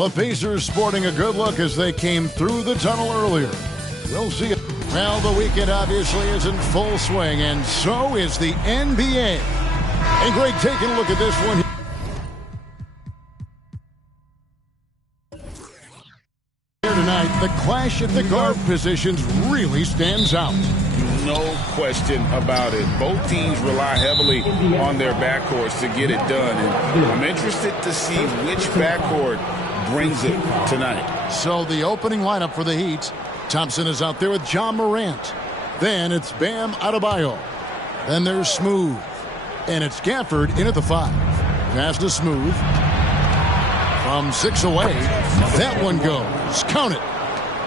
The Pacers sporting a good look as they came through the tunnel earlier. We'll see it. Well, the weekend obviously is in full swing, and so is the NBA. And Greg, taking a look at this one. Here tonight, the clash at the guard positions really stands out. No question about it. Both teams rely heavily on their backcourts to get it done. And I'm interested to see which backcourt brings it tonight. So the opening lineup for the Heat. Thompson is out there with John Morant. Then it's Bam Adebayo. Then there's Smooth. And it's Gafford in at the 5. Pass to Smooth. From 6 away. That one goes. Count it.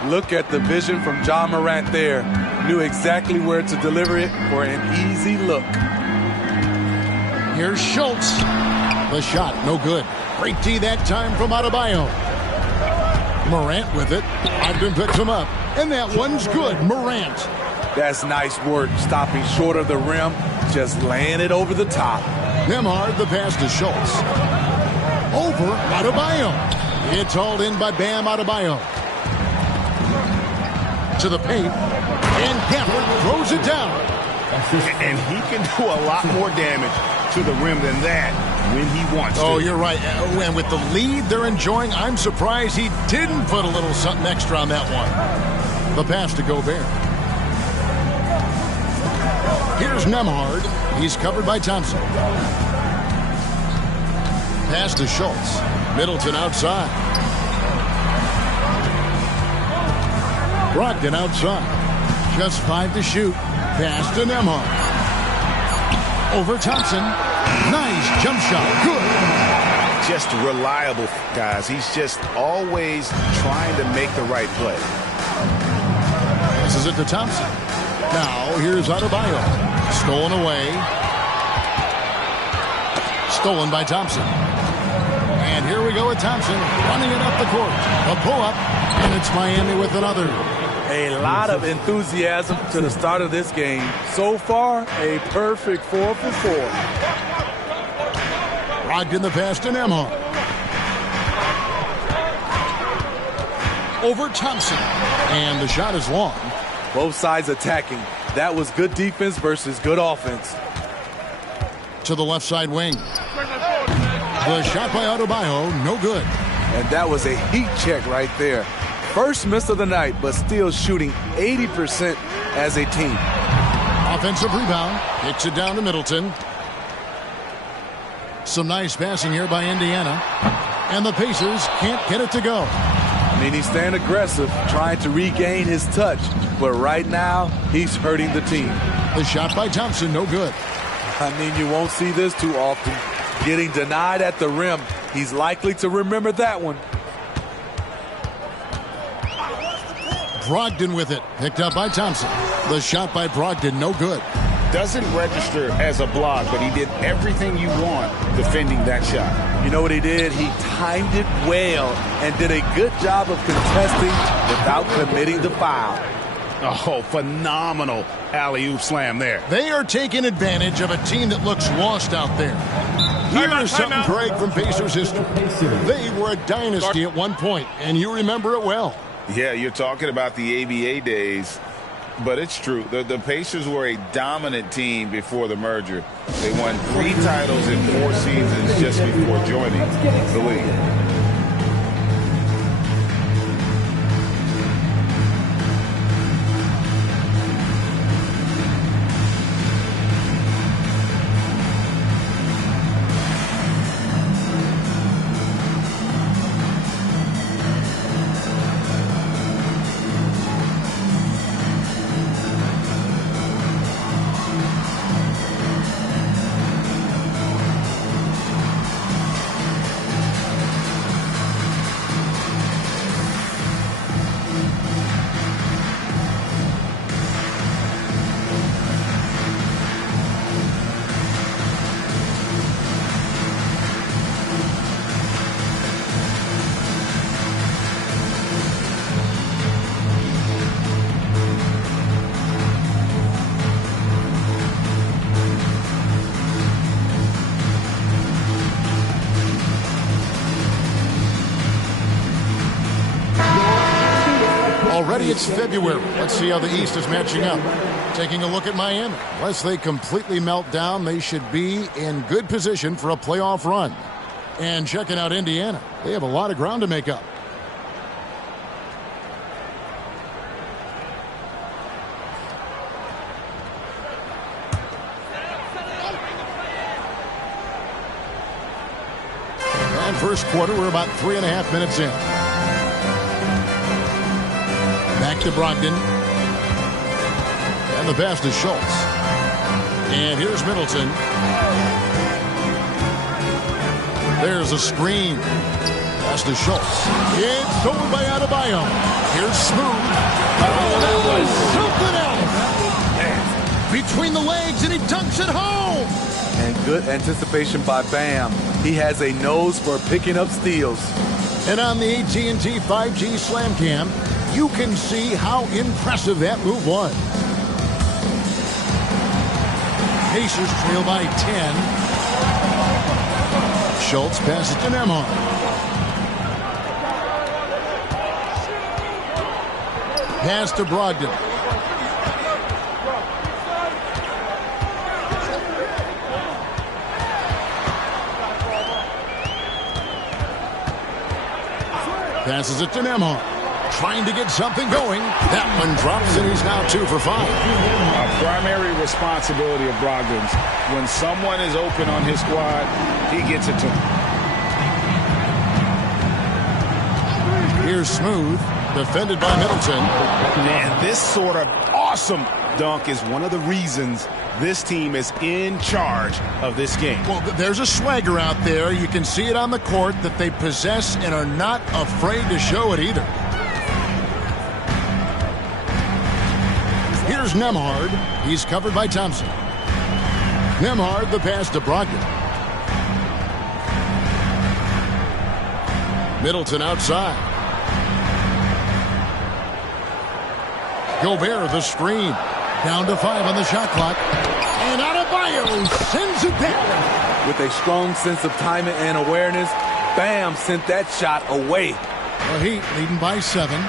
Look at the vision from John Morant there. Knew exactly where to deliver it for an easy look. Here's Schultz. The shot, no good. Great D that time from Adebayo. Morant with it. Ogden picks him up. And that one's good. Morant. That's nice work. Stopping short of the rim. Just laying it over the top. Nembhard, the pass to Schultz. Over Adebayo. It's hauled in by Bam Adebayo. To the paint. And Gafford throws it down. And he can do a lot more damage to the rim than that when he wants to. Oh, you're right. And with the lead they're enjoying, I'm surprised he didn't put a little something extra on that one. The pass to Gobert. Here's Nembhard. He's covered by Thompson. Pass to Schultz. Middleton outside. Brogdon outside. Just 5 to shoot. Pass to Nembhard. Over Thompson. Nice jump shot. Good. Just reliable, guys. He's just always trying to make the right play. Passes it to Thompson. Now here's Adebayo. Stolen away. Stolen by Thompson. And here we go with Thompson running it up the court. A pull-up, and it's Miami with another. A lot of enthusiasm to the start of this game. So far, a perfect 4 for 4. Brogdon the pass to Nembhard. Over Thompson. And the shot is long. Both sides attacking. That was good defense versus good offense. To the left side wing. The shot by Adebayo, no good. And that was a heat check right there. First miss of the night, but still shooting 80% as a team. Offensive rebound. Kicks it down to Middleton. Some nice passing here by Indiana. And the Pacers can't get it to go. I mean, he's staying aggressive, trying to regain his touch. But right now, he's hurting the team. The shot by Thompson, no good. I mean, you won't see this too often. Getting denied at the rim. He's likely to remember that one. Brogdon with it. Picked up by Thompson. The shot by Brogdon, no good. Doesn't register as a block, but he did everything you want defending that shot. You know what he did? He timed it well and did a good job of contesting without committing the foul. Oh, phenomenal alley-oop slam there. They are taking advantage of a team that looks lost out there. Here's something, Craig, from Pacers history. They were a dynasty at one point, and you remember it well. Yeah, you're talking about the ABA days, but it's true. The Pacers were a dominant team before the merger. They won 3 titles in 4 seasons just before joining the league. Already it's February. Let's see how the East is matching up. Taking a look at Miami. Unless they completely melt down, they should be in good position for a playoff run. And checking out Indiana. They have a lot of ground to make up. And first quarter, we're about 3.5 minutes in. Back to Brogdon. And the pass to Schultz. And here's Middleton. There's a screen. Pass to Schultz. It's stolen by Adebayo. Here's Smooth. Oh, that was something else. Between the legs, and he dunks it home. And good anticipation by Bam. He has a nose for picking up steals. And on the AT&T 5G Slam Cam, you can see how impressive that move was. Pacers trail by 10. Schultz passes to Nembhard. Pass to Brogdon. Passes it to Nembhard. Trying to get something going. That one drops, and he's now 2 for 5. A primary responsibility of Brogdon's. When someone is open on his squad, he gets it to him. Here's Smooth, defended by Middleton. And this sort of awesome dunk is one of the reasons this team is in charge of this game. Well, there's a swagger out there. You can see it on the court that they possess and are not afraid to show it either. Here's Nembhard. He's covered by Thompson. Nembhard, the pass to Brogdon. Middleton outside. Gobert, the screen. Down to 5 on the shot clock. And Adebayo sends it back. With a strong sense of timing and awareness, Bam sent that shot away. The Heat leading by 7.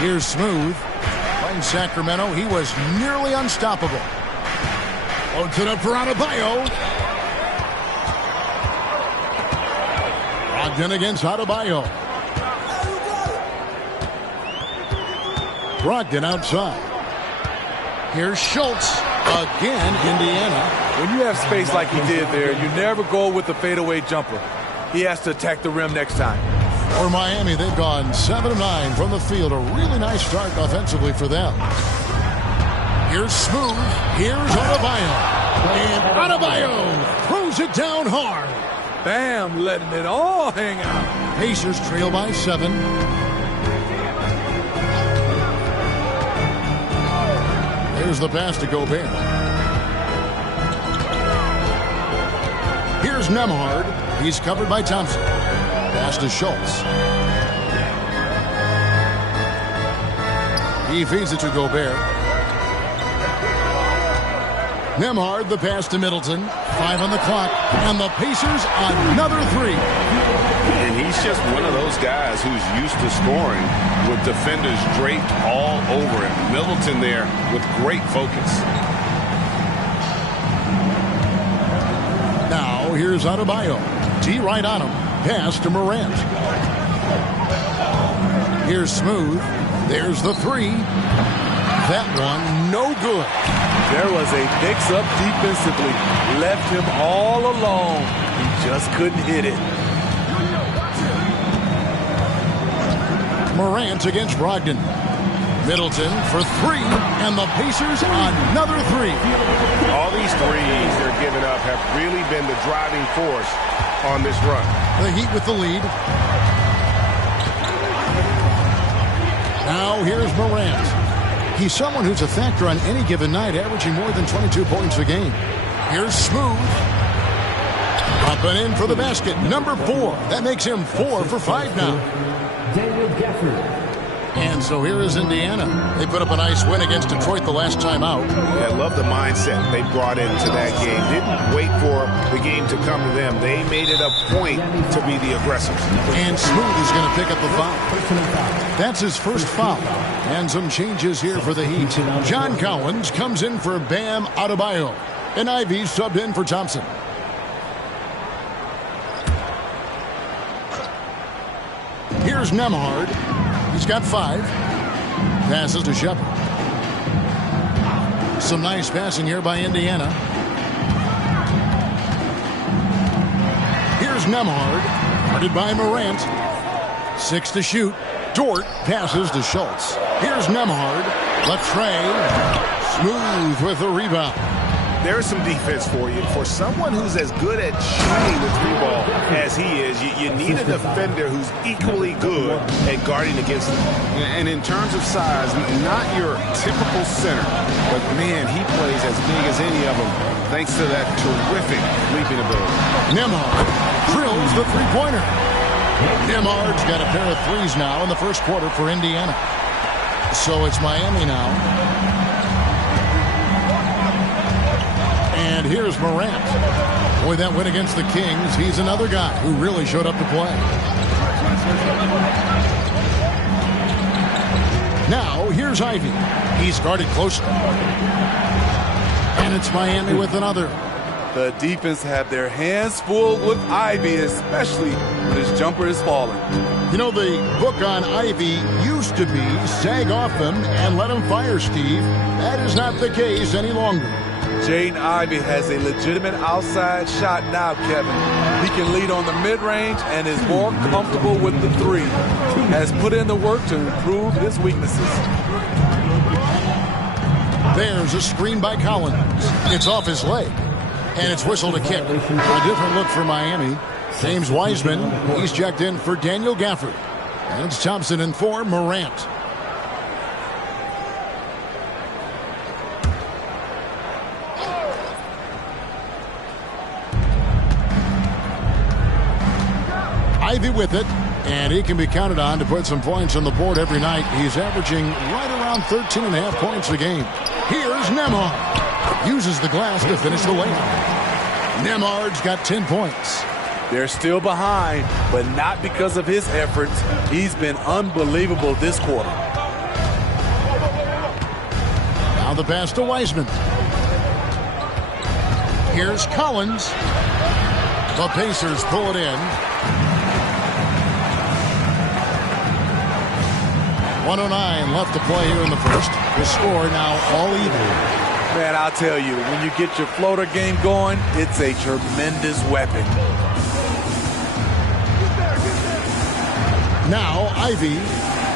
Here's Smooth. Playing Sacramento, he was nearly unstoppable. Loads it up for Adebayo. Brogdon against Adebayo. Brogdon outside. Here's Schultz. Again, Indiana. When you have space like he did there, you never go with the fadeaway jumper. He has to attack the rim next time. For Miami, they've gone 7 of 9 from the field. A really nice start offensively for them. Here's Smooth. Here's Adebayo. And Adebayo throws it down hard. Bam, letting it all hang out. Pacers trail by 7. Here's the pass to Gobert. Here's Nembhard. He's covered by Thompson. Pass to Schultz. He feeds it to Gobert. Nembhard, the pass to Middleton. 5 on the clock. And the Pacers another 3. And he's just one of those guys who's used to scoring with defenders draped all over him. Middleton there with great focus. Now here's Adebayo. D right on him. Pass to Morant. Here's Smooth. There's the 3. That one no good. There was a mix-up defensively. Left him all alone. He just couldn't hit it. Morant against Brogdon. Middleton for 3, and the Pacers another 3. All these threes they're giving up have really been the driving force on this run. The Heat with the lead. Now here's Morant. He's someone who's a factor on any given night, averaging more than 22 points a game. Here's Smooth. Up and in for the basket. Number 4. That makes him 4 for 5 now. And so here is Indiana. They put up a nice win against Detroit the last time out. I love the mindset they brought into that game. Didn't wait for the game to come to them. They made it a point to be the aggressors. And Smooth is going to pick up the foul. That's his first foul. And some changes here for the Heat. John Collins comes in for Bam Adebayo. And Ivy subbed in for Thompson. Here's Nembhard. He's got 5. Passes to Shepard. Some nice passing here by Indiana. Here's Nembhard. Guarded by Morant. 6 to shoot. Dort passes to Schultz. Here's Nembhard. Latrey. Smooth with the rebound. There's some defense for you. For someone who's as good at shooting the 3 ball as he is, you need a defender who's equally good at guarding against him. And in terms of size, not your typical center, but man, he plays as big as any of them thanks to that terrific leaping ability. Nembhard drills the three-pointer. Nembhard's got a pair of threes now in the first quarter for Indiana. So it's Miami now. And here's Morant. Boy, that win against the Kings. He's another guy who really showed up to play. Now, here's Ivy. He's guarded closely. And it's Miami with another. The defense have their hands full with Ivy, especially when his jumper is falling. You know, the book on Ivy used to be sag off him and let him fire, Steve. That is not the case any longer. Jaden Ivey has a legitimate outside shot now, Kevin. He can lead on the mid-range and is more comfortable with the 3. Has put in the work to improve his weaknesses. There's a screen by Collins. It's off his leg. And it's whistled a kick. A different look for Miami. James Wiseman, he's checked in for Daniel Gafford. And it's Thompson in for Morant. Ivy with it, and he can be counted on to put some points on the board every night. He's averaging right around 13.5 points a game. Here's Nembhard. Uses the glass to finish the layup. Nembhard's got 10 points. They're still behind, but not because of his efforts. He's been unbelievable this quarter. Now the pass to Wiseman. Here's Collins. The Pacers pull it in. 109 left to play here in the first. The score now all even. Man, I'll tell you, when you get your floater game going, it's a tremendous weapon. Now, Ivy,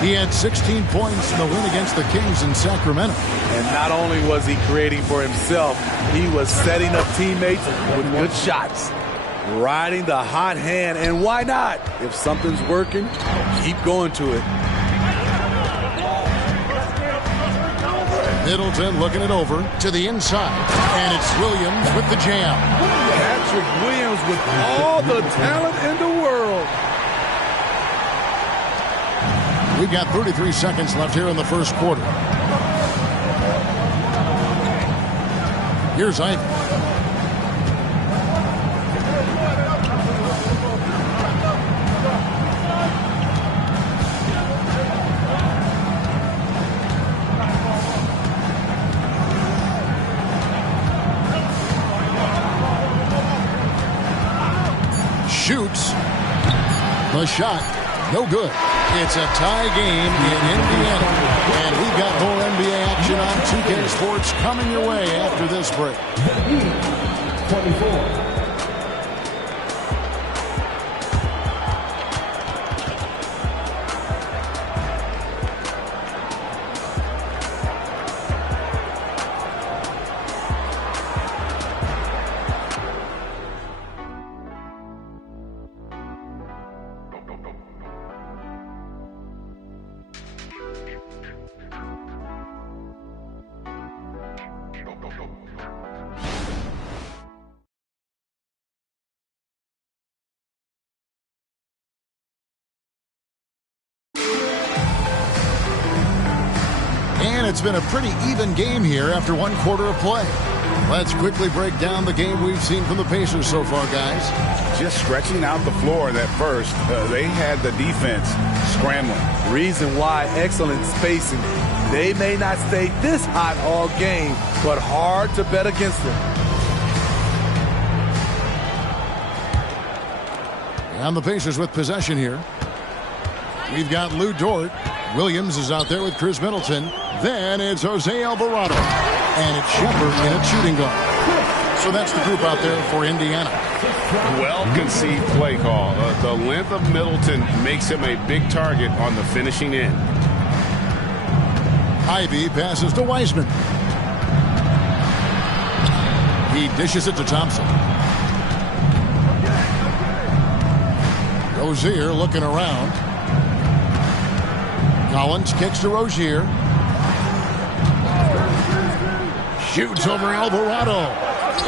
he had 16 points in the win against the Kings in Sacramento. And not only was he creating for himself, he was setting up teammates with good shots. Riding the hot hand, and why not? If something's working, keep going to it. Middleton looking it over to the inside. And it's Williams with the jam. Patrick Williams with all the talent in the world. We've got 33 seconds left here in the first quarter. Here's Ivy. Shoots. The shot, no good. It's a tie game in Indiana. And we've got more NBA action on 2K Sports coming your way after this break. 24. it's been a pretty even game here after one quarter of play. Let's quickly break down the game we've seen from the Pacers so far, guys. Just stretching out the floor in that first. They had the defense scrambling. Reason why, excellent spacing. They may not stay this hot all game, but hard to bet against them. And the Pacers with possession here. We've got Lou Dort. Williams is out there with Chris Middleton. Then it's Jose Alvarado. And it's Shepard in a shooting guard. So that's the group out there for Indiana. Well-conceived play call. The length of Middleton makes him a big target on the finishing end. Ivy passes to Wiseman. He dishes it to Thompson. Rozier looking around. Collins kicks to Rozier. Shoots over Alvarado.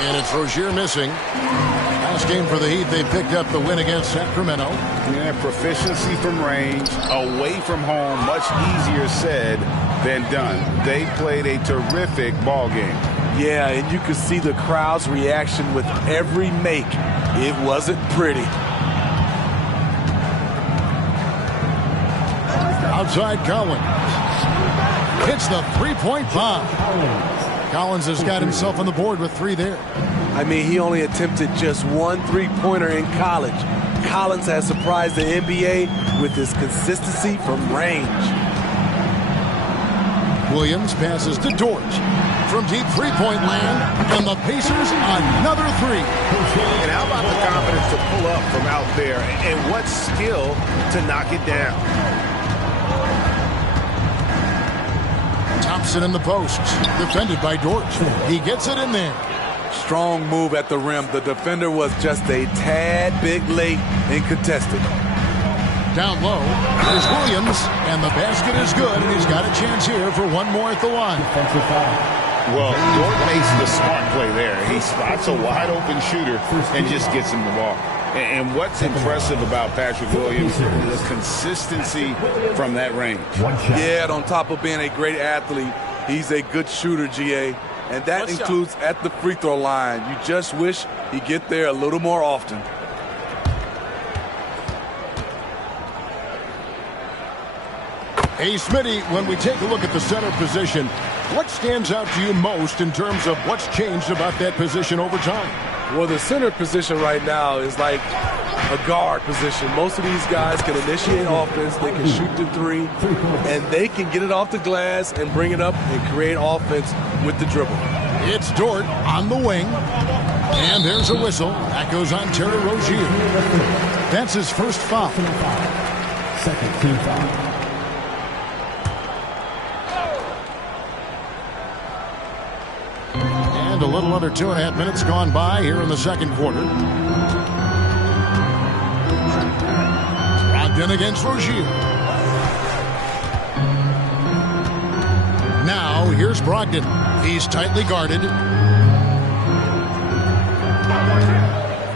And it's Rozier missing. Last game for the Heat, they picked up the win against Sacramento. Yeah, proficiency from range, away from home, much easier said than done. They played a terrific ball game. Yeah, and you could see the crowd's reaction with every make. It wasn't pretty. Outside Collins. Hits the three-point bomb. Collins has got himself on the board with 3 there. I mean, he only attempted just 1 3-pointer in college. Collins has surprised the NBA with his consistency from range. Williams passes to Dort. From deep three-point land, and the Pacers another 3. And how about the confidence to pull up from out there, and what skill to knock it down. Thompson in the post, defended by Dort. He gets it in there. Strong move at the rim. The defender was just a tad bit late and contested. Down low, there's Williams, and the basket is good, and he's got a chance here for one more at the line. Well, Dort makes the smart play there. He spots a wide-open shooter and just gets him the ball. And what's impressive about Patrick Williams is the consistency from that range. Yeah, on top of being a great athlete, he's a good shooter, GA. And that includes at the free throw line. You just wish he'd get there a little more often. Hey, Smitty, when we take a look at the center position, what stands out to you most in terms of what's changed about that position over time? Well, the center position right now is like a guard position. Most of these guys can initiate offense, they can shoot the 3, and they can get it off the glass and bring it up and create offense with the dribble. It's Dort on the wing, and there's a whistle. That goes on Terry Rozier. That's his first foul. Second team foul. A little under 2.5 minutes gone by here in the second quarter. Brogdon against Rozier. Now here's Brogdon. He's tightly guarded.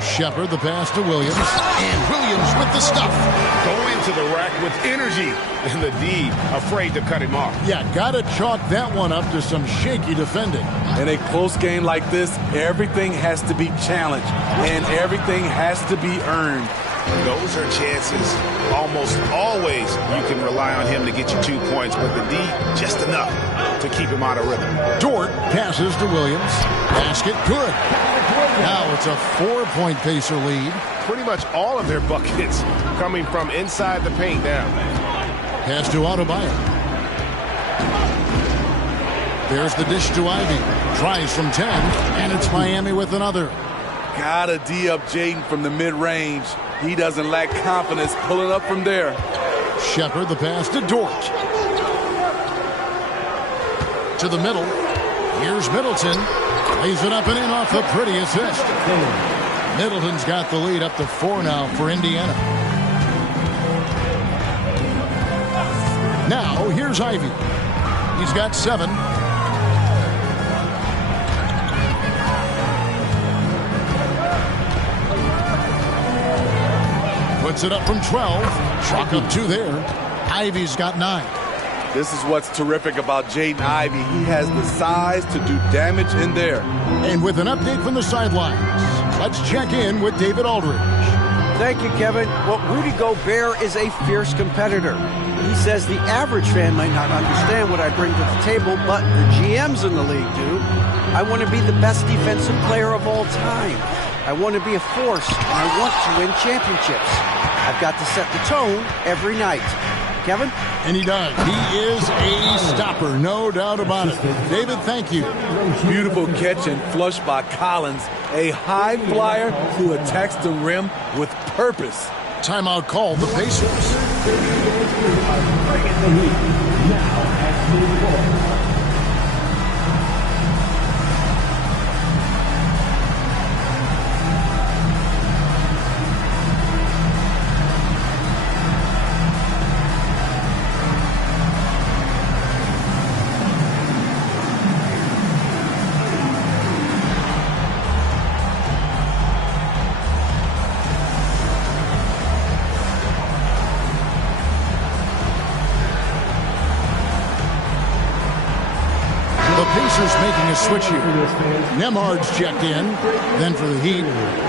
Shepard the pass to Williams. And Williams with the stuff. Go into the rack with energy. And the D afraid to cut him off. Yeah, gotta chalk that one up to some shaky defending. In a close game like this, everything has to be challenged and everything has to be earned. Those are chances almost always you can rely on him to get you 2 points, but the D just enough to keep him out of rhythm. Dort passes to Williams. Basket good. Now it's a 4-point Pacer lead. Pretty much all of their buckets coming from inside the paint now. Pass to Adebayo. There's the dish to Ivy. Tries from 10, and it's Miami with another. Gotta D up Jaden from the mid-range. He doesn't lack confidence pulling up from there. Shepard the pass to Dort. To the middle. Here's Middleton. Lays it up and in off the pretty assist. Middleton's got the lead up to 4 now for Indiana. Now here's Ivy. He's got 7. Puts it up from 12. Chalk up 2 there. Ivy's got 9. This is what's terrific about Jaden Ivey. He has the size to do damage in there. And with an update from the sidelines, let's check in with David Aldridge. Thank you, Kevin. Well, Rudy Gobert is a fierce competitor. He says the average fan might not understand what I bring to the table, but the GMs in the league do. I want to be the best defensive player of all time. I want to be a force, and I want to win championships. I've got to set the tone every night. Kevin? And he does. He is a stopper, no doubt about it. David, thank you. Beautiful catch and flush by Collins. A high flyer who attacks the rim with purpose. Timeout called the Pacers. Pacers making a switch here. Nembhard's checked in. Then for the Heat,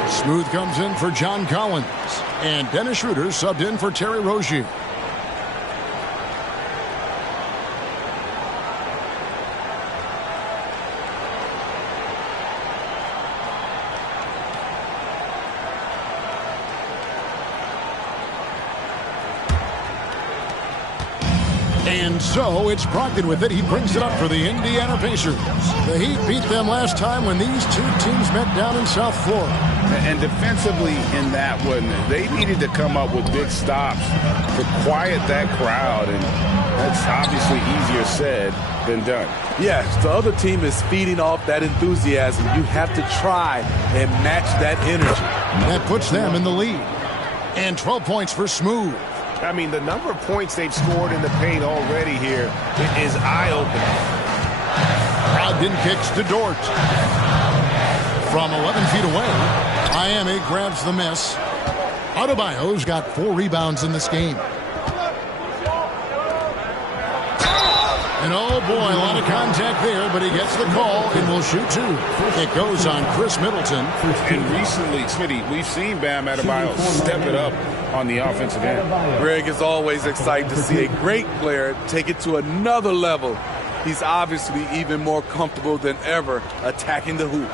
Smooth comes in for John Collins. And Dennis Schroeder subbed in for Terry Rozier. And so it's Brogdon with it. He brings it up for the Indiana Pacers. The Heat beat them last time when these two teams met down in South Florida. And defensively in that one, they needed to come up with big stops to quiet that crowd. And that's obviously easier said than done. Yes, the other team is feeding off that enthusiasm. You have to try and match that energy. That puts them in the lead. And 12 points for Smooth. I mean, the number of points they've scored in the paint already here is eye-opening. Brogdon kicks to Dort. From 11 feet away, Miami grabs the miss. Adebayo's got 4 rebounds in this game. And oh boy, a lot of contact there, but he gets the call and will shoot 2. It goes on Chris Middleton. And recently, Smitty, we've seen Bam Adebayo step it up on the offensive end. Greg is always excited to see a great player take it to another level. He's obviously even more comfortable than ever attacking the hoop.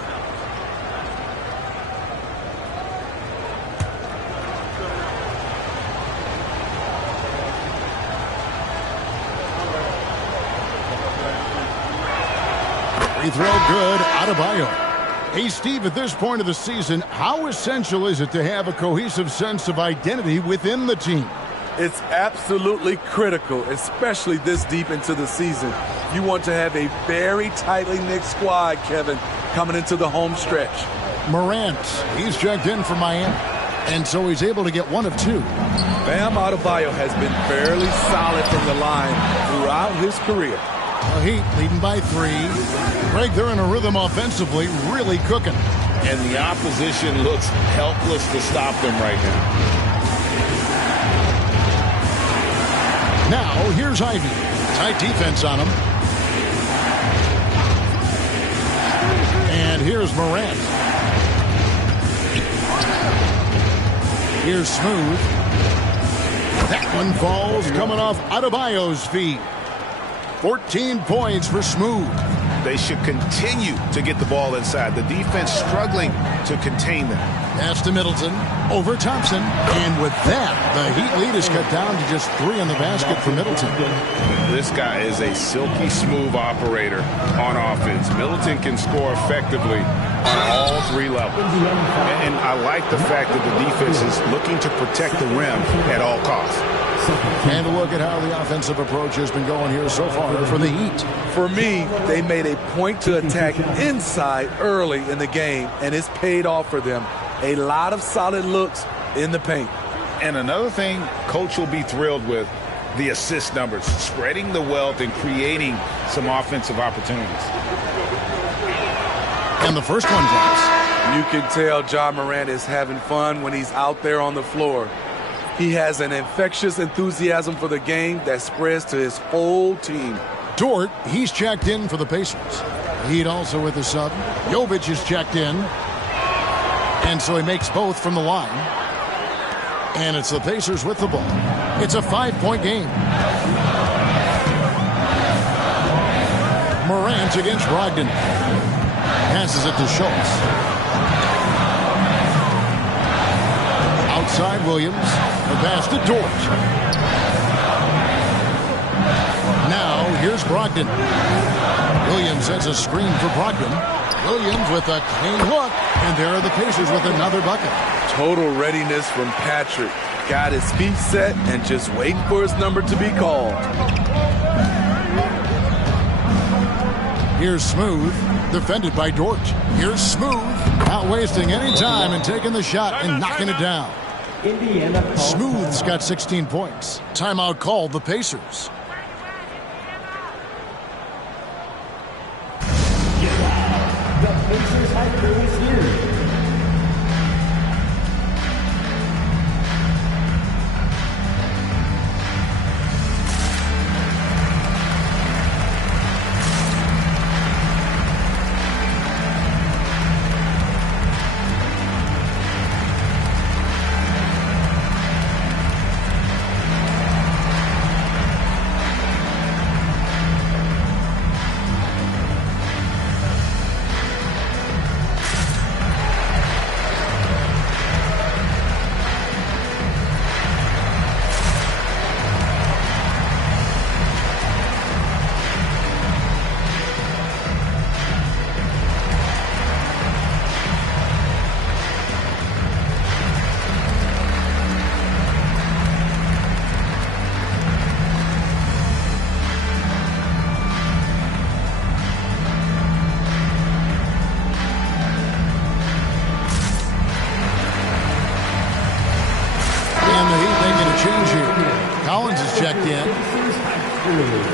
Free throw good, Adebayo. Hey, Steve, at this point of the season, how essential is it to have a cohesive sense of identity within the team? It's absolutely critical, especially this deep into the season. You want to have a very tightly knit squad, Kevin, coming into the home stretch. Morant, he's checked in for Miami, and so he's able to get 1 of 2. Bam Adebayo has been fairly solid from the line throughout his career. The Heat leading by 3. Greg, they're in a rhythm offensively, really cooking. And the opposition looks helpless to stop them right now. Now, here's Ivey. Tight defense on him. And here's Morant. Here's Smooth. That one falls coming off Adebayo's feet. 14 points for Smooth. They should continue to get the ball inside. The defense struggling to contain them. Pass to Middleton. Over Thompson. And with that, the Heat lead is cut down to just 3 on the basket for Middleton. This guy is a silky smooth operator on offense. Middleton can score effectively on all 3 levels. And I like the fact that the defense is looking to protect the rim at all costs. And a look at how the offensive approach has been going here so far for the Heat. For me, they made a point to attack inside early in the game, and it's paid off for them. A lot of solid looks in the paint. And another thing Coach will be thrilled with, the assist numbers, spreading the wealth and creating some offensive opportunities. And the first one drops. You can tell John Morant is having fun when he's out there on the floor. He has an infectious enthusiasm for the game that spreads to his whole team. Dort, he's checked in for the Pacers. Heat also with the sub. Jovic is checked in. And so he makes both from the line. And it's the Pacers with the ball. It's a 5-point game. Morant against Brogdon. Passes it to Schultz. Outside Williams. The pass to Dort. Now here's Brogdon. Williams sets a screen for Brogdon. Williams with a clean look. And there are the Pacers with another bucket. Total readiness from Patrick. Got his feet set and just waiting for his number to be called. Here's Smooth, defended by Dort. Here's Smooth, not wasting any time and taking the shot and knocking it down. Smooth's got 16 points. Timeout called the Pacers. The Pacers high crew is here.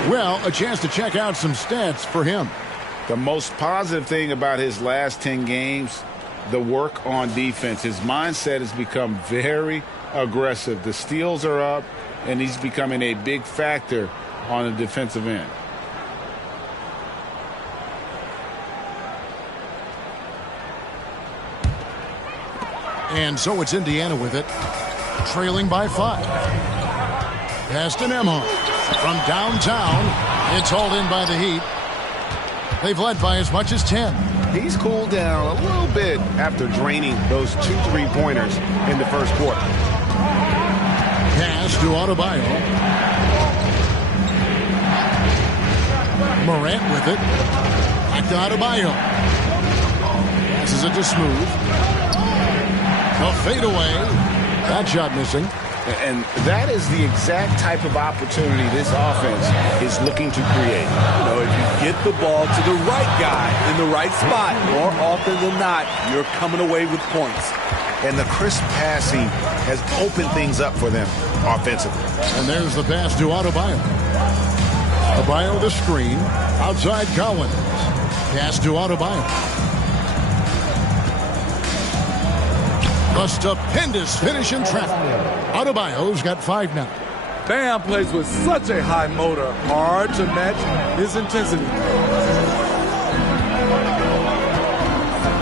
Well, a chance to check out some stats for him. The most positive thing about his last 10 games, the work on defense. His mindset has become very aggressive. The steals are up, and he's becoming a big factor on the defensive end. And so it's Indiana with it, trailing by 5. Pass to Nembhard. From downtown, it's hauled in by the Heat. They've led by as much as 10. He's cooled down a little bit after draining those 2 3-pointers in the first quarter. Pass to Adebayo. Morant with it. Back to Adebayo. Passes it to Smooth. A fadeaway. That shot missing. And that is the exact type of opportunity this offense is looking to create. You know, if you get the ball to the right guy in the right spot, more often than not, you're coming away with points. And the crisp passing has opened things up for them offensively. And there's the pass to Adebayo. Adebayo the screen. Outside Collins. Pass to Adebayo. A stupendous finish in traffic. Adebayo's got 5 now. Bam plays with such a high motor. Hard to match his intensity.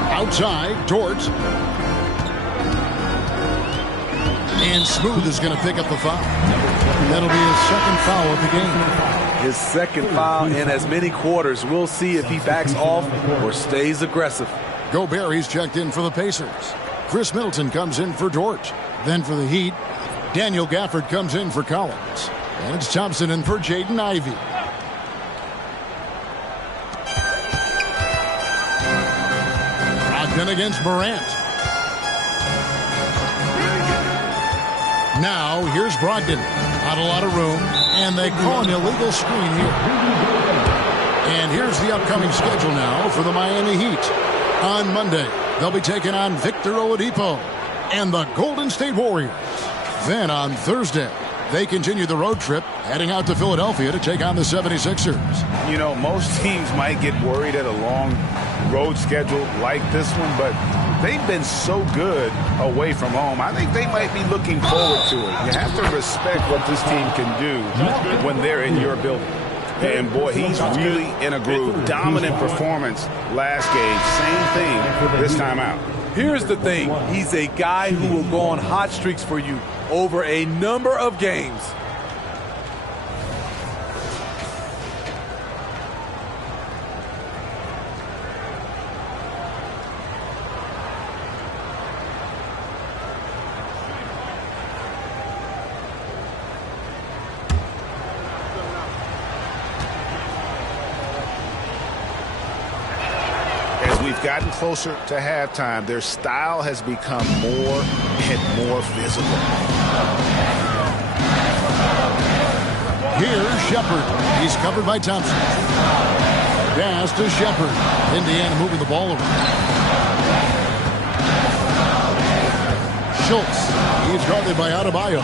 Outside, Dort. And Smooth is going to pick up the foul. That'll be his second foul of the game. His second foul in as many quarters. We'll see if he backs off or stays aggressive. Gobert, he's checked in for the Pacers. Chris Middleton comes in for Dort. Then for the Heat, Daniel Gafford comes in for Collins. And it's Thompson in for Jaden Ivey. Brogdon against Morant. Now here's Brogdon. Not a lot of room. And they call an illegal screen here. And here's the upcoming schedule now for the Miami Heat. On Monday, they'll be taking on Victor Oladipo and the Golden State Warriors. Then on Thursday, they continue the road trip, heading out to Philadelphia to take on the 76ers. You know, most teams might get worried at a long road schedule like this one, but they've been so good away from home. I think they might be looking forward to it. You have to respect what this team can do when they're in your building. And, boy, he's really in a groove. Dominant performance last game. Same thing this time out. Here's the thing. He's a guy who will go on hot streaks for you over a number of games. We've gotten closer to halftime. Their style has become more and more visible. Here's Shepard. He's covered by Thompson. Pass to Shepard. Indiana moving the ball over. Schultz. He's guarded by Adebayo.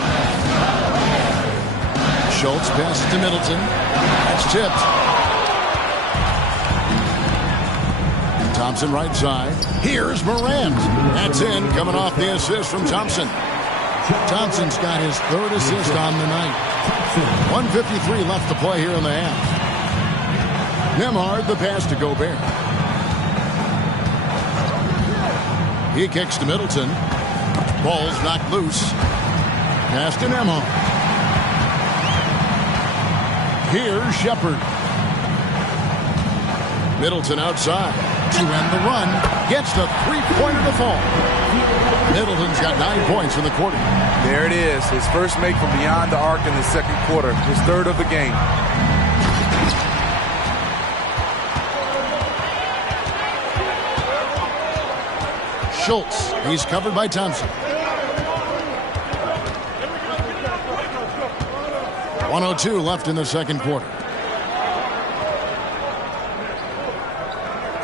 Schultz passes to Middleton. That's tipped. Thompson right side. Here's Morant. That's in, coming off the assist from Thompson. Thompson's got his third assist on the night. 1:53 left to play here in the half. Nembhard the pass to Gobert. He kicks to Middleton. Ball's knocked loose. Pass to Nembhard. Here's Shepard. Middleton outside. To end the run, gets the three-pointer to fall. Middleton's got 9 points in the quarter. There it is, his first make from beyond the arc in the second quarter, his third of the game. Schultz, he's covered by Thompson. 1:02 left in the second quarter.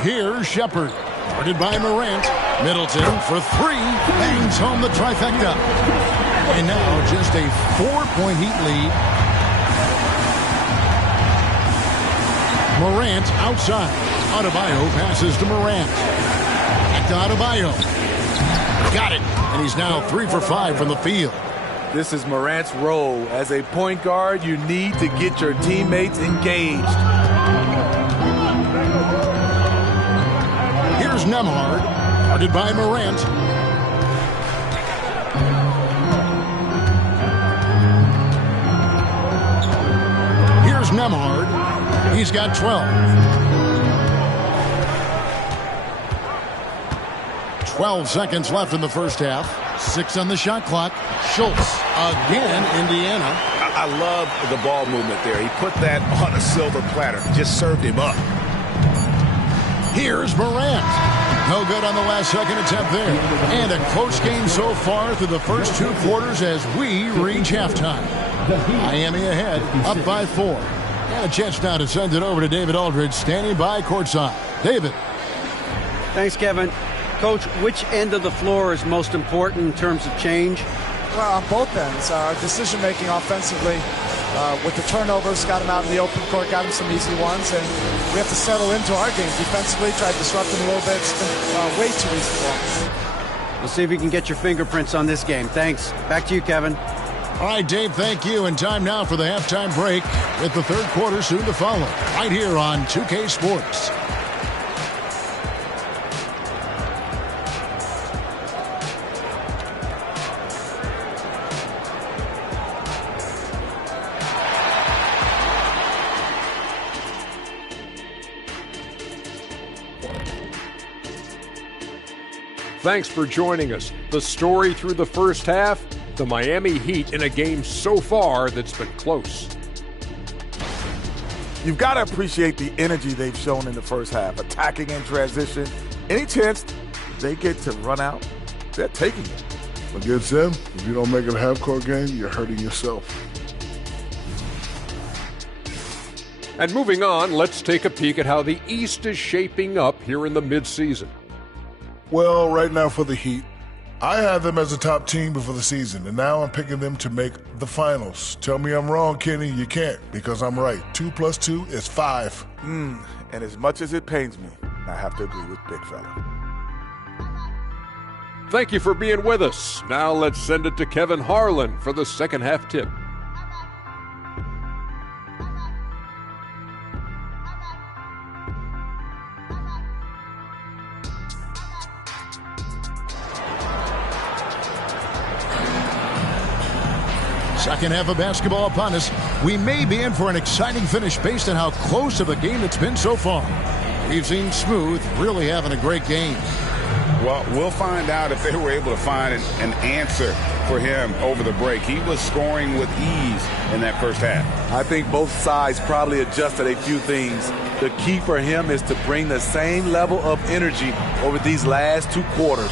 Here's Shepard, guarded by Morant. Middleton for three, bangs home the trifecta. And now just a 4-point Heat lead. Morant outside. Adebayo passes to Morant. Back to Adebayo. Got it. And he's now 3 for 5 from the field. This is Morant's role. As a point guard, you need to get your teammates engaged. Here's Nembhard, guarded by Morant. Here's Nembhard. He's got 12. 12 seconds left in the first half. 6 on the shot clock. Schultz again, Indiana. I love the ball movement there. He put that on a silver platter. Just served him up. Here's Morant. No good on the last second attempt there. And a close game so far through the first 2 quarters as we reach halftime. Miami ahead, up by 4. And a chance now to send it over to David Aldridge, standing by courtside. David. Thanks, Kevin. Coach, which end of the floor is most important in terms of change? Well, on both ends. Decision-making offensively with the turnovers, got him out in the open court, got him some easy ones, and we have to settle into our game. Defensively, try to disrupt him a little bit. It's been way too easy for us. We'll see if you can get your fingerprints on this game. Thanks. Back to you, Kevin. All right, Dave, thank you. And time now for the halftime break with the third quarter soon to follow. Right here on 2K Sports. Thanks for joining us. The story through the first half, the Miami Heat in a game so far that's been close. You've got to appreciate the energy they've shown in the first half, attacking in transition. Any chance they get to run out, they're taking it. Against them, if you don't make it a half-court game, you're hurting yourself. And moving on, let's take a peek at how the East is shaping up here in the midseason. Well, right now for the Heat, I had them as a top team before the season, and now I'm picking them to make the finals. Tell me I'm wrong, Kenny. You can't, because I'm right. 2 + 2 is 5. And as much as it pains me, I have to agree with Big Fella. Thank you for being with us. Now let's send it to Kevin Harlan for the second half tip. Second half of basketball upon us. We may be in for an exciting finish based on how close of a game it's been so far. We've seen Smooth really having a great game. Well, we'll find out if they were able to find an answer for him over the break. He was scoring with ease in that first half. I think both sides probably adjusted a few things. The key for him is to bring the same level of energy over these last 2 quarters.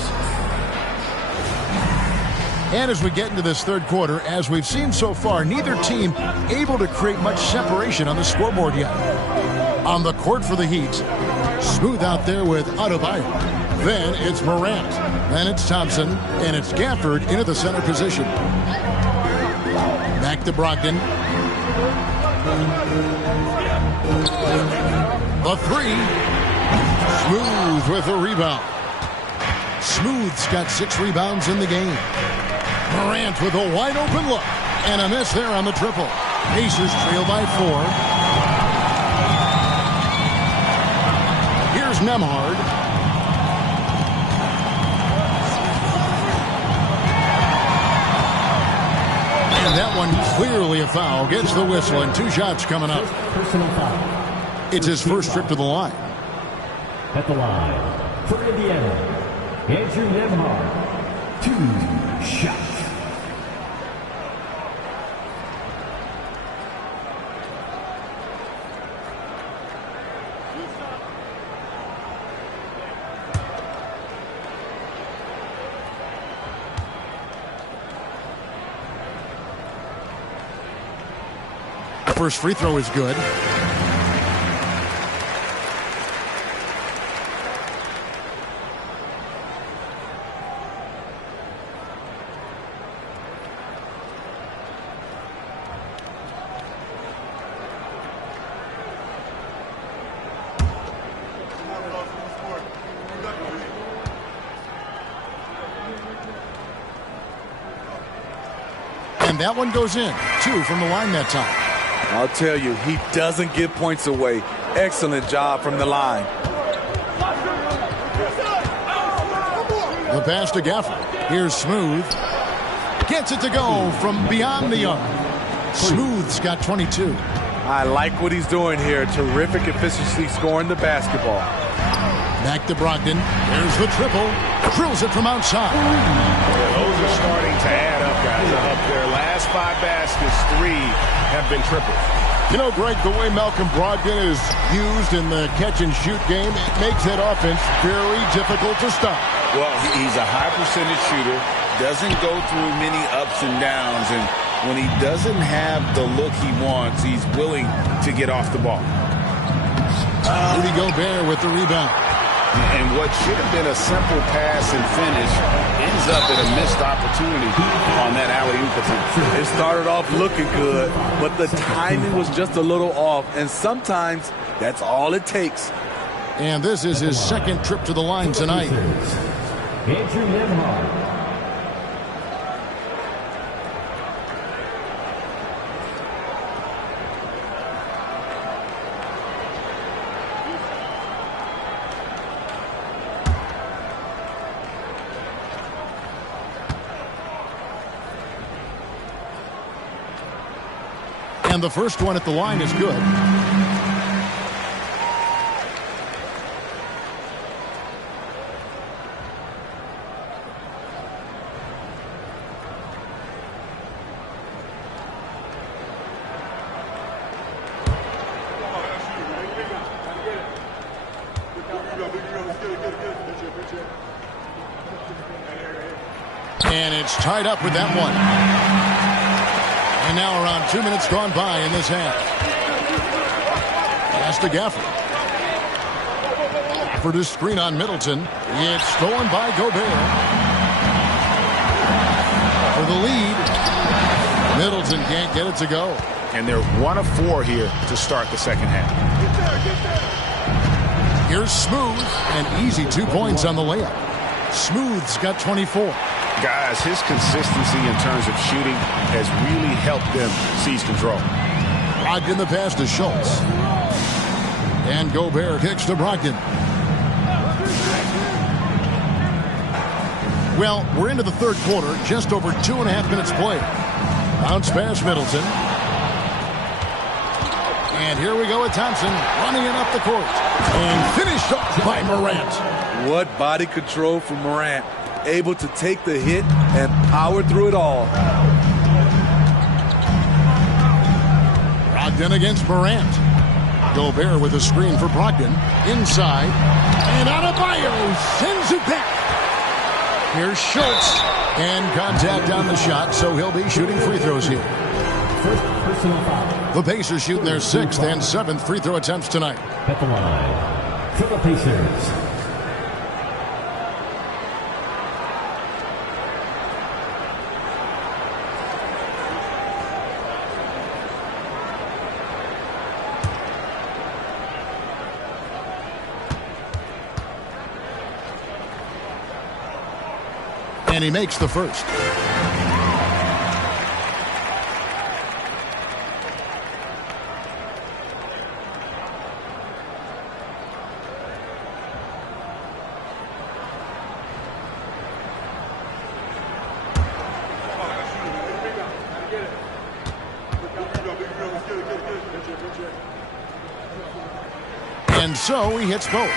And as we get into this third quarter, as we've seen so far, neither team able to create much separation on the scoreboard yet. On the court for the Heat, Smooth out there with Adebayo. Then it's Morant. Then it's Thompson. And it's Gafford into the center position. Back to Brogdon. The three. Smooth with a rebound. Smooth's got 6 rebounds in the game. Morant with a wide open look. And a miss there on the triple. Pacers trail by 4. Here's Nembhard. And that one clearly a foul. Gets the whistle and 2 shots coming up. Personal foul. It's his first trip to the line. At the line for Indiana, Andrew Nembhard. 2 shots. First free throw is good. And that one goes in. 2 from the line that time. I'll tell you, he doesn't give points away. Excellent job from the line. The pass to Gafford. Here's Smooth. Gets it to go from beyond the arc. Smooth's got 22. I like what he's doing here. Terrific efficiency scoring the basketball. Back to Brogdon. There's the triple. Drills it from outside. Yeah, those are starting to add up, guys. Up their last 5 baskets, 3 have been triples. You know, Greg, the way Malcolm Brogdon is used in the catch-and-shoot game, it makes that offense very difficult to stop. Well, he's a high percentage shooter, doesn't go through many ups and downs, and when he doesn't have the look he wants, he's willing to get off the ball. Rudy Gobert with the rebound. And what should have been a simple pass and finish ends up in a missed opportunity on that alley-oop attempt. It started off looking good, but the timing was just a little off, and sometimes that's all it takes. And this is his second trip to the line tonight. Andrew Nembhard. And the first one at the line is good. And it's tied up with that one. And now around 2 minutes gone by in this half. Pass to Gafford. Gafford is screen on Middleton. It's stolen by Gobert. For the lead. Middleton can't get it to go. And they're 1 of 4 here to start the second half. Here's Smooth. And easy 2 points on the layup. Smooth's got 24. Guys, his consistency in terms of shooting has really helped them seize control. Brogdon the pass to Schultz. And Gobert kicks to Brogdon. Well, we're into the third quarter, just over 2.5 minutes played. Bounce pass Middleton. And here we go with Thompson running it up the court. And finished off by Morant. What body control from Morant. Able to take the hit and power through it all. Brogdon against Morant. Gobert with a screen for Brogdon. Inside. And Adebayo sends it back. Here's Schultz. And contact on the shot, so he'll be shooting free throws here. First personal foul. The Pacers shooting their 6th and 7th free throw attempts tonight. At the line for the Pacers. And he makes the first. And so he hits both.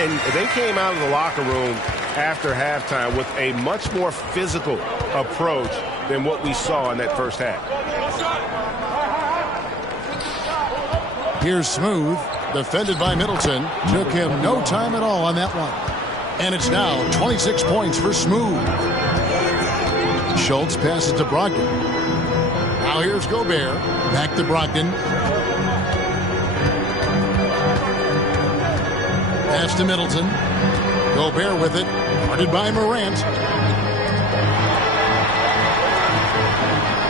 And they came out of the locker room after halftime with a much more physical approach than what we saw in that first half. Here's Smooth, defended by Middleton. Took him no time at all on that one. And it's now 26 points for Smooth. Schultz passes to Brogdon. Now here's Gobert. Back to Brogdon. Pass to Middleton. Gobert with it. Guarded by Morant.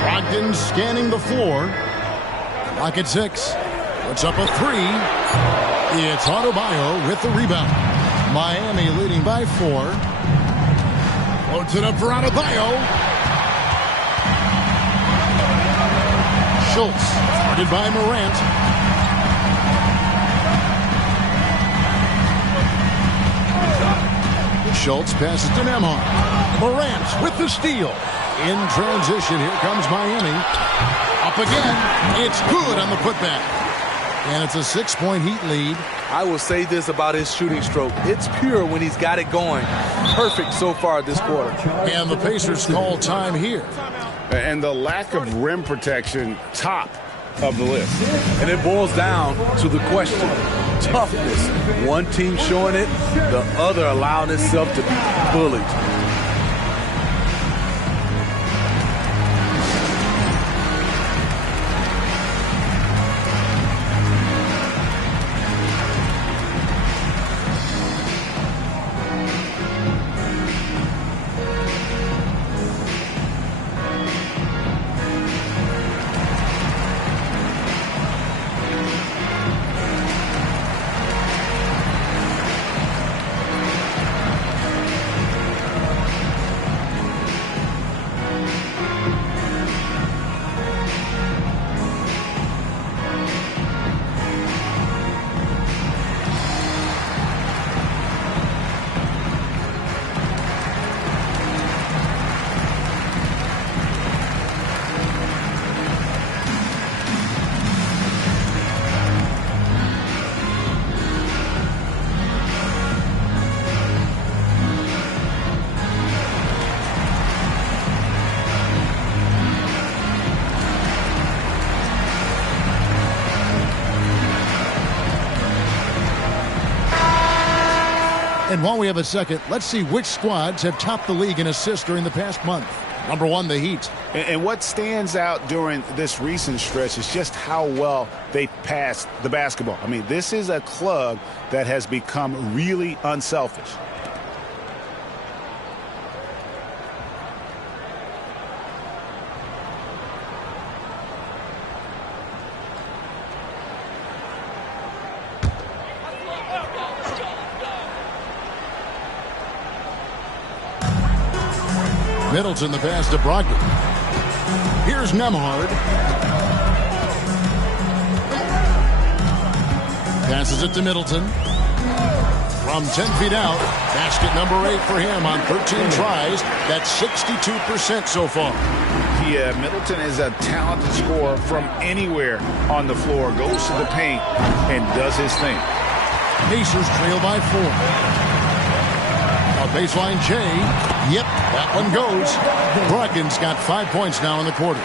Brogdon scanning the floor. Clock at 6. Puts up a 3. It's Adebayo with the rebound. Miami leading by 4. Floats it up for Adebayo. Schultz. Guarded by Morant. Schultz passes to Nembhard. Morant with the steal. In transition, here comes Miami. Up again. It's good on the putback. And it's a 6-point Heat lead. I will say this about his shooting stroke. It's pure when he's got it going. Perfect so far this quarter. And the Pacers call time here. And the lack of rim protection, top of the list. And it boils down to the question. Toughness. One team showing it, the other allowing itself to be bullied. And while we have a second, let's see which squads have topped the league in assists during the past month. Number 1, the Heat. And what stands out during this recent stretch is just how well they passed the basketball. I mean, this is a club that has become really unselfish. Middleton, the pass to Brogdon. Here's Nembhard. Passes it to Middleton. From 10 feet out, basket number 8 for him on 13 tries. That's 62% so far. Yeah, Middleton is a talented scorer from anywhere on the floor. Goes to the paint and does his thing. Pacers trail by 4. A baseline J. Yep, that one goes. Brogdon's got 5 points now in the quarter.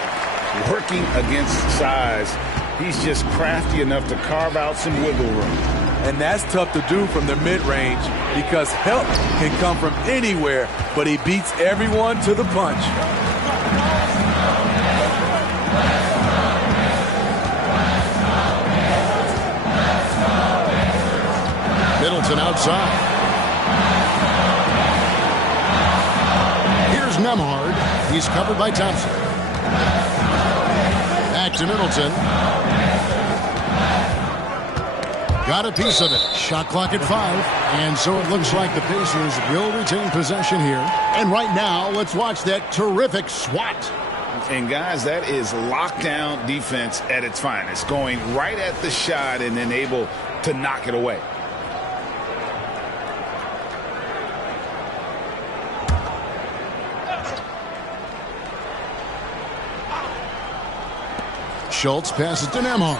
Working against size, he's just crafty enough to carve out some wiggle room. And that's tough to do from the mid-range because help can come from anywhere, but he beats everyone to the punch. Middleton outside. Here's Nembhard. He's covered by Thompson. Back to Middleton. Got a piece of it. Shot clock at 5. And so it looks like the Pacers will retain possession here. And right now, let's watch that terrific swat. And guys, that is lockdown defense at its finest. Going right at the shot and then able to knock it away. Schultz passes to Nembhard.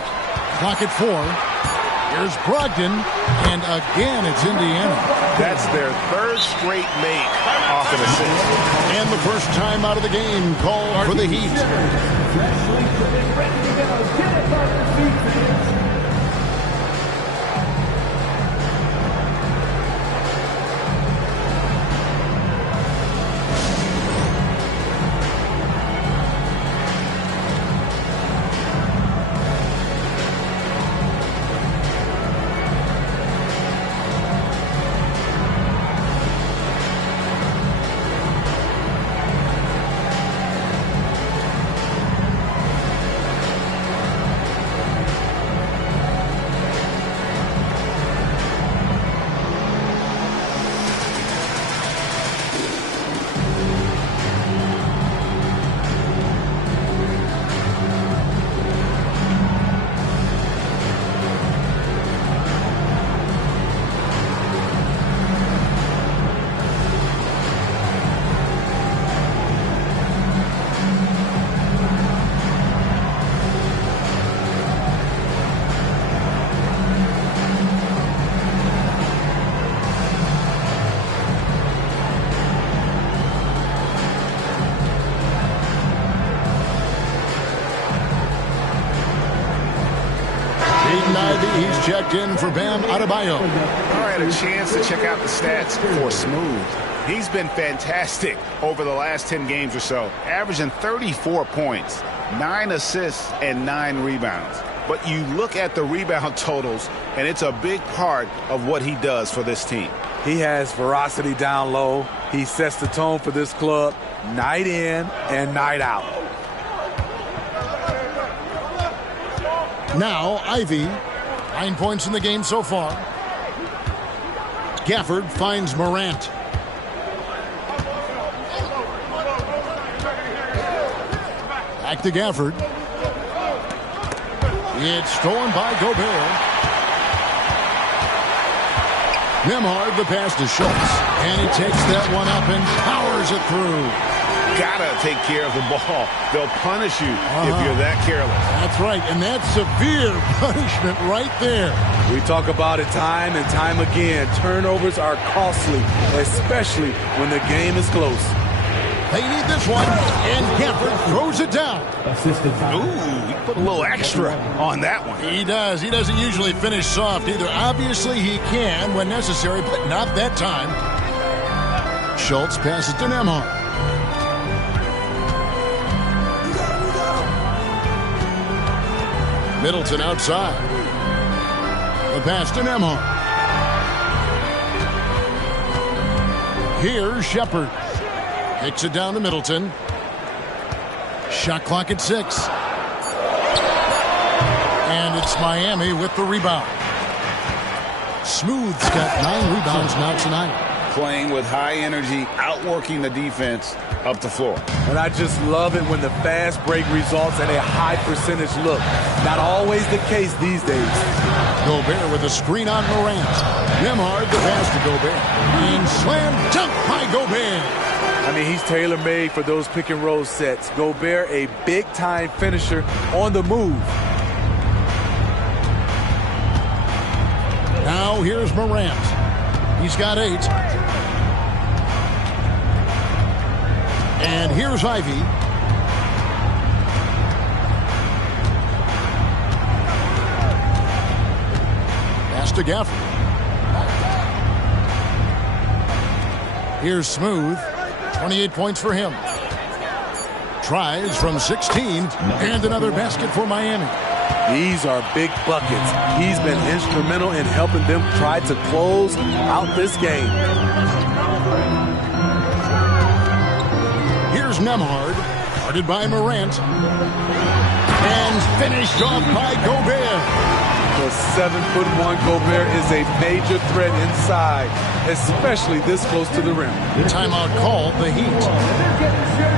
Clock at 4. Here's Brogdon, and again it's Indiana. That's their third straight make off an assist. And the first time out of the game called for the Heat. He's checked in for Bam Adebayo. All right, a chance to check out the stats for Smooth. He's been fantastic over the last 10 games or so, averaging 34 points, 9 assists, and 9 rebounds. But you look at the rebound totals, and it's a big part of what he does for this team. He has ferocity down low. He sets the tone for this club night in and night out. Now, Ivy. 9 points in the game so far. Gafford finds Morant. Back to Gafford. It's stolen by Gobert. Nembhard, the pass to Schultz. And he takes that one up and powers it through. Gotta take care of the ball. They'll punish you if you're that careless. That's right, and that's severe punishment right there. We talk about it time and time again. Turnovers are costly, especially when the game is close. They need this one, and Gafford throws it down. Ooh, he put a little extra on that one. He does. He doesn't usually finish soft either. Obviously, he can when necessary, but not that time. Schultz passes to Nembhard. Middleton outside. The pass to Nembhard. Here's Shepard. Kicks it down to Middleton. Shot clock at 6. And it's Miami with the rebound. Smooth's got 9 rebounds now tonight. playing with high energy, outworking the defense up the floor. And I just love it when the fast break results in a high percentage look. Not always the case these days. Gobert with a screen on Morant. Nembhard the pass to Gobert. And slam dunk by Gobert. I mean, he's tailor-made for those pick-and-roll sets. Gobert, a big-time finisher on the move. Now here's Morant. He's got 8. And here's Ivy. Pass to Gafford. Here's Smooth. 28 points for him. Tries from 16, and another basket for Miami. These are big buckets. He's been instrumental in helping them try to close out this game. Here's Nembhard, guarded by Morant, and finished off by Gobert. The 7'1" Gobert is a major threat inside, especially this close to the rim. Timeout called, the Heat.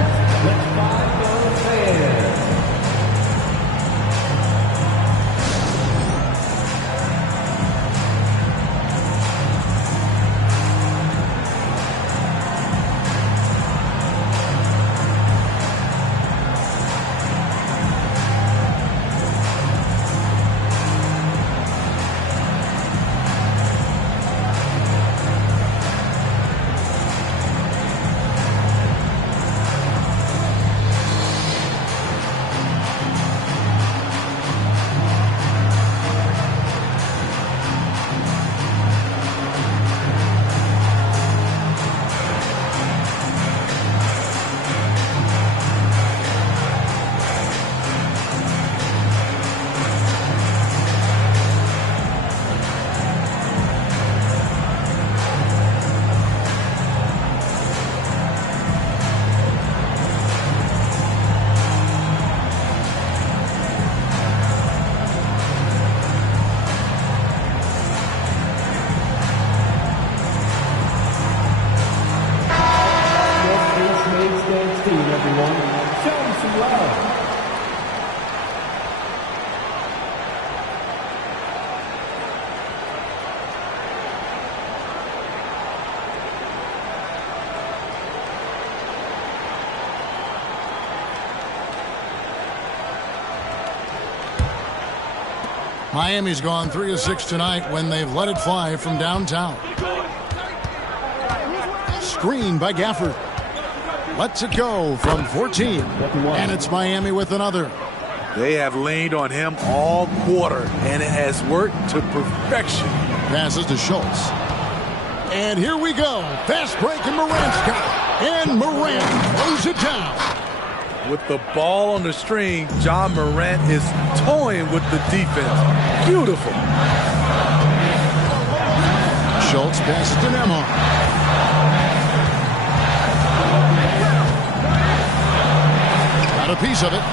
Miami's gone 3 of 6 tonight when they've let it fly from downtown. Screen by Gafford. Lets it go from 14. And it's Miami with another. They have leaned on him all quarter, and it has worked to perfection. Passes to Schultz. And here we go. Fast break, and Morant's got it. And Morant throws it down. With the ball on the string, John Morant is toying with the defense. Beautiful. Schultz passes to Nembhard. Got a piece of it.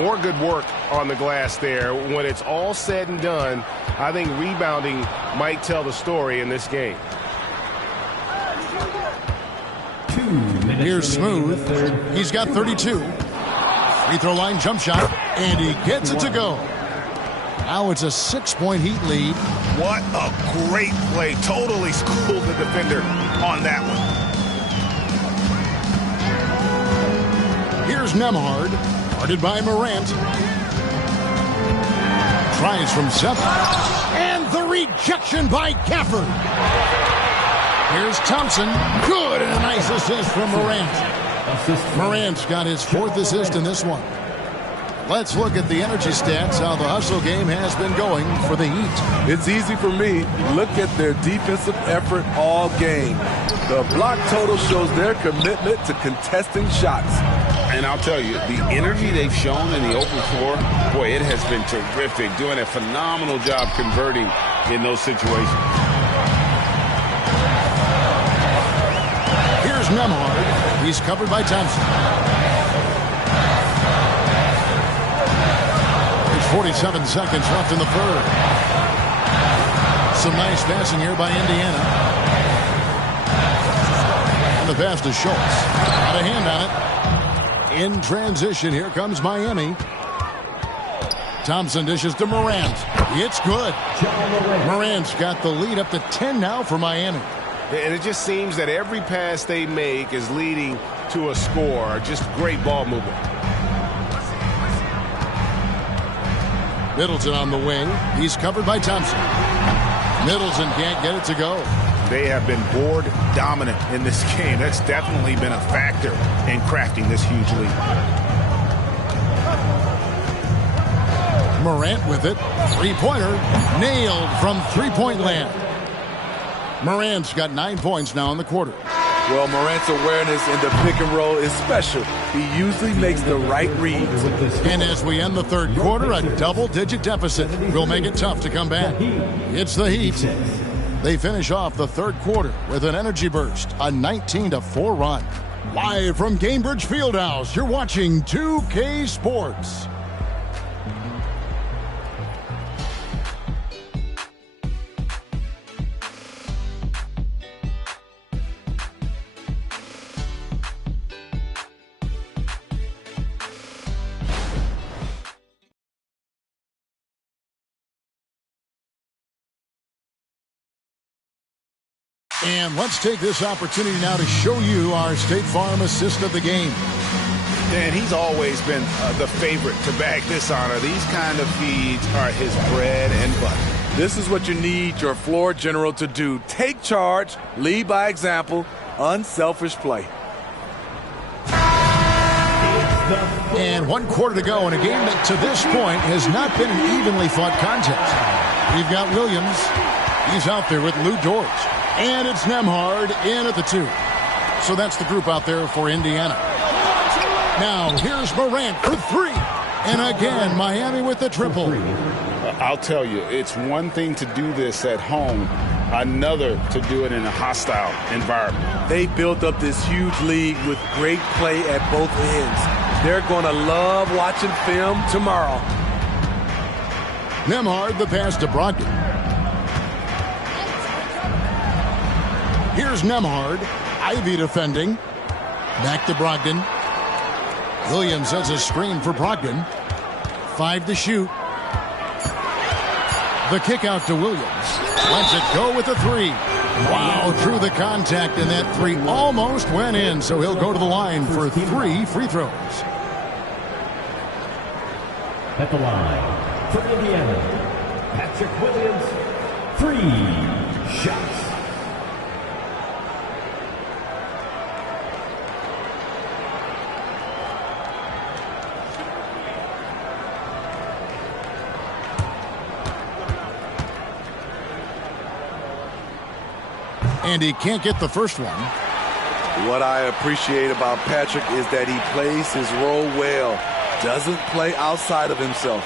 More good work on the glass there. When it's all said and done, I think rebounding might tell the story in this game. Here's Smooth. He's got 32. Free throw line jump shot, and he gets it to go. Now it's a 6-point Heat lead. What a great play. Totally schooled the defender on that one. Here's Nembhard, guarded by Morant. Tries from 7. And the rejection by Gafford. Here's Thompson. Good, and a nice assist from Morant. Morant's got his 4th assist in this one. Let's look at the energy stats, how the hustle game has been going for the Heat. It's easy for me. Look at their defensive effort all game. The block total shows their commitment to contesting shots. And I'll tell you, the energy they've shown in the open floor, boy, it has been terrific. Doing a phenomenal job converting in those situations. Here's Nembhard. He's covered by Thompson. There's 47 seconds left in the third. Some nice passing here by Indiana. And the pass to Schultz. Got a hand on it. In transition, here comes Miami. Thompson dishes to Morant. It's good. Morant's got the lead up to 10 now for Miami. And it just seems that every pass they make is leading to a score. Just great ball movement. Middleton on the wing. He's covered by Thompson. Middleton can't get it to go. They have been board dominant in this game. That's definitely been a factor in crafting this huge lead. Morant with it. Three-pointer. Nailed from three-point land. Morant's got 9 points now in the quarter. Well, Morant's awareness in the pick and roll is special. He usually makes the right reads. And as we end the third quarter, a double-digit deficit will make it tough to come back. It's the Heat. They finish off the third quarter with an energy burst, a 19-4 run. Live from Gainbridge Fieldhouse, you're watching 2K Sports. And let's take this opportunity now to show you our State Farm assist of the game. And he's always been the favorite to bag this honor. These kind of feeds are his bread and butter. This is what you need your floor general to do. Take charge, lead by example, unselfish play. And 1 quarter to go in a game that to this point has not been an evenly fought contest. We've got Williams. He's out there with Lou Dort. And it's Nembhard in at the 2. So that's the group out there for Indiana. Now, here's Morant for 3. And again, Miami with the triple. I'll tell you, it's one thing to do this at home, another to do it in a hostile environment. They built up this huge lead with great play at both ends. They're going to love watching film tomorrow. Nembhard, the pass to Brogdon. Here's Nembhard. Ivy defending. Back to Brogdon. Williams has a screen for Brogdon. 5 to shoot. The kick out to Williams. Lets it go with the 3. Wow, through the contact, and that 3 almost went in, so he'll go to the line for 3 free throws. At the line for Indiana, Patrick Williams, 3 shots. And he can't get the first one. What I appreciate about Patrick is that he plays his role well. Doesn't play outside of himself.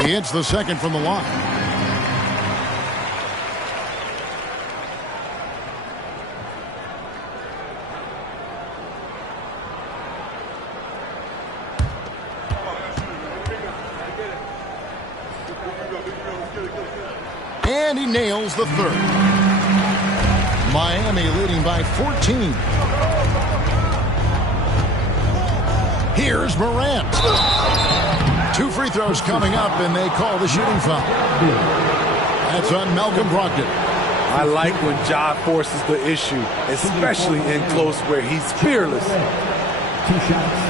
He hits the second from the line. And he nails the third. Miami leading by 14. Here's Morant. 2 free throws coming up, and they call the shooting foul. That's on Malcolm Brogdon. I like when Ja forces the issue, especially in close where he's fearless. 2 shots.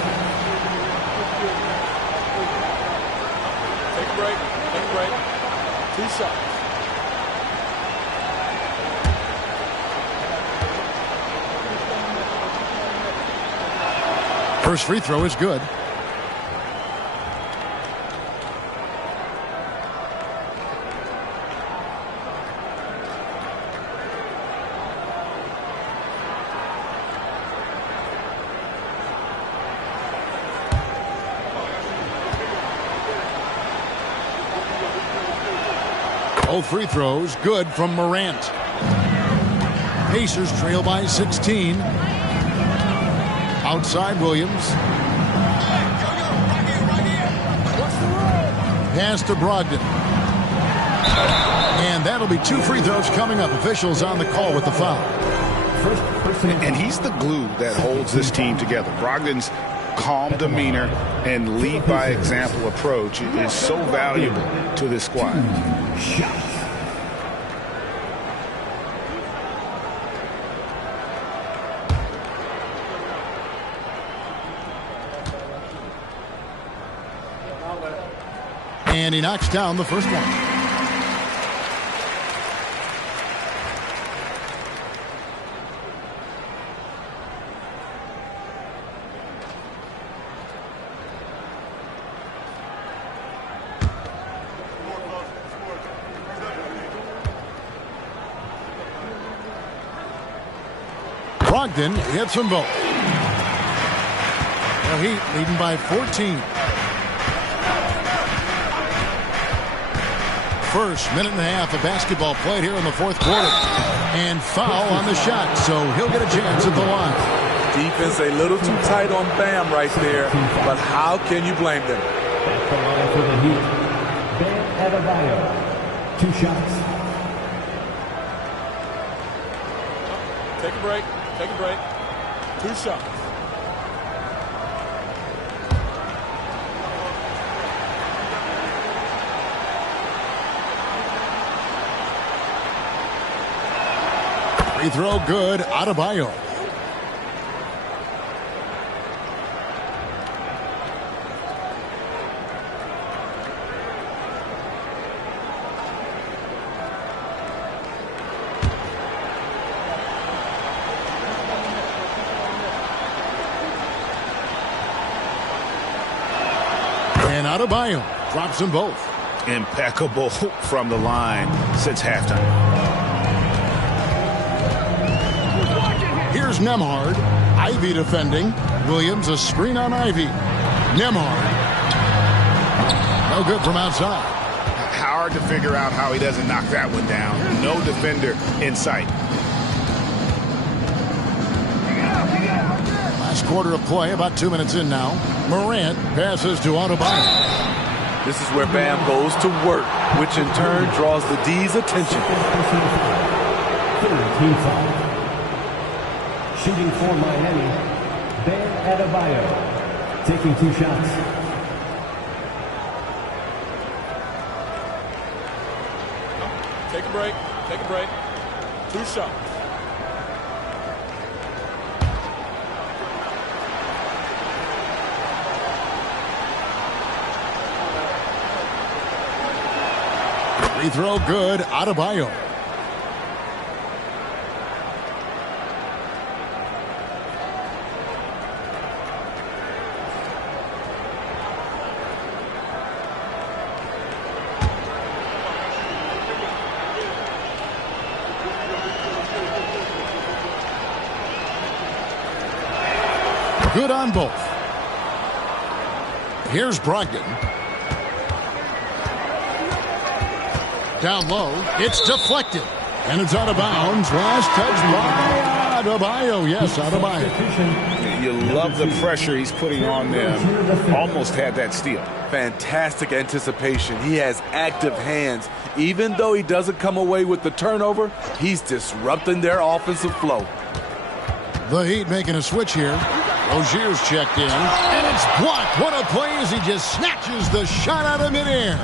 Take a break. 2 shots. First free throw is good. Both free throws good from Morant. Pacers trail by 16. Outside Williams. What's the Pass to Brogdon. And that'll be 2 free throws coming up. Officials on the call with the foul. And he's the glue that holds this team together. Brogdon's calm demeanor and lead by example approach is so valuable to this squad. And he knocks down the first one. Brogdon hits them both. The Heat leading by 14. First minute and a half of basketball played here in the fourth quarter. And foul on the shot, so he'll get a chance at the line. Defense a little too tight on Bam right there, but how can you blame them? At the line for the Heat, Bam Adebayo. 2 shots. Take a break. Take a break. 2 shots. Free throw good. Adebayo. And Adebayo drops them both. Impeccable from the line since halftime. Here's Nembhard. Ivy defending. Williams a screen on Ivy. Nembhard. No good from outside. Hard to figure out how he doesn't knock that one down. No defender in sight. Last quarter of play, about 2 minutes in now. Morant passes to Adebayo. This is where Bam goes to work, which in turn draws the D's attention. Team foul. Shooting for Miami, Bam Adebayo. Taking 2 shots. Take a break. Take a break. 2 shots. Free throw good. Adebayo. Good on both. Here's Brogdon. Down low. It's deflected. And it's out of bounds. Last touch by Adebayo. Yes, Adebayo. You love the pressure he's putting on them. Almost had that steal. Fantastic anticipation. He has active hands. Even though he doesn't come away with the turnover, he's disrupting their offensive flow. The Heat making a switch here. Rozier's checked in, and it's blocked. What a play as he just snatches the shot out of midair.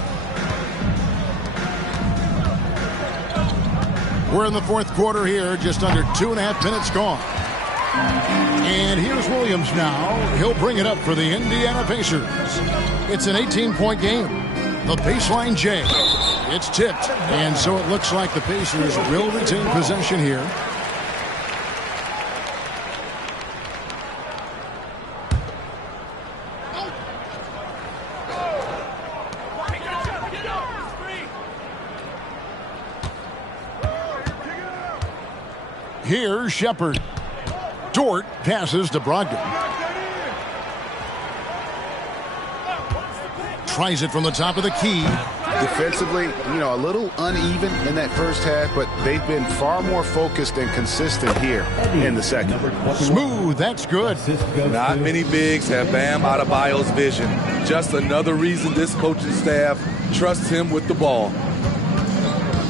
We're in the fourth quarter here, just under 2.5 minutes gone. And here's Williams now. He'll bring it up for the Indiana Pacers. It's an 18-point game. The baseline J. It's tipped, and so it looks like the Pacers will retain possession here. Here's Shepard. Dort passes to Brogdon. Tries it from the top of the key. Defensively, a little uneven in that first half, but they've been far more focused and consistent here in the second. Smooth, that's good. Not many bigs have Bam Adebayo's vision. Just another reason this coaching staff trusts him with the ball.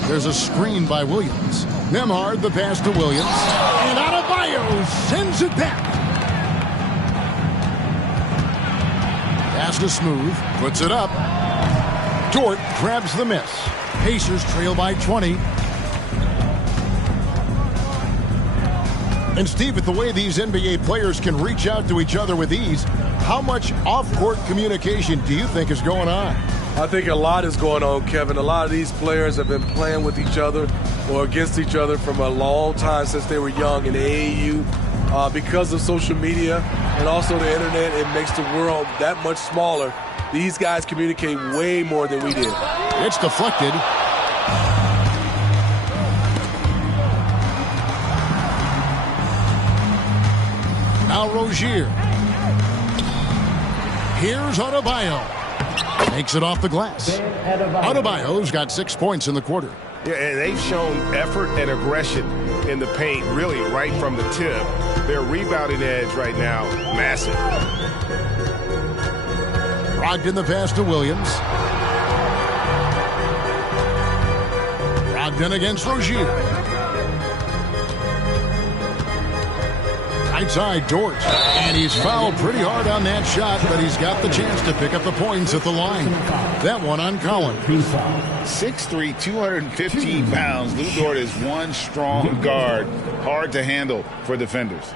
There's a screen by Williams. Nembhard, the pass to Williams. And Adebayo sends it back. Pass to Smooth. Puts it up. Dort grabs the miss. Pacers trail by 20. And Steve, with the way these NBA players can reach out to each other with ease, how much off-court communication do you think is going on? I think a lot is going on, Kevin. A lot of these players have been playing with each other or against each other from a long time since they were young in the AAU. Because of social media and also the internet, it makes the world that much smaller. These guys communicate way more than we did. It's deflected. Now Rozier. Here's Adebayo. Makes it off the glass. Adebayo's got 6 points in the quarter. Yeah, and they've shown effort and aggression in the paint, really right from the tip. Their rebounding edge right now, massive. Brogdon the pass to Williams. Brogdon against Rozier. Right side, Dort. And he's fouled pretty hard on that shot, but he's got the chance to pick up the points at the line. That one on Collins. 6'3", 215 pounds. Lou Dort is one strong guard. Hard to handle for defenders.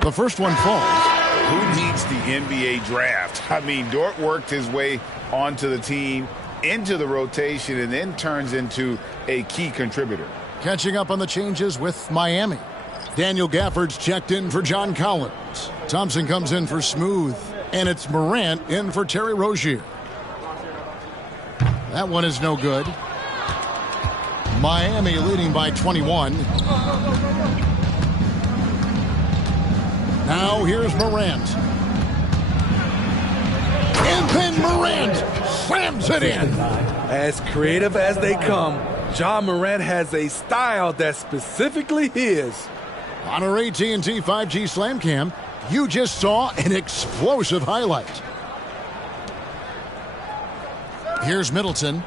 The first one falls. Who needs the NBA draft? I mean, Dort worked his way onto the team, into the rotation, and then turns into a key contributor. Catching up on the changes with Miami. Daniel Gafford's checked in for John Collins. Thompson comes in for Smooth. And it's Morant in for Terry Rozier. That one is no good. Miami leading by 21. Now here's Morant. And then Morant slams it in. As creative as they come, John Morant has a style that's specifically his. On our AT&T 5G Slam Cam, you just saw an explosive highlight. Here's Middleton.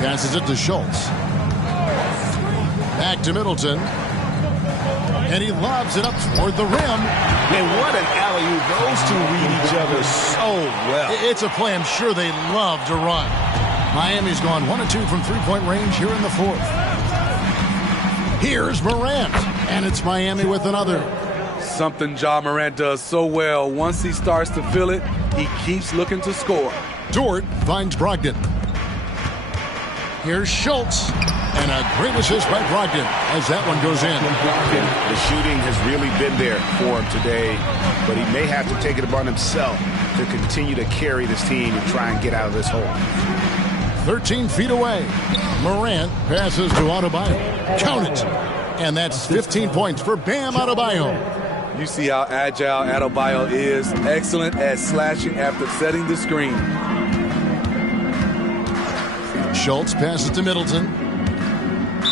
Passes it to Schultz. Back to Middleton. And he lobs it up toward the rim. And what an alley-oop. Those two read each other so well. It's a play I'm sure they love to run. Miami's gone 1 of 2 from three-point range here in the fourth. Here's Morant. And it's Miami with another. Something John Morant does so well. Once he starts to feel it, he keeps looking to score. Dort finds Brogdon. Here's Schultz. And a great assist by Brogdon as that one goes in. The shooting has really been there for him today, but he may have to take it upon himself to continue to carry this team and try and get out of this hole. 13 feet away. Morant passes to Adebayo. Count it. And that's 15 points for Bam Adebayo. You see how agile Adebayo is. Excellent at slashing after setting the screen. Schultz passes to Middleton.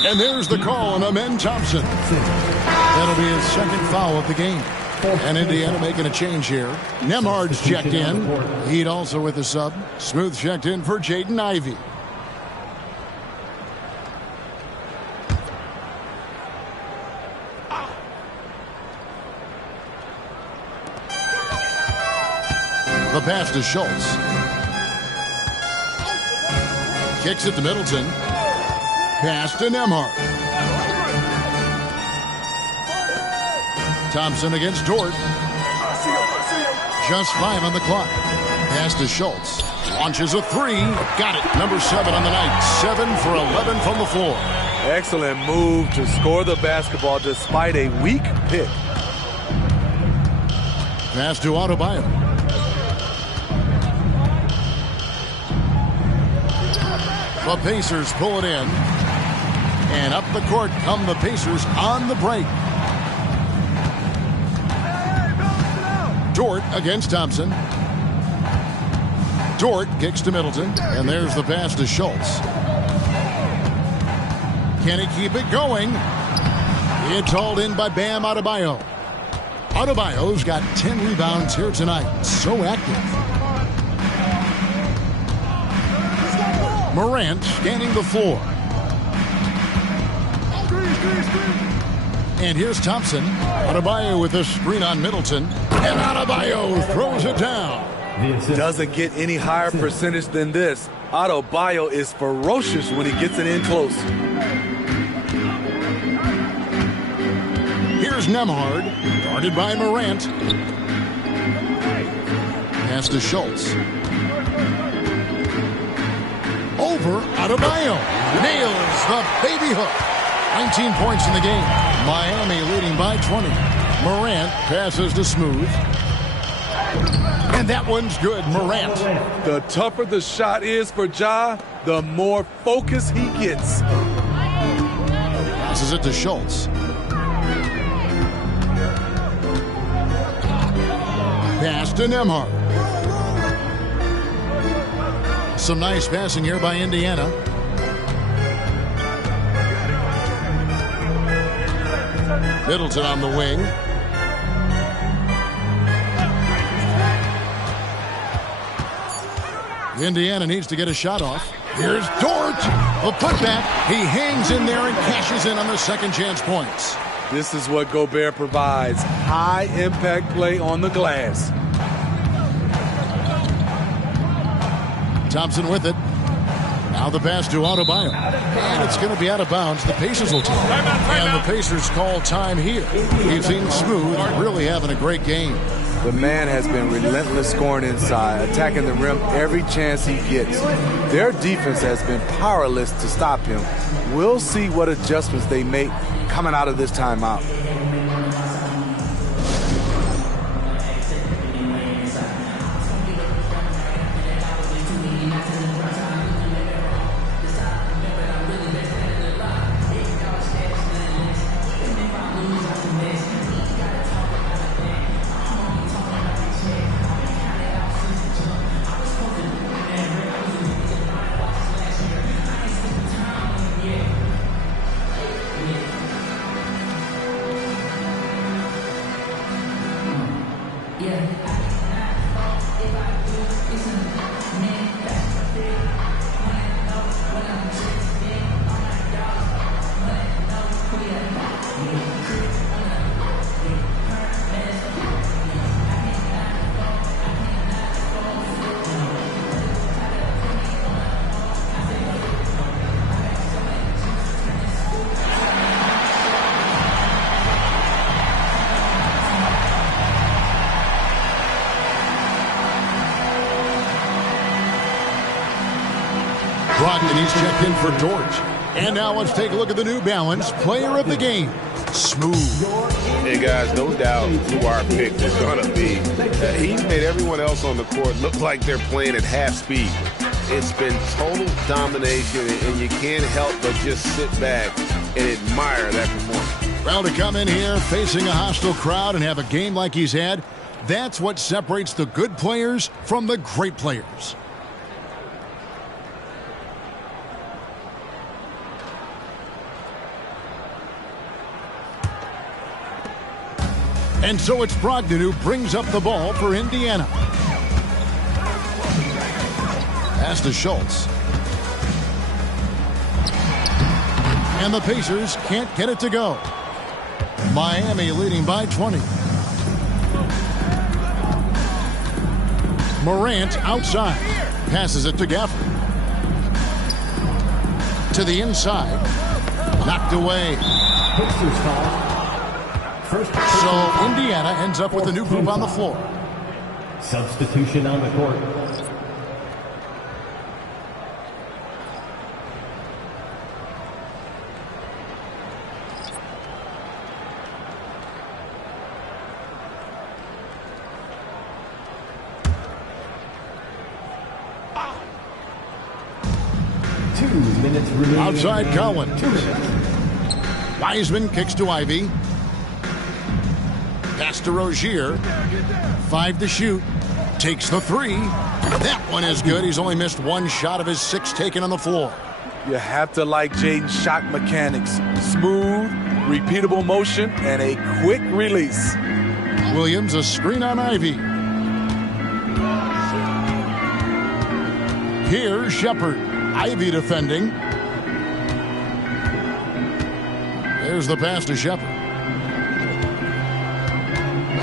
And there's the call on Amen Thompson. That'll be his second foul of the game. And Indiana making a change here. Nembhard's checked in. Heat also with the sub. Smooth checked in for Jaden Ivey. The pass to Schultz. Kicks it to Middleton. Pass to Nembhard. Thompson against Dort. Just 5 on the clock. Pass to Schultz. Launches a 3. Got it. Number 7 on the night. 7 for 11 from the floor. Excellent move to score the basketball despite a weak pick. Pass to Adebayo. The Pacers pull it in. And up the court come the Pacers on the break. Dort against Thompson. Dort kicks to Middleton. And there's the pass to Schultz. Can he keep it going? It's hauled in by Bam Adebayo. Adebayo's got 10 rebounds here tonight. So active. Morant scanning the floor. And here's Thompson. Adebayo with a screen on Middleton. And Adebayo throws it down. Doesn't get any higher percentage than this. Adebayo is ferocious when he gets it in close. Here's Nembhard, guarded by Morant. Pass to Schultz. Over Adebayo. Nails the baby hook. 19 points in the game. Miami leading by 20. Morant passes to Smooth. And that one's good. Morant. The tougher the shot is for Ja, the more focus he gets. Passes it to Schultz. Pass to Nembhard. Some nice passing here by Indiana. Middleton on the wing. Indiana needs to get a shot off. Here's Dort. A putback. He hangs in there and cashes in on the second chance points. This is what Gobert provides. High impact play on the glass. Thompson with it. Now the pass to Adebayo. And it's going to be out of bounds. The Pacers will take it. And the Pacers call time here. We've seen Smooth really having a great game. The man has been relentless scoring inside, attacking the rim every chance he gets. Their defense has been powerless to stop him. We'll see what adjustments they make coming out of this timeout. And he's checked in for Dort. And now let's take a look at the New Balance player of the game, Smooth. Hey, guys, no doubt who our pick is going to be. He's made everyone else on the court look like they're playing at half speed. It's been total domination, and you can't help but just sit back and admire that performance. Well, to come in here facing a hostile crowd and have a game like he's had, that's what separates the good players from the great players. And so it's Brogdon who brings up the ball for Indiana. Pass to Schultz. And the Pacers can't get it to go. Miami leading by 20. Morant outside. Passes it to Gafford. To the inside. Knocked away. Pacers foul. So Indiana ends up with a new group on the floor. Substitution on the court. minutes remaining. Outside Collins. Wiseman kicks to Ivy. Pass to Rozier. 5 to shoot. Takes the 3. That one is good. He's only missed 1 shot of his 6 taken on the floor. You have to like Jaden's shot mechanics. Smooth, repeatable motion, and a quick release. Williams, a screen on Ivy. Here's Shepard. Ivy defending. There's the pass to Shepard.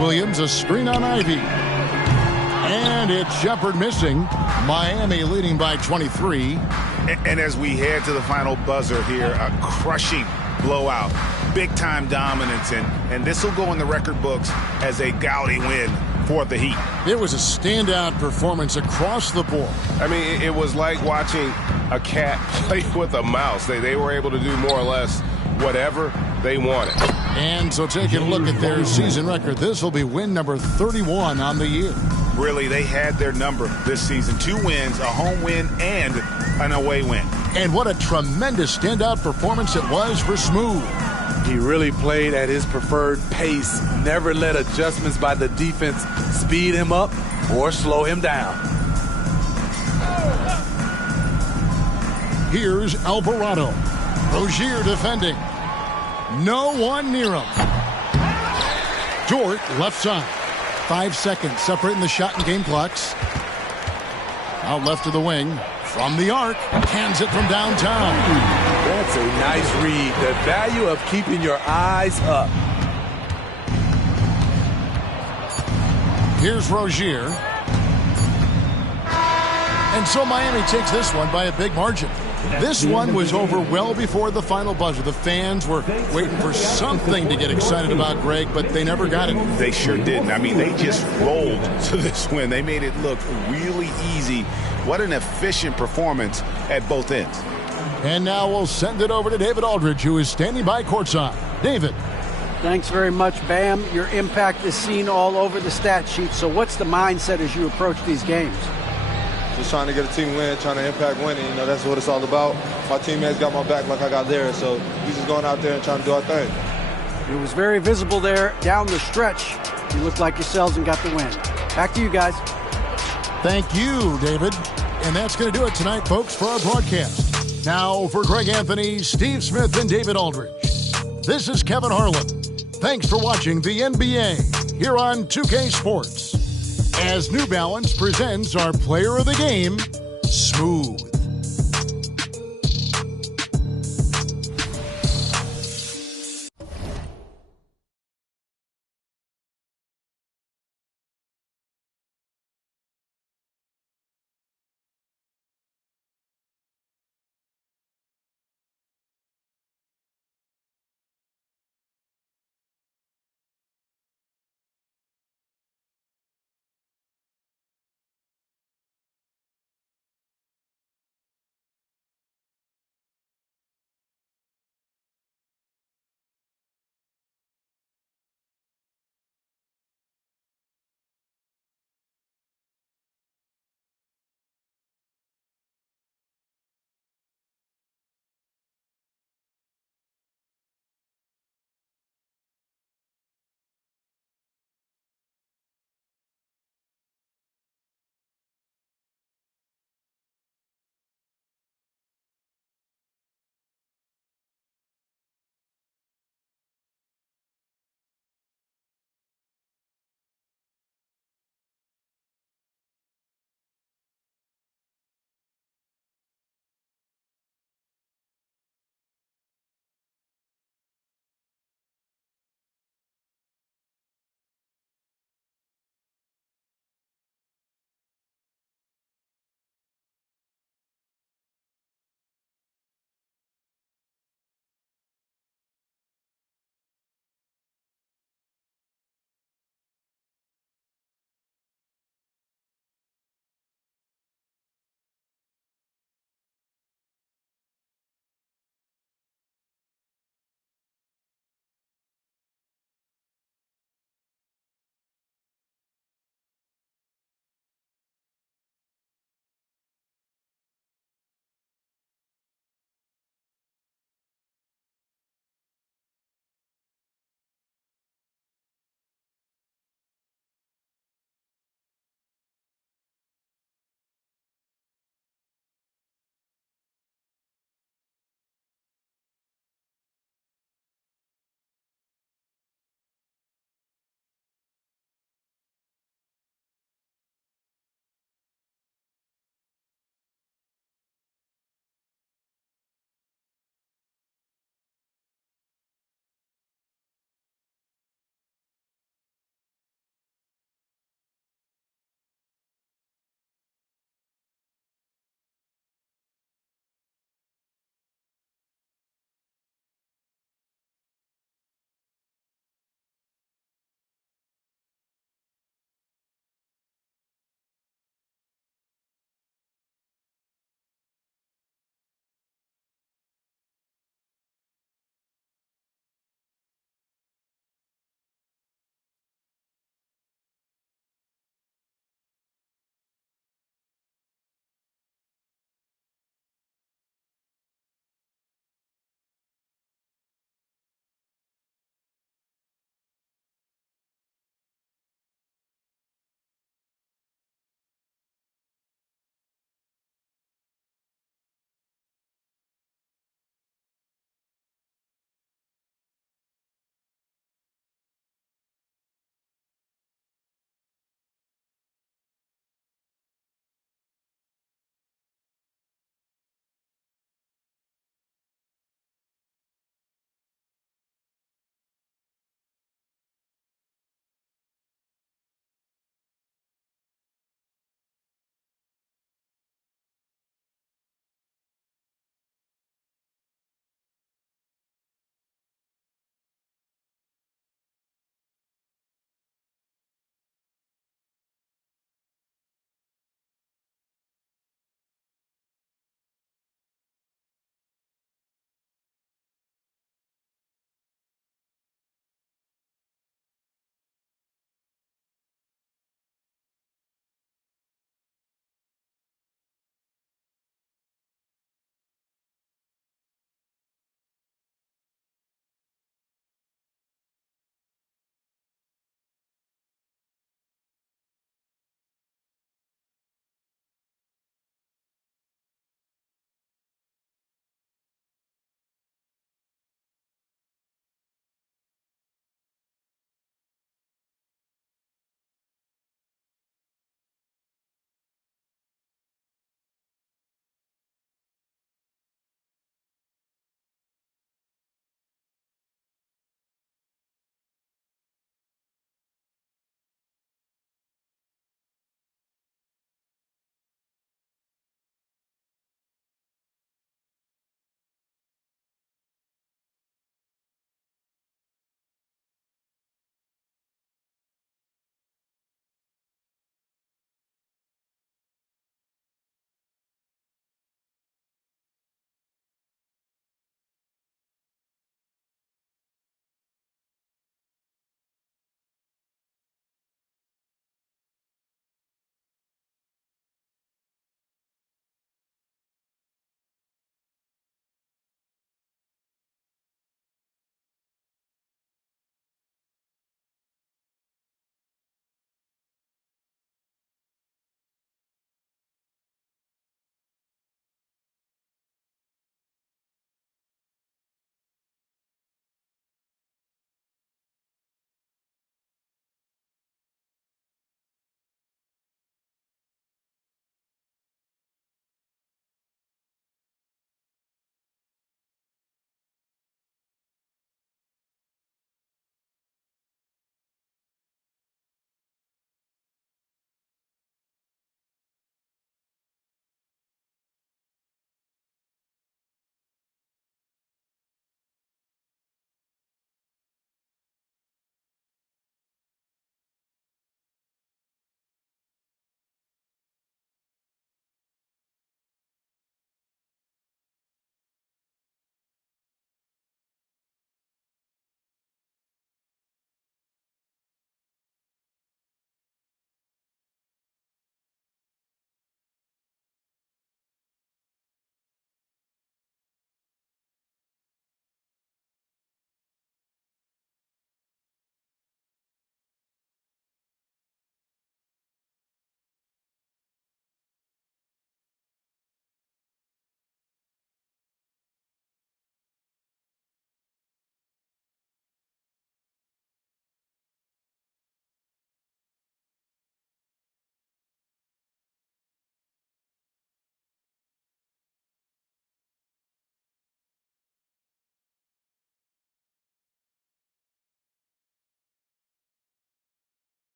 Williams, a screen on Ivy. And it's Shepard missing. Miami leading by 23. And as we head to the final buzzer here, a crushing blowout, big-time dominance, and this will go in the record books as a gaudy win for the Heat. It was a standout performance across the board. I mean, it was like watching a cat play with a mouse. They were able to do more or less whatever they wanted. And so taking a look at their season record, this will be win number 31 on the year. Really, they had their number this season. 2 wins, a home win, and an away win. And what a tremendous standout performance it was for Smooth. He really played at his preferred pace, never let adjustments by the defense speed him up or slow him down. Here's Alvarado. Rozier defending. No one near him. Dort left side. 5 seconds separating the shot and game clocks. Out left to the wing. From the arc. Hands it from downtown. That's a nice read. The value of keeping your eyes up. Here's Rozier. And so Miami takes this one by a big margin. This one was over well before the final buzzer. The fans were waiting for something to get excited about, Greg, but they never got it. They sure didn't. I mean, they just rolled to this win. They made it look really easy. What an efficient performance at both ends. And now we'll send it over to David Aldridge, who is standing by courtside. David. Thanks very much, Bam. Your impact is seen all over the stat sheet. So what's the mindset as you approach these games? Just trying to get a team win, trying to impact winning. You know, that's what it's all about. My teammates got my back like I got theirs, so we just going out there and trying to do our thing. It was very visible there down the stretch. You looked like yourselves and got the win. Back to you guys. Thank you, David. And that's going to do it tonight, folks, for our broadcast. Now, for Greg Anthony, Steve Smith, and David Aldridge, this is Kevin Harlan. Thanks for watching the NBA here on 2K Sports, as New Balance presents our player of the game, Smooth.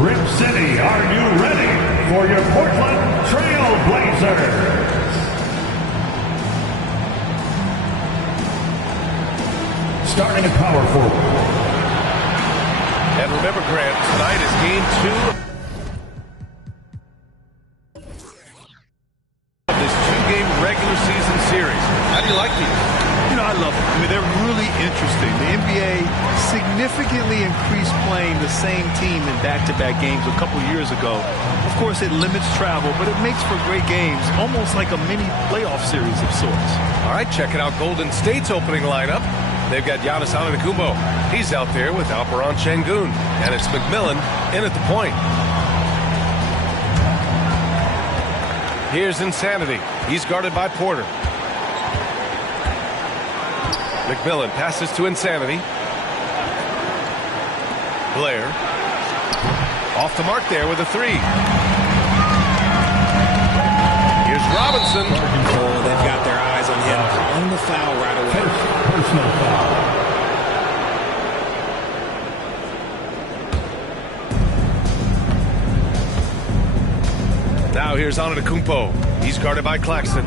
Rip City, are you ready for your Portland Trail Blazers? Starting at power forward. And remember, Grant, tonight is game 2 of this 2-game regular season series. How do you like these? You know, I love them. I mean, they're really interesting. The NBA significantly increased playing the same team in back-to-back games a couple years ago. Of course, it limits travel, but it makes for great games, almost like a mini playoff series of sorts. All right, checking out Golden State's opening lineup. They've got Giannis Antetokounmpo. He's out there with Alperen Şengün. And it's McMillan in at the point. Here's Insanity. He's guarded by Porter. McMillan passes to Insanity. Blair. Off the mark there with a 3. Here's Robinson. Oh, they've got their eyes on him. On the foul right away. Personal foul. Now here's Antetokounmpo. He's guarded by Claxton.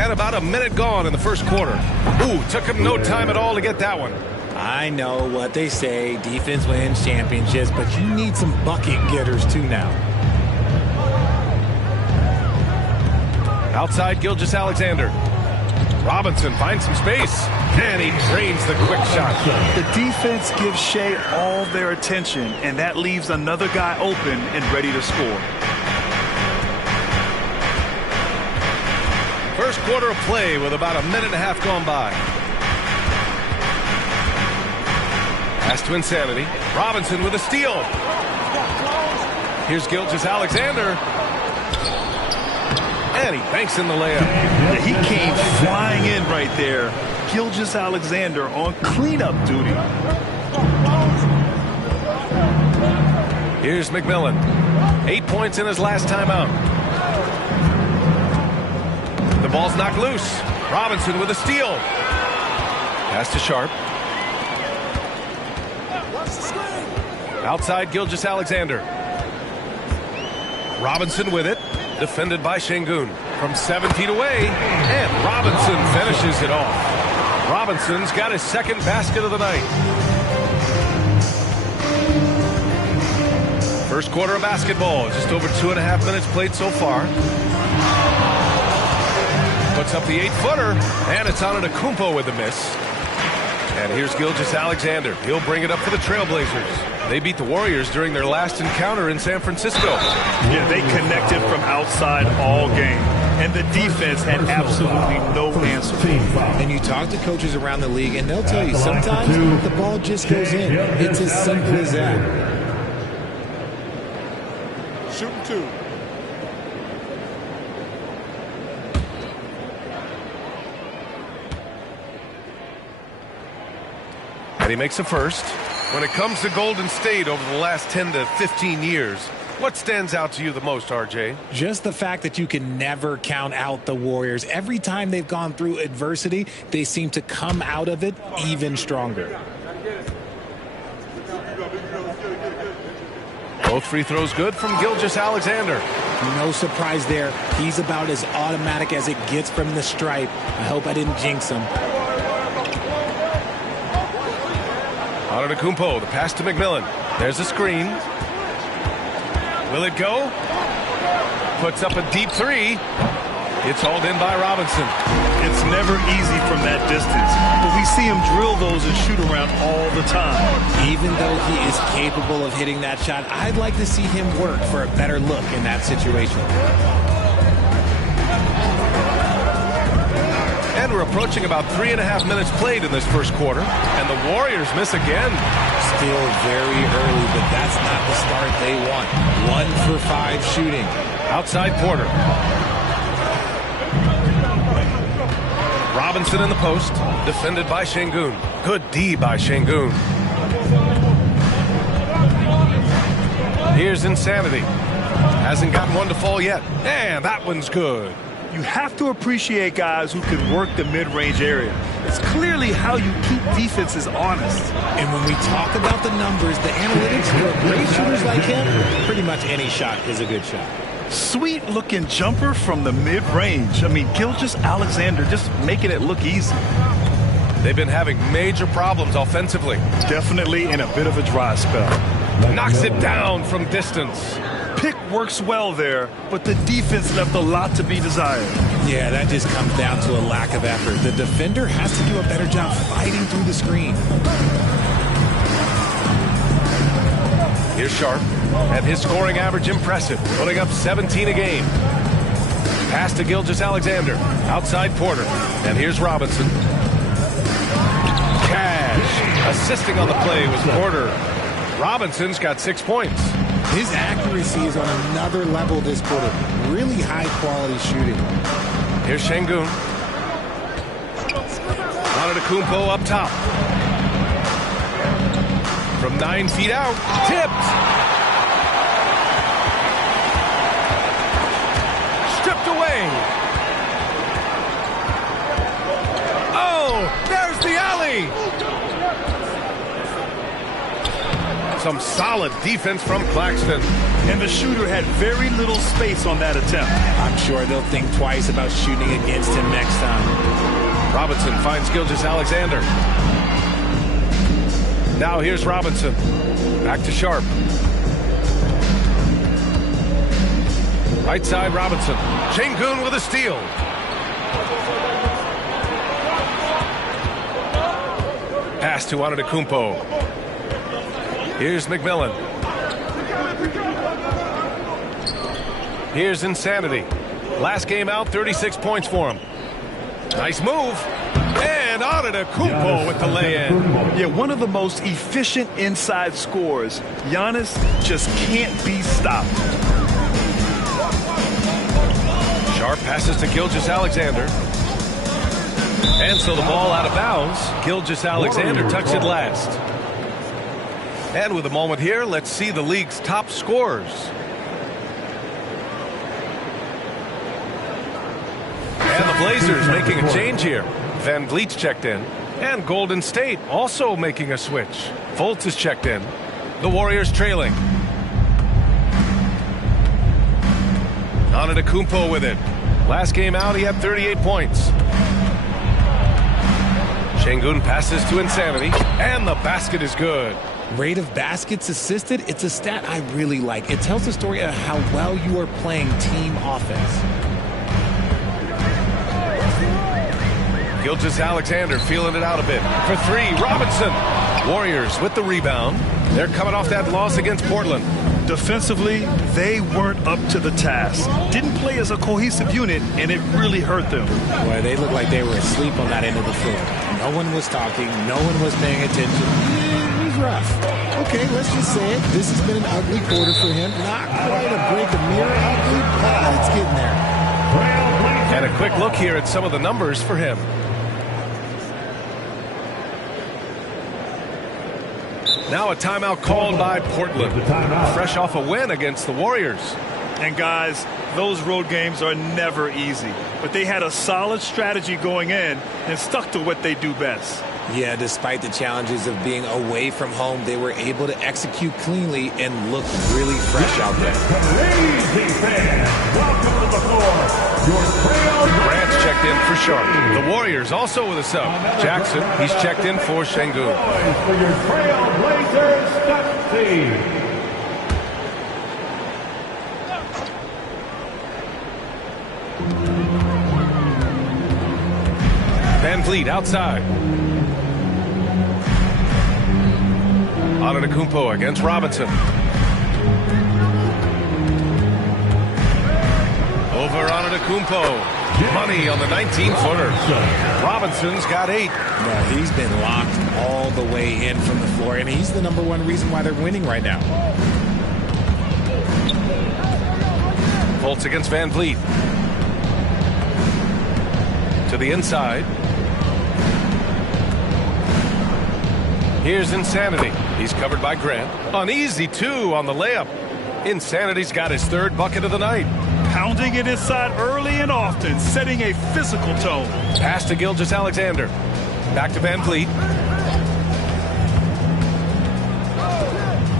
And about a minute gone in the first quarter. Ooh, took him no time at all to get that one. I know what they say, defense wins championships, but you need some bucket getters too now. Outside Gilgeous-Alexander. Robinson finds some space. And he drains the quick shot. The defense gives Shea all their attention, and that leaves another guy open and ready to score. First quarter of play with about a minute and a half gone by. Pass to Insanity. Robinson with a steal. Here's Gilgeous-Alexander. And he banks in the layup. He came flying in right there. Gilgeous-Alexander on cleanup duty. Here's McMillan. 8 points in his last timeout. The ball's knocked loose. Robinson with a steal. Pass to Sharp. Outside Gilgeous-Alexander. Robinson with it. Defended by Şengün. From 7 feet away. And Robinson finishes it off. Robinson's got his second basket of the night. First quarter of basketball. Just over 2.5 minutes played so far. Puts up the 8-footer. And it's Antetokounmpo with the miss. And here's Gilgeous-Alexander. He'll bring it up for the Trailblazers. They beat the Warriors during their last encounter in San Francisco. Yeah, they connected from outside all game. And the defense had absolutely no answer. And you talk to coaches around the league, and they'll tell you sometimes the ball just goes in. It's as simple as that. Shooting 2. And he makes a first. When it comes to Golden State over the last 10 to 15 years, what stands out to you the most, RJ? Just the fact that you can never count out the Warriors. Every time they've gone through adversity, they seem to come out of it even stronger. Both free throws good from Gilgeous-Alexander. No surprise there. He's about as automatic as it gets from the stripe. I hope I didn't jinx him. Antetokounmpo, the pass to McMillan. There's a screen. Will it go? Puts up a deep 3. It's hauled in by Robinson. It's never easy from that distance, but we see him drill those and shoot around all the time. Even though he is capable of hitting that shot, I'd like to see him work for a better look in that situation. And we're approaching about 3.5 minutes played in this first quarter. And the Warriors miss again. Still very early, but that's not the start they want. 1 for 5 shooting. Outside Porter. Robinson in the post. Defended by Şengün. Good D by Şengün. Here's Insanity. Hasn't gotten one to fall yet. And that one's good. You have to appreciate guys who can work the mid-range area. It's clearly how you keep defenses honest. And when we talk about the numbers, the analytics for great shooters like him, pretty much any shot is a good shot. Sweet-looking jumper from the mid-range. I mean, Gilgeous-Alexander just making it look easy. They've been having major problems offensively. Definitely in a bit of a dry spell. Knocks it down from distance. Pick works well there, but the defense left a lot to be desired. Yeah, that just comes down to a lack of effort. The defender has to do a better job fighting through the screen. Here's Sharp, and his scoring average impressive, putting up 17 a game. Pass to Gilgeous-Alexander, outside Porter, and here's Robinson. Cash, assisting on the play was Porter. Robinson's got 6 points. His accuracy is on another level this quarter. Really high-quality shooting. Here's Şengün. Antetokounmpo up top. From 9 feet out, tipped. Stripped away. Oh, there's the alley. Some solid defense from Claxton. And the shooter had very little space on that attempt. I'm sure they'll think twice about shooting against him next time. Robinson finds Gilgeous-Alexander. Now here's Robinson. Back to Sharp. Right side, Robinson. Şengün with a steal. Pass to Antetokounmpo. Here's McMillan. Here's Insanity. Last game out, 36 points for him. Nice move. And Antetokounmpo with the lay-in. Yeah, one of the most efficient inside scorers. Giannis just can't be stopped. Sharp passes to Gilgeous-Alexander. And so the ball out of bounds. Gilgeous-Alexander touched it last. And with a moment here, let's see the league's top scorers. And the Blazers making a change here. Van Vliet's checked in. And Golden State also making a switch. Fultz is checked in. The Warriors trailing. Antetokounmpo with it. Last game out, he had 38 points. Şengün passes to Insanity. And the basket is good. Rate of baskets assisted, it's a stat I really like. It tells the story of how well you are playing team offense. Gilgeous-Alexander feeling it out a bit. For three, Robinson. Warriors with the rebound. They're coming off that loss against Portland. Defensively, they weren't up to the task. Didn't play as a cohesive unit, and it really hurt them. Boy, they looked like they were asleep on that end of the floor. No one was talking. No one was paying attention. It was rough. Okay, let's just say it. This has been an ugly quarter for him. Not quite a break a mirror ugly, but it's getting there. And a quick look here at some of the numbers for him. Now a timeout called by Portland. Fresh off a win against the Warriors. And guys, those road games are never easy. But they had a solid strategy going in and stuck to what they do best. Yeah, despite the challenges of being away from home, they were able to execute cleanly and look really fresh out there. Crazy fans, welcome to the floor. Grant's checked in for Sharp. The Warriors also with a sub. Jackson, he's checked in for Şengün. For your Trailblazers Stud team. Van Vliet outside. Antetokounmpo against Robinson. Over Antetokounmpo. Money on the 19-footer. Robinson's got 8. Yeah, he's been locked all the way in from the floor, and he's the #1 reason why they're winning right now. Fultz against Van Vliet. To the inside. Here's Insanity. He's covered by Grant. An easy 2 on the layup. Insanity's got his 3rd bucket of the night. Pounding it inside early and often, setting a physical tone. Pass to Gilgeous-Alexander. Back to Van Vliet.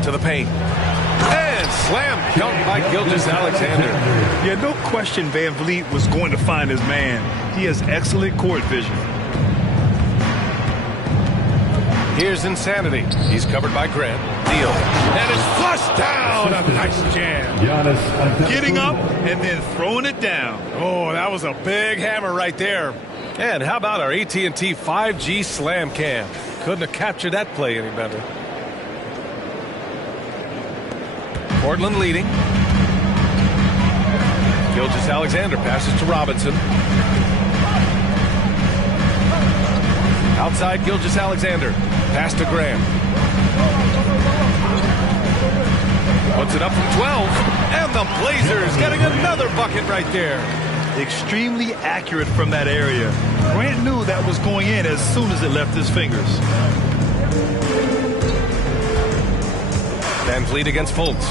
To the paint. And slam dunk by Gilgeous-Alexander. Yeah, no question Van Vliet was going to find his man. He has excellent court vision. Here's Insanity. He's covered by Grant. Deal. And it's flushed down. A nice jam. Getting up and then throwing it down. Oh, that was a big hammer right there. And how about our AT&T 5G Slam Cam? Couldn't have captured that play any better. Portland leading. Gilgeous-Alexander passes to Robinson. Outside Gilgeous-Alexander. Pass to Graham. Puts it up from 12. And the Blazers getting another bucket right there. Extremely accurate from that area. Grant knew that was going in as soon as it left his fingers. Van Vliet against Fultz.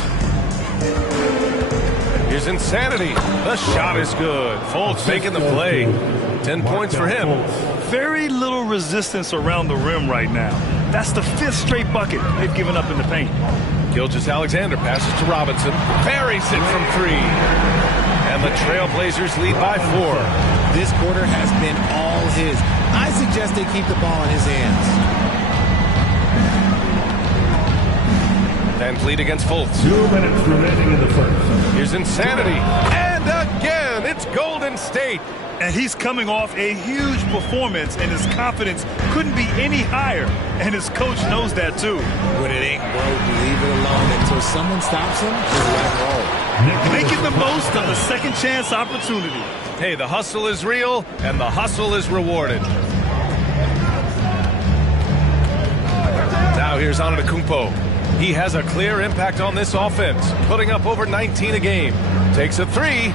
Here's Insanity. The shot is good. Fultz making the play. 10 points for him. Very little resistance around the rim right now. That's the 5th straight bucket they've given up in the paint. Gilgeous-Alexander passes to Robinson. Buries it from 3. And the Trailblazers lead by 4. This quarter has been all his. I suggest they keep the ball in his hands. Van Vliet against Fultz. 2 minutes remaining in the first. Here's Insanity. And again, it's Golden State. And he's coming off a huge performance, and his confidence couldn't be any higher. And his coach knows that, too. When it ain't broke, leave it alone until someone stops him. Just let it roll. Making the most of the second chance opportunity. Hey, the hustle is real, and the hustle is rewarded. Now here's Antetokounmpo. He has a clear impact on this offense, putting up over 19 a game. Takes a 3.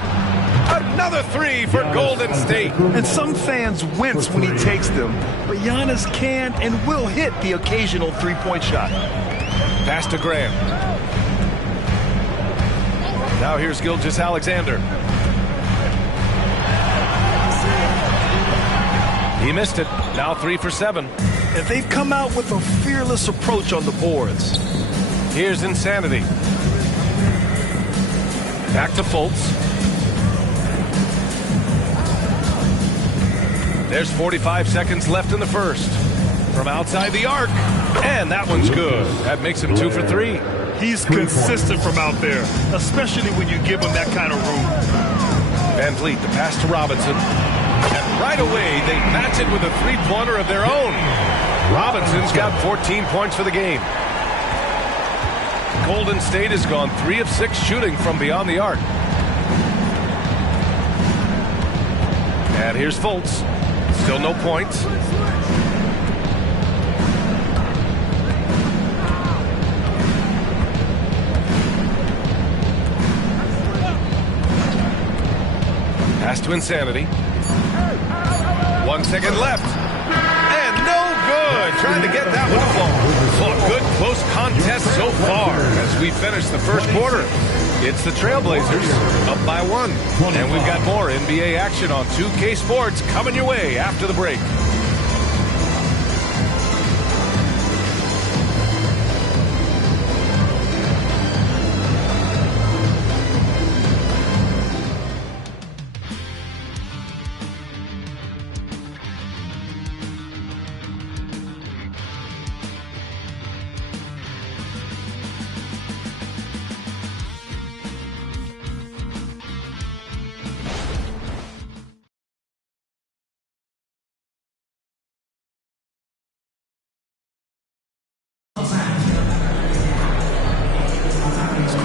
Another 3 for Golden State. And some fans wince when he takes them, but Giannis can and will hit the occasional three-point shot. Pass to Graham. Now here's Gilgeous-Alexander. He missed it. Now 3 for 7. And they've come out with a fearless approach on the boards. Here's Insanity. Back to Fultz. There's 45 seconds left in the first. From outside the arc. And that one's good. That makes him 2 for 3. He's consistent from out there, especially when you give him that kind of room. Van Vliet, the pass to Robinson. And right away, they match it with a three-pointer of their own. Robinson's got 14 points for the game. Golden State has gone 3 of 6 shooting from beyond the arc. And here's Fultz. Still no points. Pass to Insanity. 1 second left. And no good. Trying to get that one to fall. Well, good close contest so far as we finish the first quarter. It's the Trailblazers up by 1. And we've got more NBA action on 2K Sports coming your way after the break.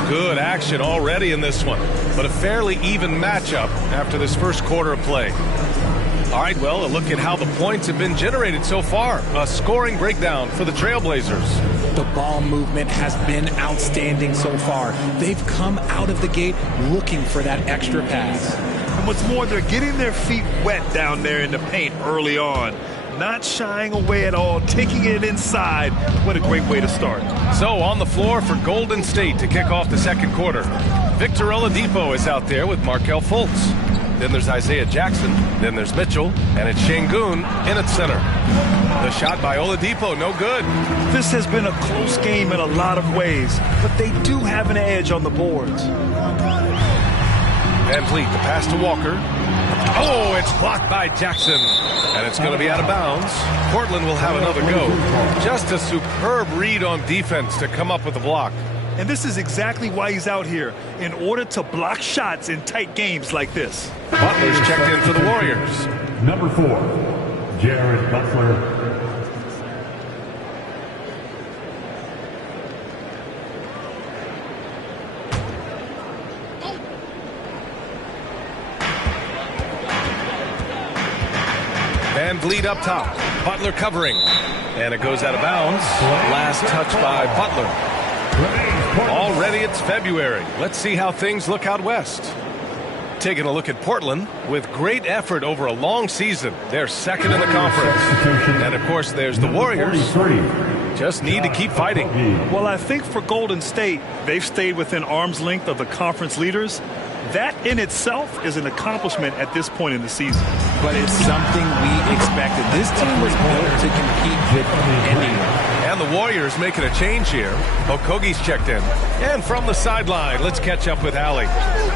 Good action already in this one, but a fairly even matchup after this first quarter of play. All right, well, a look at how the points have been generated so far. A scoring breakdown for the Trailblazers. The ball movement has been outstanding so far. They've come out of the gate looking for that extra pass. And what's more, they're getting their feet wet down there in the paint early on. Not shying away at all, taking it inside. What a great way to start. So on the floor for Golden State to kick off the second quarter. Victor Oladipo is out there with Markelle Fultz. Then there's Isaiah Jackson. Then there's Mitchell. And it's Şengün in at center. The shot by Oladipo, no good. This has been a close game in a lot of ways, but they do have an edge on the boards. Van Vliet, the pass to Walker. Oh, it's blocked by Jackson. And it's going to be out of bounds. Portland will have another go. Just a superb read on defense to come up with the block. And this is exactly why he's out here, in order to block shots in tight games like this. Butler's checked in for the Warriors. Number 4, Jared Butler. Van Vliet up top. Butler covering. And it goes out of bounds. Last touch by Butler. Already it's February. Let's see how things look out west. Taking a look at Portland, with great effort over a long season. They're second in the conference. And of course there's the Warriors. Just need to keep fighting. Well, I think for Golden State, they've stayed within arm's length of the conference leaders. That in itself is an accomplishment at this point in the season. But it's something we expected. This team was built to compete with anyone. And the Warriors making a change here. Okogie's checked in. And from the sideline, let's catch up with Allie.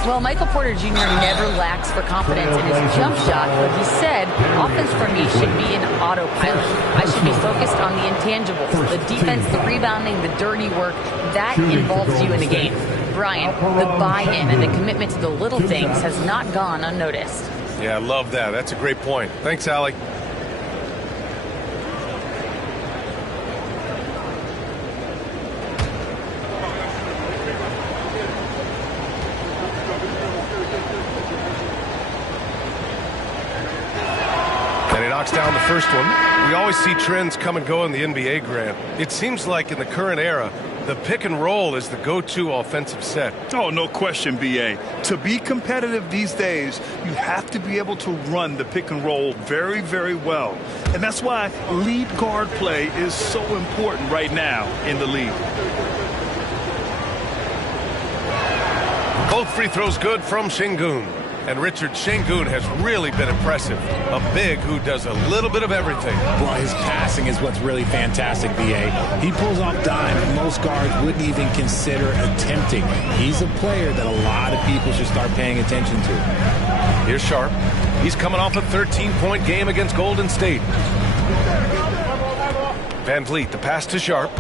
Well, Michael Porter Jr. never lacks for confidence in his jump shot, but he said, offense for me should be an autopilot. I should be focused on the intangibles, the defense, the rebounding, the dirty work. That involves you in a game. Brian, the buy-in and the commitment to the little things has not gone unnoticed. Yeah, I love that. That's a great point. Thanks, Allie. Down the first one. We always see trends come and go in the NBA, Grant. It seems like in the current era, the pick and roll is the go-to offensive set. Oh, no question, B.A. To be competitive these days, you have to be able to run the pick and roll very, very well. And that's why lead guard play is so important right now in the league. Both free throws good from Şengün. And Richard, Şengün has really been impressive. A big who does a little bit of everything. Well, his passing is what's really fantastic, B.A. He pulls off dimes most guards wouldn't even consider attempting. He's a player that a lot of people should start paying attention to. Here's Sharp. He's coming off a 13-point game against Golden State. Van Vliet, the pass to Sharp.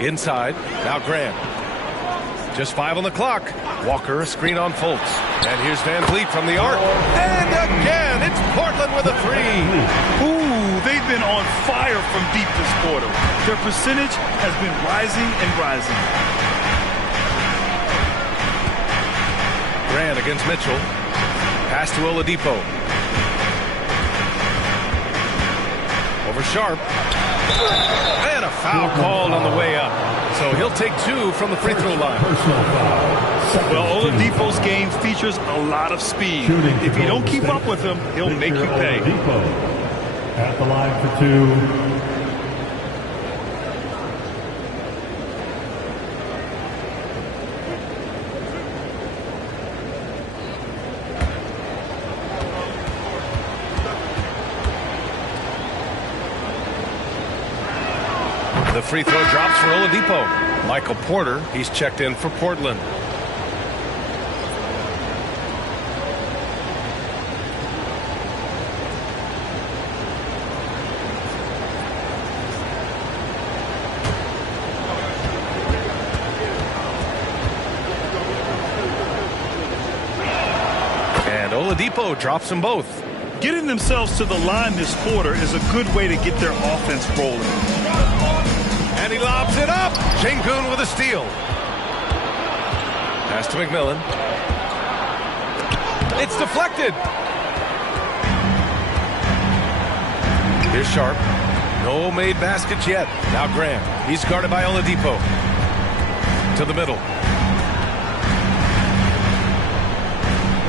Inside, now Grant. Just 5 on the clock. Walker, a screen on Fultz. And here's Van Vliet from the arc. And again, it's Portland with a 3. Ooh, they've been on fire from deep this quarter. Their percentage has been rising and rising. Grant against Mitchell. Pass to Oladipo. Over Sharp. And a foul called on the way up. So he'll take 2 from the free throw line. Well, Oladipo's game features a lot of speed. If you don't keep up with him, he'll make you pay. At the line for 2. The free throw drops for Oladipo. Michael Porter, he's checked in for Portland. And Oladipo drops them both. Getting themselves to the line this quarter is a good way to get their offense rolling. And he lobs it up. Şengün with a steal. Pass to McMillan. It's deflected. Here's Sharp. No made baskets yet. Now Grant. He's guarded by Oladipo. To the middle.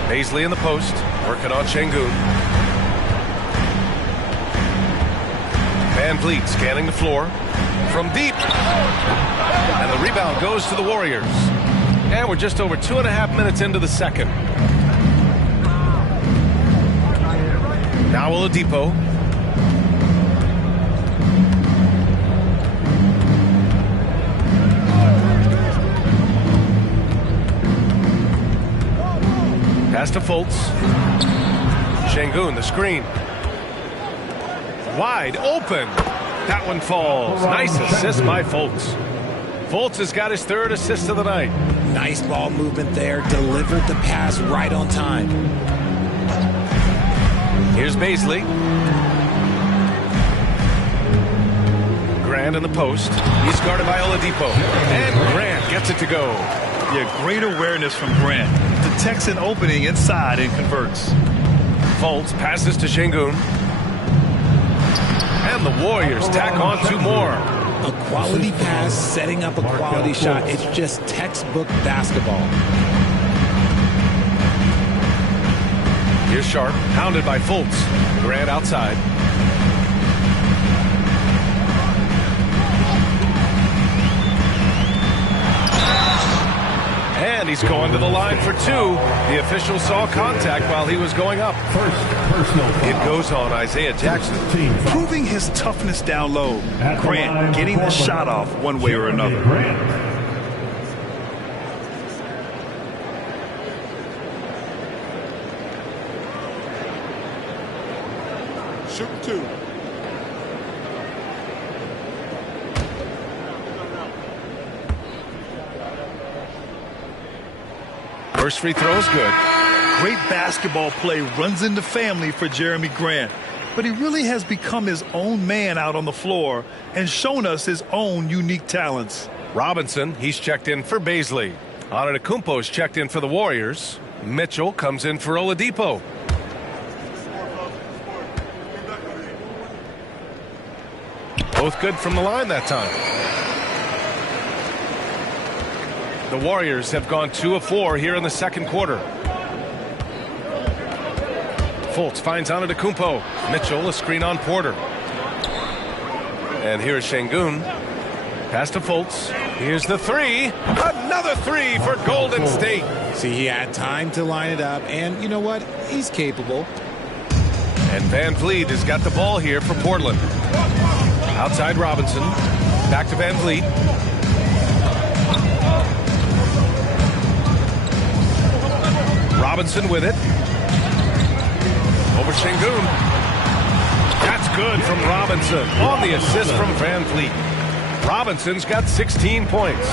Paisley in the post. Working on Şengün. Van Vliet scanning the floor. From deep. And the rebound goes to the Warriors. And we're just over 2.5 minutes into the second. Now Oladipo. Pass to Fultz. Şengün, the screen. Wide open. That one falls. Nice assist by Fultz. Fultz has got his 3rd assist of the night. Nice ball movement there. Delivered the pass right on time. Here's Bazley. Grant in the post. He's guarded by Oladipo. And Grant gets it to go. Yeah, great awareness from Grant. Detects an opening inside and converts. Fultz passes to Şengün. And the Warriors tack on 2 more. A quality pass, setting up a quality shot. It's just textbook basketball. Here's Sharp, pounded by Fultz. Grant outside. And he's going to the line for 2. The official saw contact while he was going up. It goes on Isaiah Jackson. Proving his toughness down low. Grant getting the shot off one way or another. Shoot 2. First free throw is good. Great basketball play runs into family for Jeremy Grant. But he really has become his own man out on the floor and shown us his own unique talents. Robinson, he's checked in for Bazley. Antetokounmpo's checked in for the Warriors. Mitchell comes in for Oladipo. Both good from the line that time. The Warriors have gone 2 of 4 here in the second quarter. Fultz finds Antetokounmpo. Mitchell, a screen on Porter. And here's Şengün. Pass to Fultz. Here's the 3. Another 3 for Golden State. See, he had time to line it up, and you know what? He's capable. And Van Vliet has got the ball here for Portland. Outside Robinson. Back to Van Vliet. Robinson with it. Over Şengün. That's good from Robinson on the assist from Van Vliet. Robinson's got 16 points.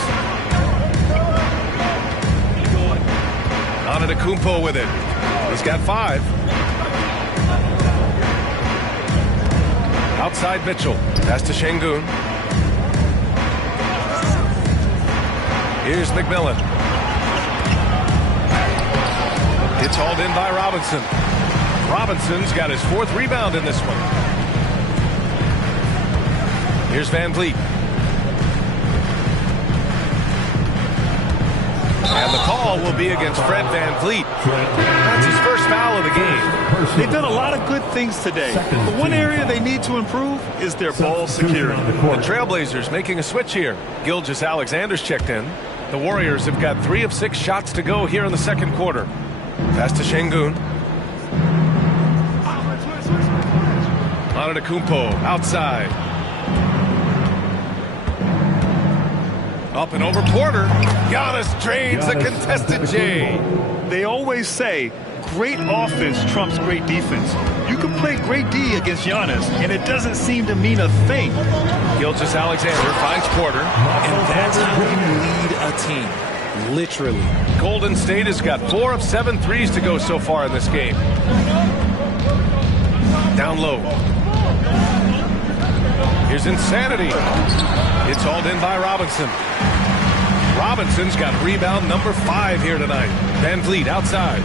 Antetokounmpo with it. He's got 5. Outside Mitchell. Pass to Şengün. Here's McMillan. It's hauled in by Robinson. Robinson's got his 4th rebound in this one. Here's Van Vliet. And the call will be against Fred Van Vliet. That's his first foul of the game. They've done a lot of good things today. But one area they need to improve is their ball security. The Trailblazers making a switch here. Gilgeous-Alexander's checked in. The Warriors have got 3 of 6 shots to go here in the second quarter. Pass to Şengün. Antetokounmpo outside. Up and over Porter. Giannis drains the contested J. They always say great offense trumps great defense. You can play great D against Giannis, and it doesn't seem to mean a thing. Gilgeous-Alexander finds Porter. And that's how you lead a team. Literally. Golden State has got 4 of 7 threes to go so far in this game. Down low. Here's Insanity. It's hauled in by Robinson. Robinson's got rebound number 5 here tonight. Van Vliet outside.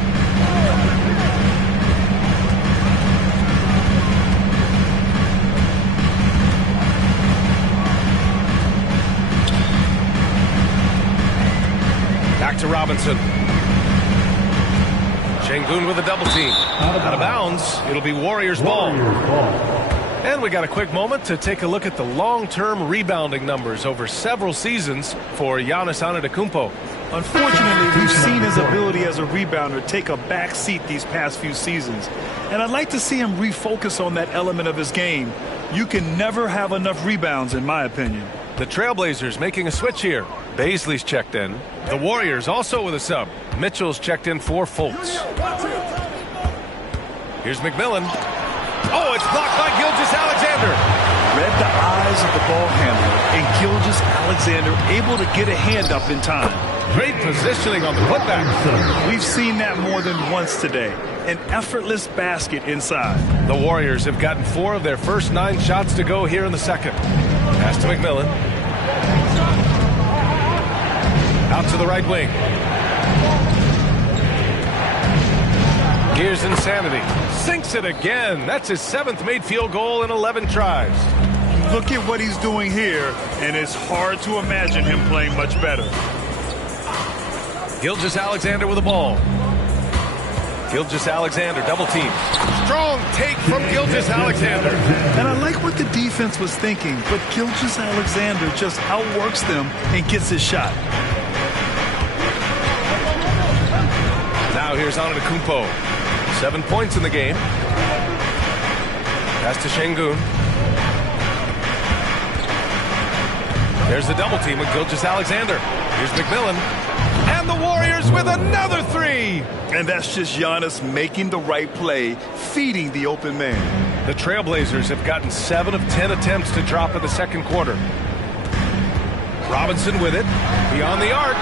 Back to Robinson. Şengün with a double team. Out of bounds. It'll be Warriors ball. And we got a quick moment to take a look at the long-term rebounding numbers over several seasons for Giannis Antetokounmpo. Unfortunately, we've seen his ability as a rebounder take a back seat these past few seasons. And I'd like to see him refocus on that element of his game. You can never have enough rebounds, in my opinion. The Trailblazers making a switch here. Baisley's checked in. The Warriors also with a sub. Mitchell's checked in for Fultz. Here's McMillan. Oh, it's blocked by Gilgeous-Alexander. Read the eyes of the ball handler, and Gilgeous-Alexander able to get a hand up in time. Great positioning on the putback. We've seen that more than once today. An effortless basket inside. The Warriors have gotten 4 of their first 9 shots to go here in the second. Pass to McMillan. Out to the right wing. Here's Insanity. Sinks it again. That's his 7th made field goal in 11 tries. Look at what he's doing here, and it's hard to imagine him playing much better. Gilgeous-Alexander with the ball. Gilgeous-Alexander double team. Strong take from Gilgeous-Alexander. And I like what the defense was thinking, but Gilgeous-Alexander just outworks them and gets his shot. Now here's Antetokounmpo. 7 points in the game. Pass to Şengün. There's the double team with Gilgeous-Alexander. Here's McMillan. And the Warriors with another 3. And that's just Giannis making the right play, feeding the open man. The Trailblazers have gotten 7 of 10 attempts to drop in the second quarter. Robinson with it. Beyond the arc.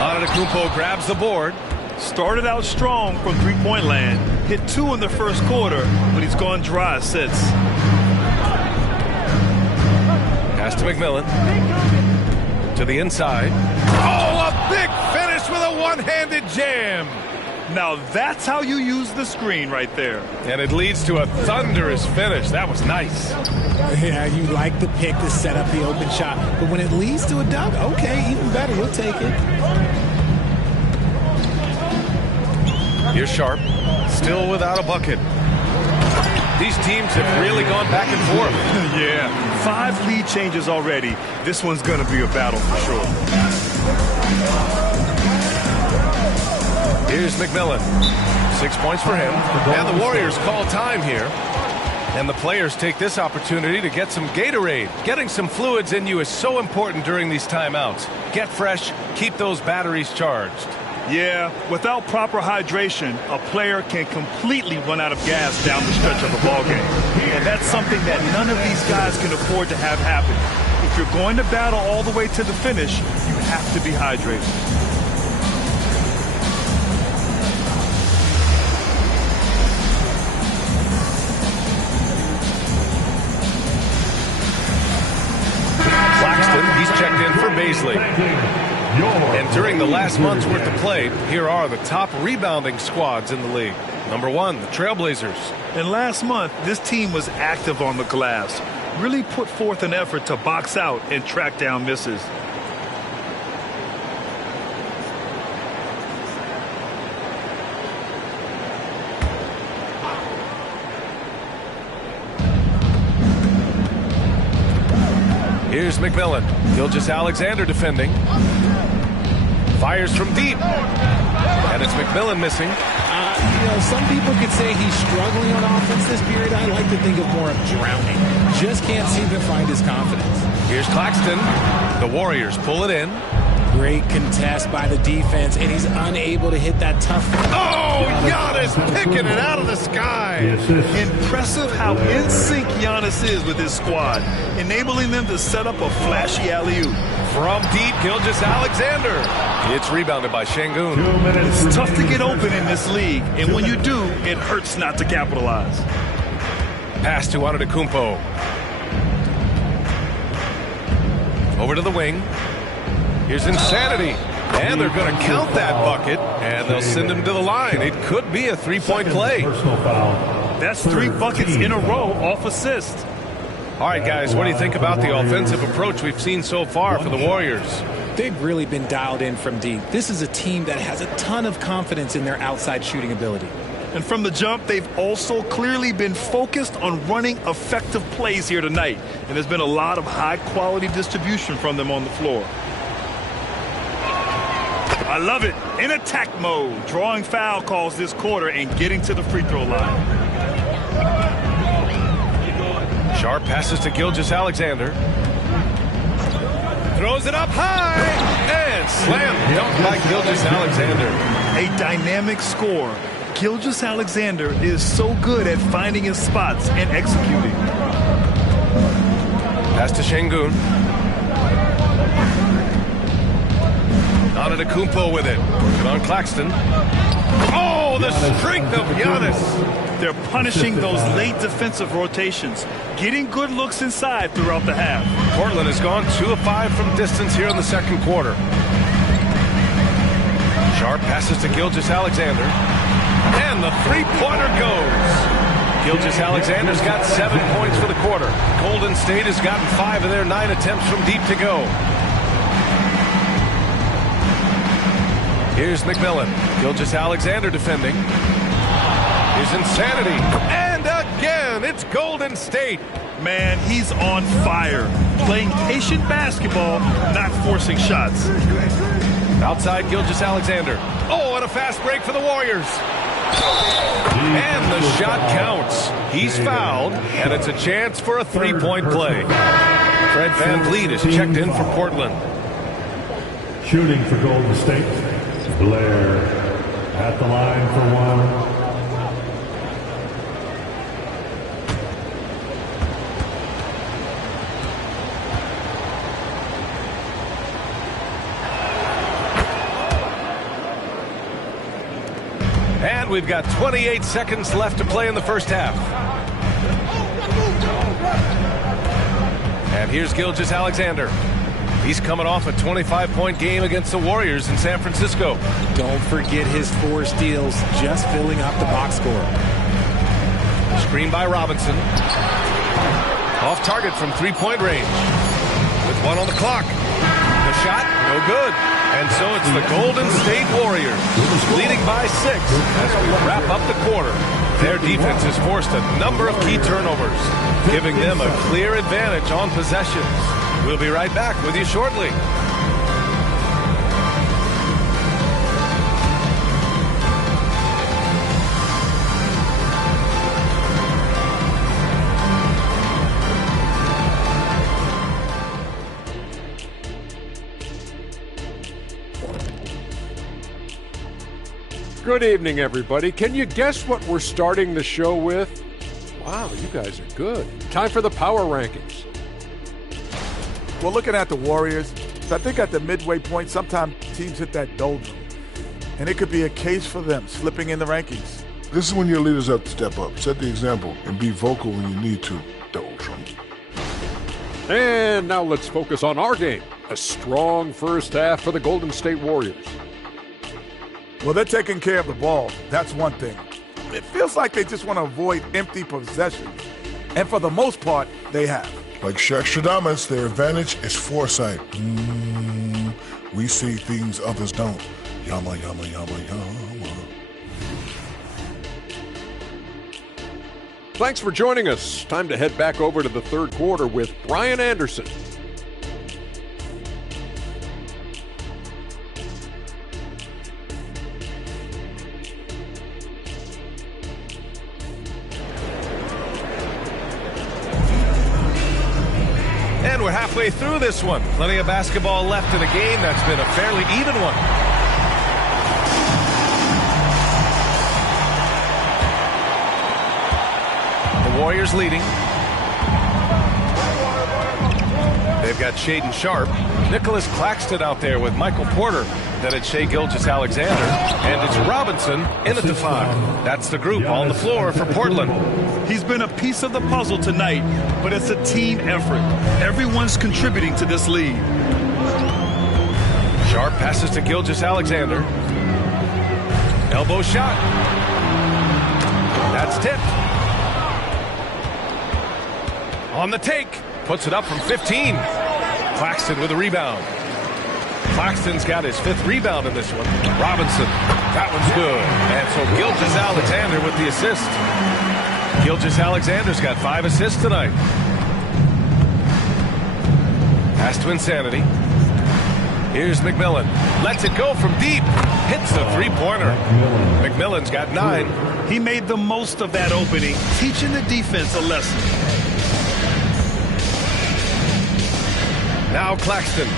Antetokounmpo grabs the board. Started out strong from three-point land. Hit 2 in the first quarter, but he's gone dry since. Pass to McMillan. To the inside. Oh, a big finish with a one-handed jam. Now that's how you use the screen right there. And it leads to a thunderous finish. That was nice. Yeah, you like the pick to set up the open shot. But when it leads to a dunk, okay, even better. You'll take it. Here's Sharp. Still without a bucket. These teams have really gone back and forth. Yeah, 5 lead changes already. This one's going to be a battle for sure. Here's McMillan. 6 points for him. And the Warriors call time here. And the players take this opportunity to get some Gatorade. Getting some fluids in you is so important during these timeouts. Get fresh, keep those batteries charged. Yeah, without proper hydration, a player can completely run out of gas down the stretch of a ball game. And that's something that none of these guys can afford to have happen. If you're going to battle all the way to the finish, you have to be hydrated. Claxton, he's checked in for Baisley. And during the last month's worth of play, here are the top rebounding squads in the league. Number 1, the Trailblazers. And last month, this team was active on the glass. Really put forth an effort to box out and track down misses. Here's McMillan. Gilgeous-Alexander defending. Fires from deep. And it's McMillan missing. Some people could say he's struggling on offense this period. I like to think of more of drowning. Just can't seem to find his confidence. Here's Claxton. The Warriors pull it in. Great contest by the defense, and he's unable to hit that tough. Oh, Giannis picking it out of the sky. Impressive how in sync Giannis is with his squad, enabling them to set up a flashy alley-oop. From deep, Gilgeous-Alexander. It's rebounded by Şengün. It's tough to get open in this league, and when you do, it hurts not to capitalize. Pass to Antetokounmpo. Over to the wing. Here's Insanity. And they're going to count that bucket, and they'll send him to the line. It could be a 3-point play. That's 3 buckets in a row off assist. All right, guys, what do you think about the offensive approach we've seen so far for the Warriors? They've really been dialed in from deep. This is a team that has a ton of confidence in their outside shooting ability. And from the jump, they've also clearly been focused on running effective plays here tonight. And there's been a lot of high-quality distribution from them on the floor. I love it. In attack mode, drawing foul calls this quarter and getting to the free throw line. Sharp passes to Gilgeous-Alexander. Throws it up high and slam dunked by Gilgeous-Alexander. A dynamic score. Gilgeous-Alexander is so good at finding his spots and executing. Pass to Şengün. Antetokounmpo with it. Working on Claxton. Oh, the strength of Giannis. They're punishing those late defensive rotations, getting good looks inside throughout the half. Portland has gone 2 of 5 from distance here in the second quarter. Sharp passes to Gilgeous-Alexander. And the three-pointer goes. Gilgeous-Alexander's got 7 points for the quarter. Golden State has gotten 5 of their 9 attempts from deep to go. Here's McMillan. Gilgeous-Alexander defending. Here's insanity. And again, it's Golden State. Man, he's on fire. Playing patient basketball, not forcing shots. Outside Gilgeous-Alexander. Oh, and a fast break for the Warriors. And the shot counts. He's fouled, and it's a chance for a three-point play. Fred VanVleet is checked in for Portland. Shooting for Golden State, Blair at the line for one. And we've got 28 seconds left to play in the first half. And here's Gilgeous-Alexander. He's coming off a 25-point game against the Warriors in San Francisco. Don't forget his 4 steals, just filling up the box score. Screen by Robinson. Off target from three-point range. With 1 on the clock. The shot, no good. And so it's the Golden State Warriors leading by 6 as we wrap up the quarter. Their defense has forced a number of key turnovers, giving them a clear advantage on possessions. We'll be right back with you shortly. Good evening, everybody. Can you guess what we're starting the show with? Wow, you guys are good. Time for the power rankings. Well, looking at the Warriors, I think at the midway point, sometimes teams hit that doldrum. And it could be a case for them slipping in the rankings. This is when your leaders have to step up, set the example, and be vocal when you need to. Doldrum. And now let's focus on our game. A strong first half for the Golden State Warriors. Well, they're taking care of the ball. That's one thing. It feels like they just want to avoid empty possessions. And for the most part, they have. Like Shaqstradamus, their advantage is foresight. We see things others don't. Yama, yama, yama, yama. Thanks for joining us. Time to head back over to the third quarter with Brian Anderson. And we're halfway through this one. Plenty of basketball left in a game that's been a fairly even one. The Warriors leading. They've got Shaedon Sharpe. Nicholas Claxton out there with Michael Porter. Then it's Shai Gilgeous-Alexander. And it's Robinson in at the 5. That's the group on the floor for Portland. He's been a piece of the puzzle tonight, but it's a team effort. Everyone's contributing to this lead. Sharpe passes to Gilgeous-Alexander. Elbow shot. That's tipped. On the take. Puts it up from 15. Claxton with a rebound. Claxton's got his 5th rebound in this one. Robinson. That one's good. And so Gilgeous-Alexander with the assist. Gilgeous-Alexander's got 5 assists tonight. Pass to Insanity. Here's McMillan. Lets it go from deep. Hits the three-pointer. McMillan's got 9. He made the most of that opening, teaching the defense a lesson. Now Claxton,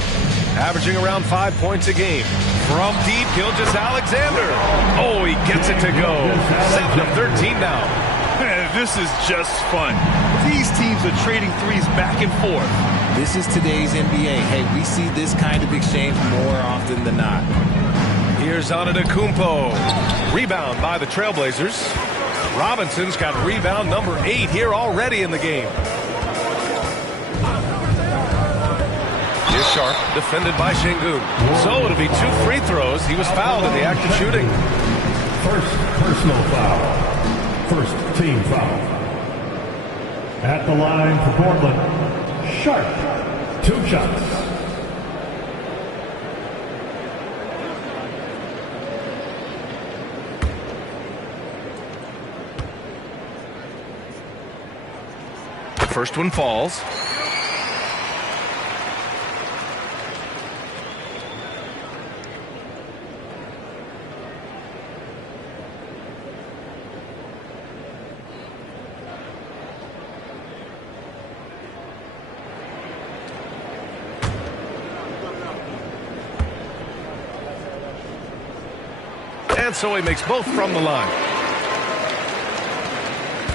averaging around 5 points a game. From deep, Gilgeous-Alexander. Oh, he gets it to go. 7 of 13 now. This is just fun. These teams are trading threes back and forth. This is today's NBA. Hey, we see this kind of exchange more often than not. Here's Antetokounmpo. Rebound by the Trailblazers. Robinson's got rebound number 8 here already in the game. Here's Sharp, defended by Şengün. So it'll be 2 free throws. He was fouled in the act of shooting. First personal foul. First team foul. At the line for Portland, Sharp. 2 shots. The first one falls. And so he makes both from the line.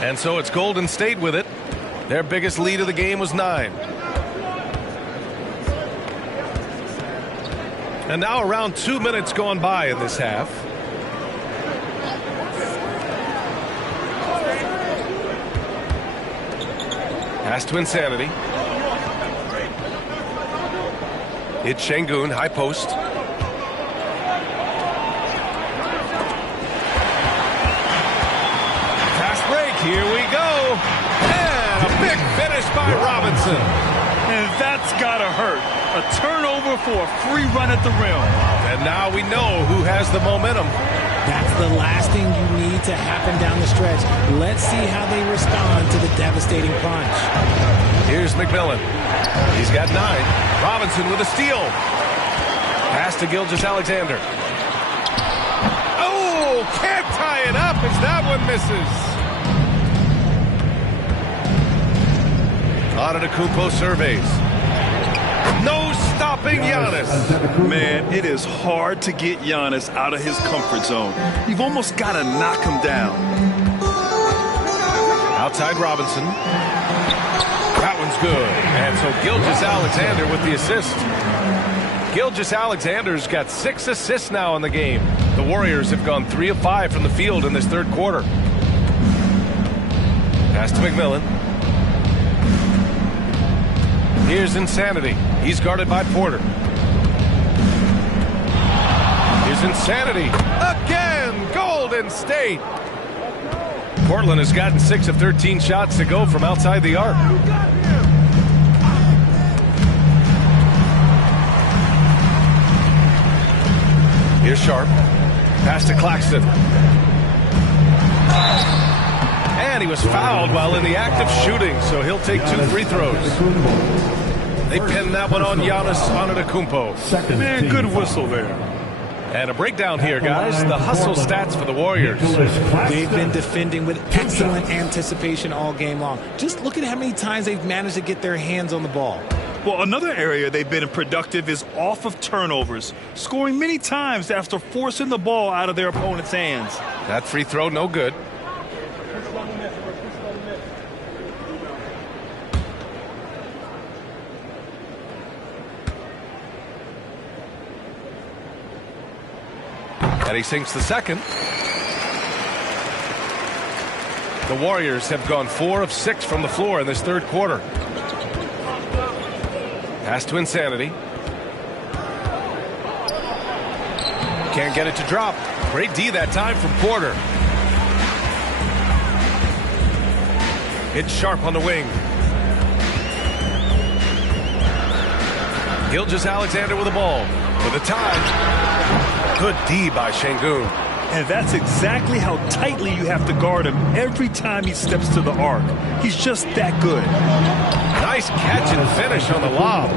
And so it's Golden State with it. Their biggest lead of the game was 9. And now around 2 minutes gone by in this half. Pass to Insanity. It's Şengün, high post. Here we go. And a big finish by Robinson. And that's got to hurt. A turnover for a free run at the rim. And now we know who has the momentum. That's the last thing you need to happen down the stretch. Let's see how they respond to the devastating punch. Here's McMillan. He's got 9. Robinson with a steal. Pass to Gilgeous-Alexander. Oh, can't tie it up as that one misses. Antetokounmpo surveys. No stopping Giannis. Man, it is hard to get Giannis out of his comfort zone. You've almost got to knock him down. Outside Robinson. That one's good. And so Gilgeous-Alexander with the assist. Gilgeous-Alexander's got 6 assists now in the game. The Warriors have gone 3 of 5 from the field in this third quarter. Pass to McMillan. Here's Insanity. He's guarded by Porter. Here's Insanity. Again, Golden State. Portland has gotten 6 of 13 shots to go from outside the arc. Here's Sharp. Pass to Claxton. And he was fouled while in the act of shooting, so he'll take 2 free throws. They pinned that one on Giannis Antetokounmpo. Man, good whistle there. And a breakdown here, guys. The hustle stats for the Warriors. They've been defending with excellent anticipation all game long. Just look at how many times they've managed to get their hands on the ball. Well, another area they've been productive is off of turnovers, scoring many times after forcing the ball out of their opponent's hands. That free throw, no good. And he sinks the second. The Warriors have gone 4 of 6 from the floor in this third quarter. Pass to Insanity. Can't get it to drop. Great D that time from Porter. It's Sharp on the wing. Gilgeous-Alexander with the ball. For the tie. Good D by Şengün. And that's exactly how tightly you have to guard him every time he steps to the arc. He's just that good. Nice catch and finish on the lob.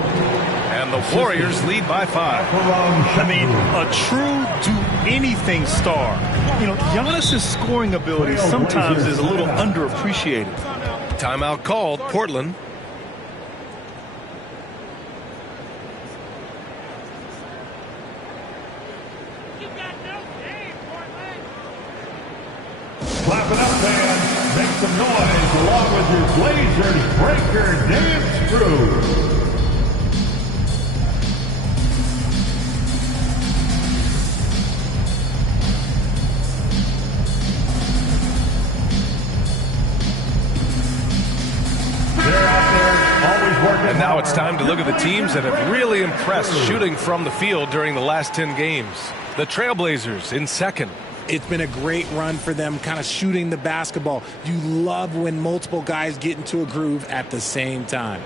And the Warriors lead by 5. I mean, a true do-anything star. You know, Giannis's scoring ability sometimes is a little underappreciated. Timeout called, Portland. Clap it up, fans. Make some noise along with your Blazers breaker dance crew. And now it's time to look at the teams that have really impressed shooting from the field during the last 10 games. The Trailblazers in second. It's been a great run for them, kind of shooting the basketball. You love when multiple guys get into a groove at the same time.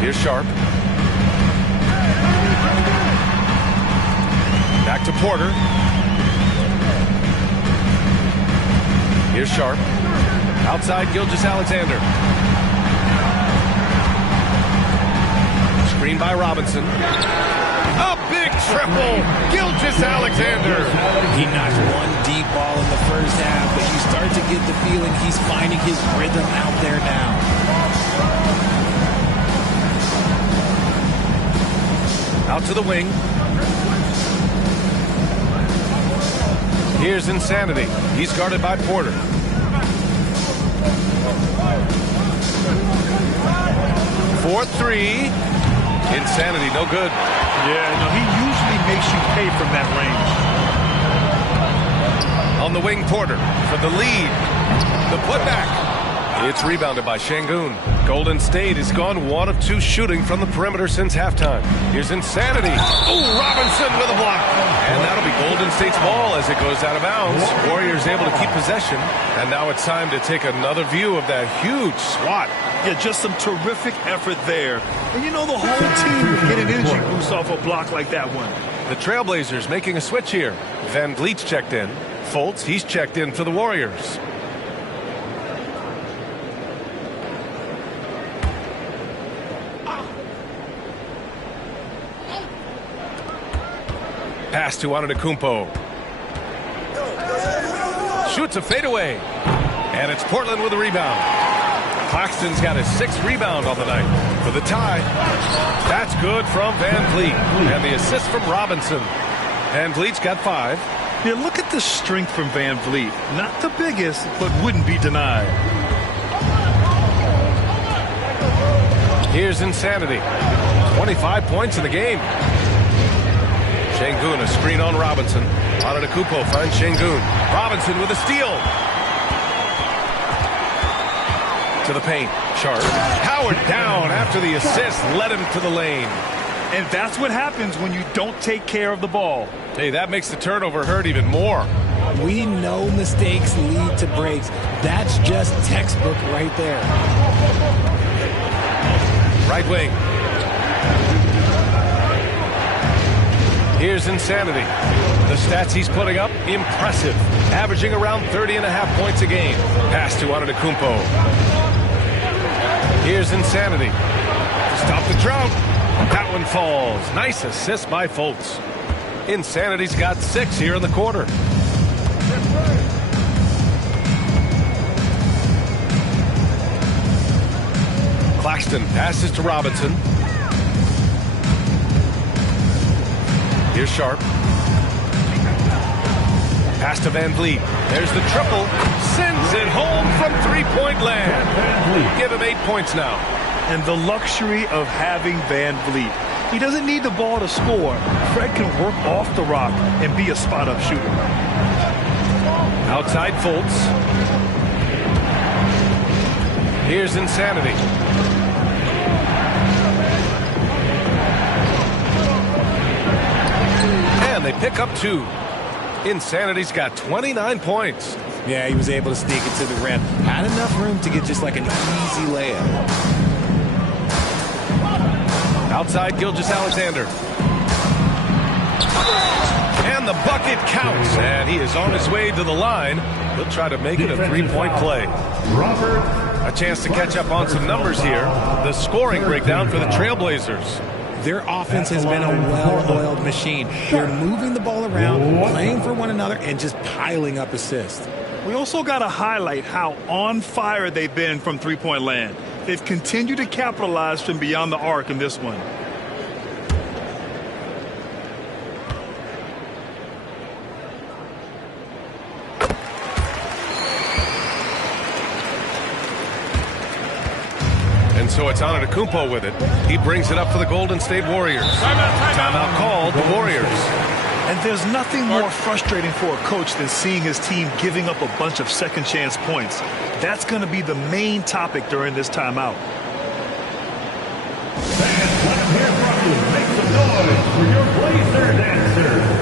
Here's Sharp. Back to Porter. Here's Sharp. Outside Gilgeous-Alexander. Screen by Robinson. A big triple. Gilgeous-Alexander. He knocked one deep ball in the first half, but you start to get the feeling he's finding his rhythm out there now. Out to the wing. Here's Insanity. He's guarded by Porter. 4-3. Insanity, no good. Yeah, no, he usually makes you pay from that range. On the wing, Porter for the lead. The putback. It's rebounded by Şengün. Golden State has gone 1 of 2 shooting from the perimeter since halftime. Here's Insanity. Oh, Robinson with a block. And that'll be Golden State's ball as it goes out of bounds. Warriors able to keep possession. And now it's time to take another view of that huge swat. Yeah, just some terrific effort there. And you know the whole team will get an energy boost off a block like that one. The Trailblazers making a switch here. Van Vliet's checked in. Fultz, he's checked in for the Warriors. Pass to Antetokounmpo. Shoots a fadeaway. And it's Portland with a rebound. Claxton's got his 6th rebound on the night for the tie. That's good from Van Vliet. And the assist from Robinson. Van Vliet's got 5. Yeah, look at the strength from Van Vliet. Not the biggest, but wouldn't be denied. Here's Insanity. 25 points in the game. Şengün, a screen on Robinson. Antetokounmpo finds Şengün. Robinson with a steal. To the paint. Sharp. Howard down after the assist. Led him to the lane. And that's what happens when you don't take care of the ball. Hey, that makes the turnover hurt even more. We know mistakes lead to breaks. That's just textbook right there. Right wing. Here's Insanity. The stats he's putting up, impressive. Averaging around 30.5 points a game. Pass to Antetokounmpo. Here's Insanity. Stop the drought. That one falls. Nice assist by Fultz. Insanity's got 6 here in the quarter. Claxton passes to Robinson. Here's Sharp. Pass to Van Vliet. There's the triple. Sends it home from three-point land. Give him 8 points now. And the luxury of having Van Vliet. He doesn't need the ball to score. Fred can work off the rock and be a spot-up shooter. Outside Fultz. Here's Insanity. And they pick up 2. Insanity's got 29 points. Yeah, he was able to sneak it to the rim. Had enough room to get just like an easy layup. Outside Gilgeous-Alexander. And the bucket counts. And he is on his way to the line. He'll try to make it a three-point play. A chance to catch up on some numbers here. The scoring breakdown for the Trailblazers. Their offense has been a well-oiled machine. They're moving the ball around, playing for one another, and just piling up assists. We also got to highlight how on fire they've been from three-point land. They've continued to capitalize from beyond the arc in this one. And so it's Antetokounmpo with it. He brings it up for the Golden State Warriors. Timeout called, the Warriors. And there's nothing more frustrating for a coach than seeing his team giving up a bunch of second chance points. That's going to be the main topic during this timeout. Fans, let them hear from you. Make some noise for your Blazer dancer.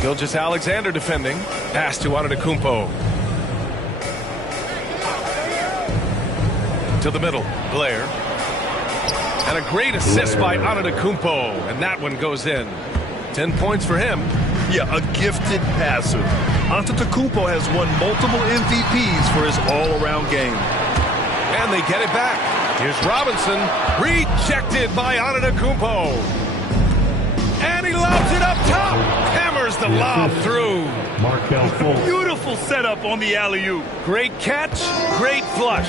Gilgeous-Alexander defending. Pass to Antetokounmpo. To the middle. Blair. And a great assist by Antetokounmpo. And that one goes in. 10 points for him. Yeah, a gifted passer. Antetokounmpo has won multiple MVPs for his all-around game. And they get it back. Here's Robinson. Rejected by Antetokounmpo. And he lobs it up top. Hammers the lob through. Beautiful setup on the alley-oop. Great catch, great flush.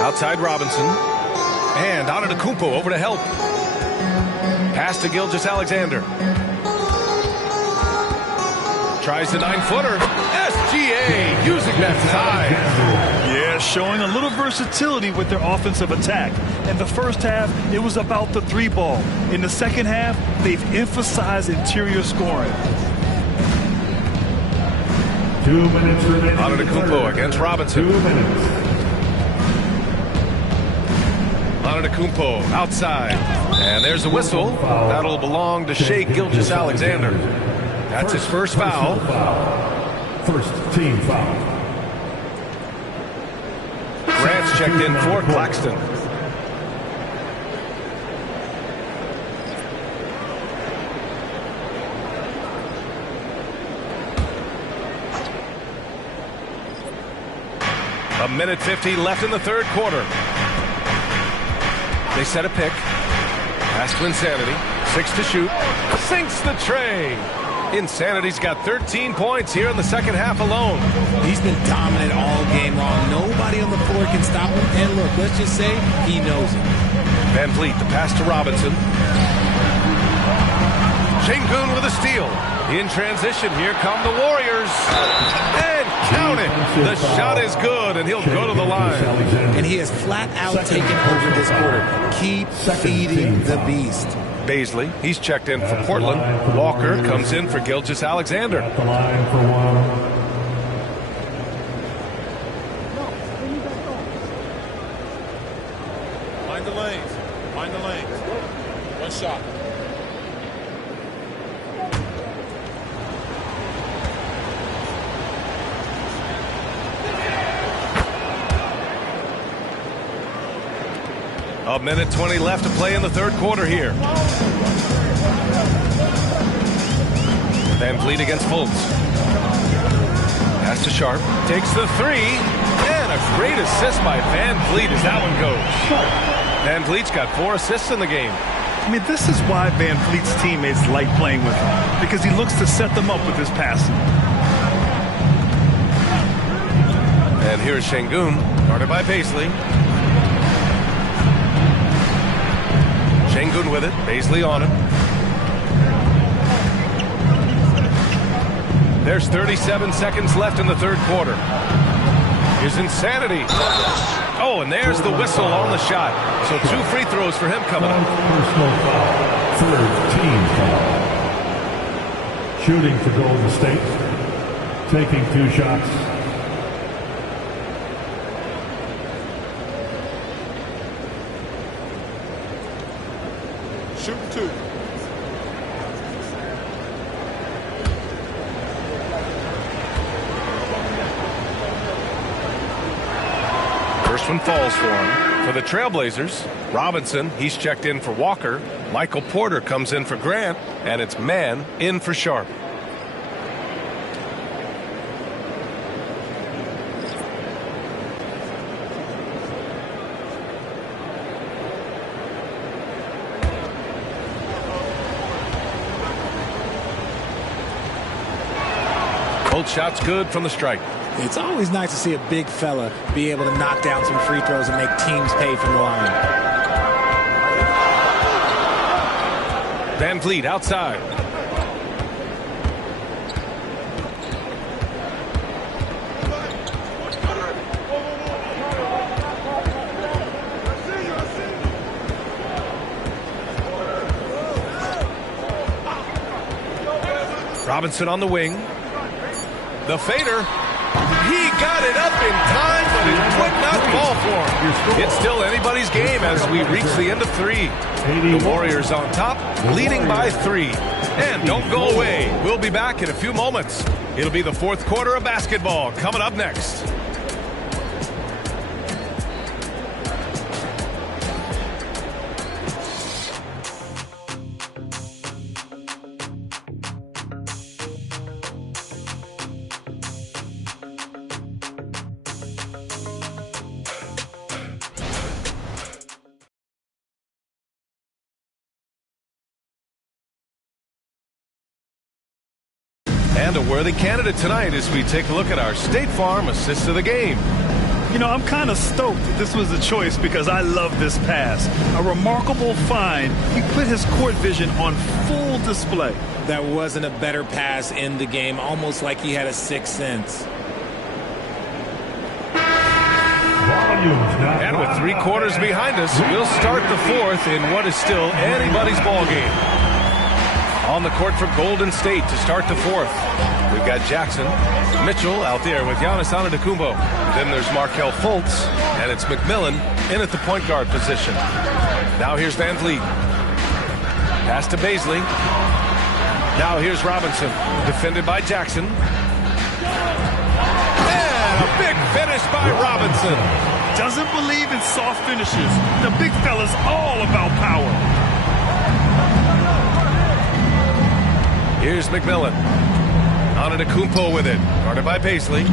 Outside Robinson. And Antetokounmpo over to help. Pass to Gilgeous-Alexander. Tries the 9-footer. SGA using that size. Yeah, showing a little versatility with their offensive attack. In the first half, it was about the three ball. In the second half, they've emphasized interior scoring. 2 minutes remaining. Antetokounmpo against Robinson. 2 minutes. Antetokounmpo outside. And there's a whistle. That'll belong to Shai Gilgeous-Alexander. That's his first foul. First team foul. Grant's checked in for Claxton. A minute 50 left in the third quarter. They set a pick. Pass to Insanity. 6 to shoot. Sinks the tray. Insanity's got 13 points here in the second half alone. He's been dominant all game long. Nobody on the floor can stop him. And look, let's just say he knows it. Van Vliet, the pass to Robinson. Şengün with a steal. In transition, here come the Warriors. And count it. The shot is good, and he'll go to the line. And he has flat out taken over this quarter. Keep feeding the beast. Baisley, he's checked in for Portland. Walker comes in for Gilgeous-Alexander. At the line for one. Mind the lanes. Mind the lanes. One shot. A minute 20 left to play in the third quarter here. Van Vliet against Fultz. Pass to Sharp. Takes the three. And a great assist by Van Vliet as that one goes. Van Vliet's got 4 assists in the game. I mean, this is why Van Vliet's teammates like playing with him, because he looks to set them up with his passing. And here's Şengün, guarded by Baisley. Şengün with it. Baisley on him. There's 37 seconds left in the third quarter. Here's Insanity. Oh, and there's the whistle on the shot. So 2 free throws for him coming up. Personal foul. Third team foul. Shooting for Golden State. Taking 2 shots. Shooting 2. First one falls for him. For the Trailblazers, Robinson, he's checked in for Walker. Michael Porter comes in for Grant. And it's Mann in for Sharp. Both shots good from the stripe. It's always nice to see a big fella be able to knock down some free throws and make teams pay from the line. Van Vliet outside. Robinson on the wing. The fader. He got it up in time, but it would not fall for him. It's still anybody's game as we reach the end of 3. The Warriors on top, leading by 3. And don't go away. We'll be back in a few moments. It'll be the fourth quarter of basketball coming up next. And a worthy candidate tonight as we take a look at our State Farm assist of the game. You know, I'm kind of stoked that this was a choice because I love this pass. A remarkable find. He put his court vision on full display. That wasn't a better pass in the game, almost like he had a 6th sense. And with 3 quarters behind us, we'll start the fourth in what is still anybody's ball game. On the court for Golden State to start the fourth. We've got Jackson, Mitchell out there with Giannis Antetokounmpo. Then there's Markelle Fultz, and it's McMillan in at the point guard position. Now here's Van Vliet. Pass to Baisley. Now here's Robinson, defended by Jackson. And a big finish by Robinson. Doesn't believe in soft finishes. The big fella's all about power. Here's McMillan. Antetokounmpo with it. Guarded by Baisley.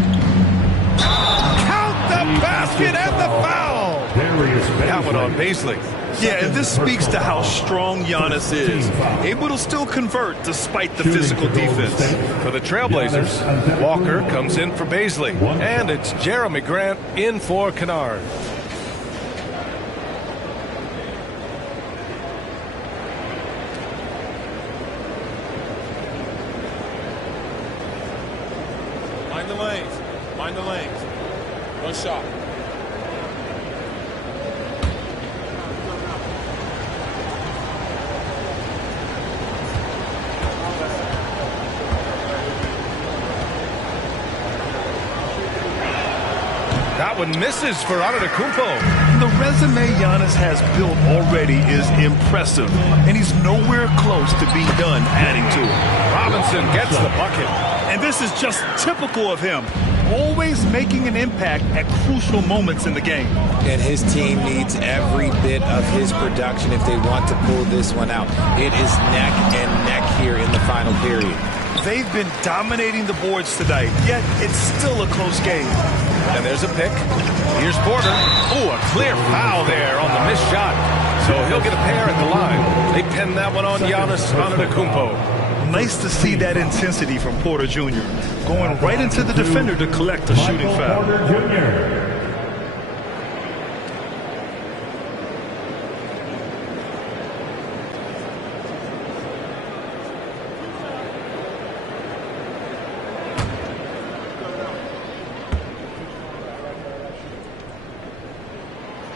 Count the basket and the foul. That one on Baisley. Yeah, and this speaks to how strong Giannis is. Able to still convert despite the physical defense. For the Trailblazers, Walker comes in for Baisley. And it's Jeremy Grant in for Kennard. Mind the lanes. Mind the lanes. One shot. That one misses for Antetokounmpo. The resume Giannis has built already is impressive, and he's nowhere close to being done adding to it. Robinson gets the bucket. And this is just typical of him, always making an impact at crucial moments in the game. And his team needs every bit of his production if they want to pull this one out. It is neck and neck here in the final period. They've been dominating the boards tonight, yet it's still a close game. And there's a pick. Here's Porter. Ooh, a clear foul there on the missed shot. So he'll get a pair at the line. They pin that one on Giannis Antetokounmpo. Nice to see that intensity from Porter Jr. going right into the defender to collect a shooting foul. Porter Jr.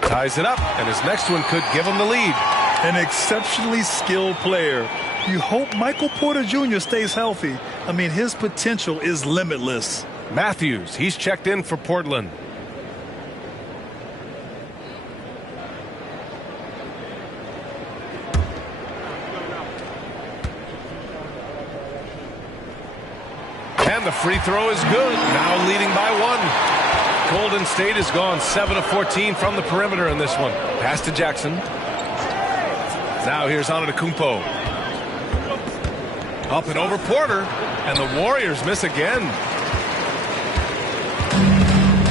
Ties it up, and his next one could give him the lead. An exceptionally skilled player. You hope Michael Porter Jr. stays healthy. I mean, his potential is limitless. Matthews, he's checked in for Portland. And the free throw is good. Now leading by 1. Golden State has gone 7 of 14 from the perimeter in this one. Pass to Jackson. Now here's Antetokounmpo. Up and over Porter, and the Warriors miss again.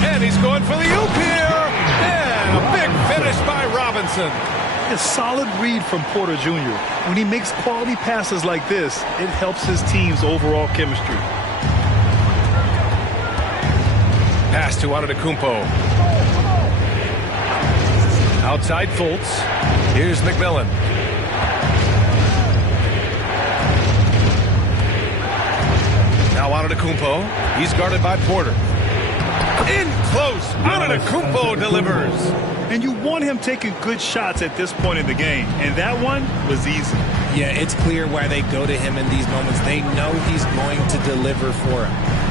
And he's going for the oop here, and a big finish by Robinson. A solid read from Porter Jr. When he makes quality passes like this, it helps his team's overall chemistry. Pass to Antetokounmpo. Outside Fultz. Here's McMillan. Now Antetokounmpo. He's guarded by Porter. In close. Antetokounmpo delivers. And you want him taking good shots at this point in the game. And that one was easy. Yeah, it's clear why they go to him in these moments. They know he's going to deliver for him.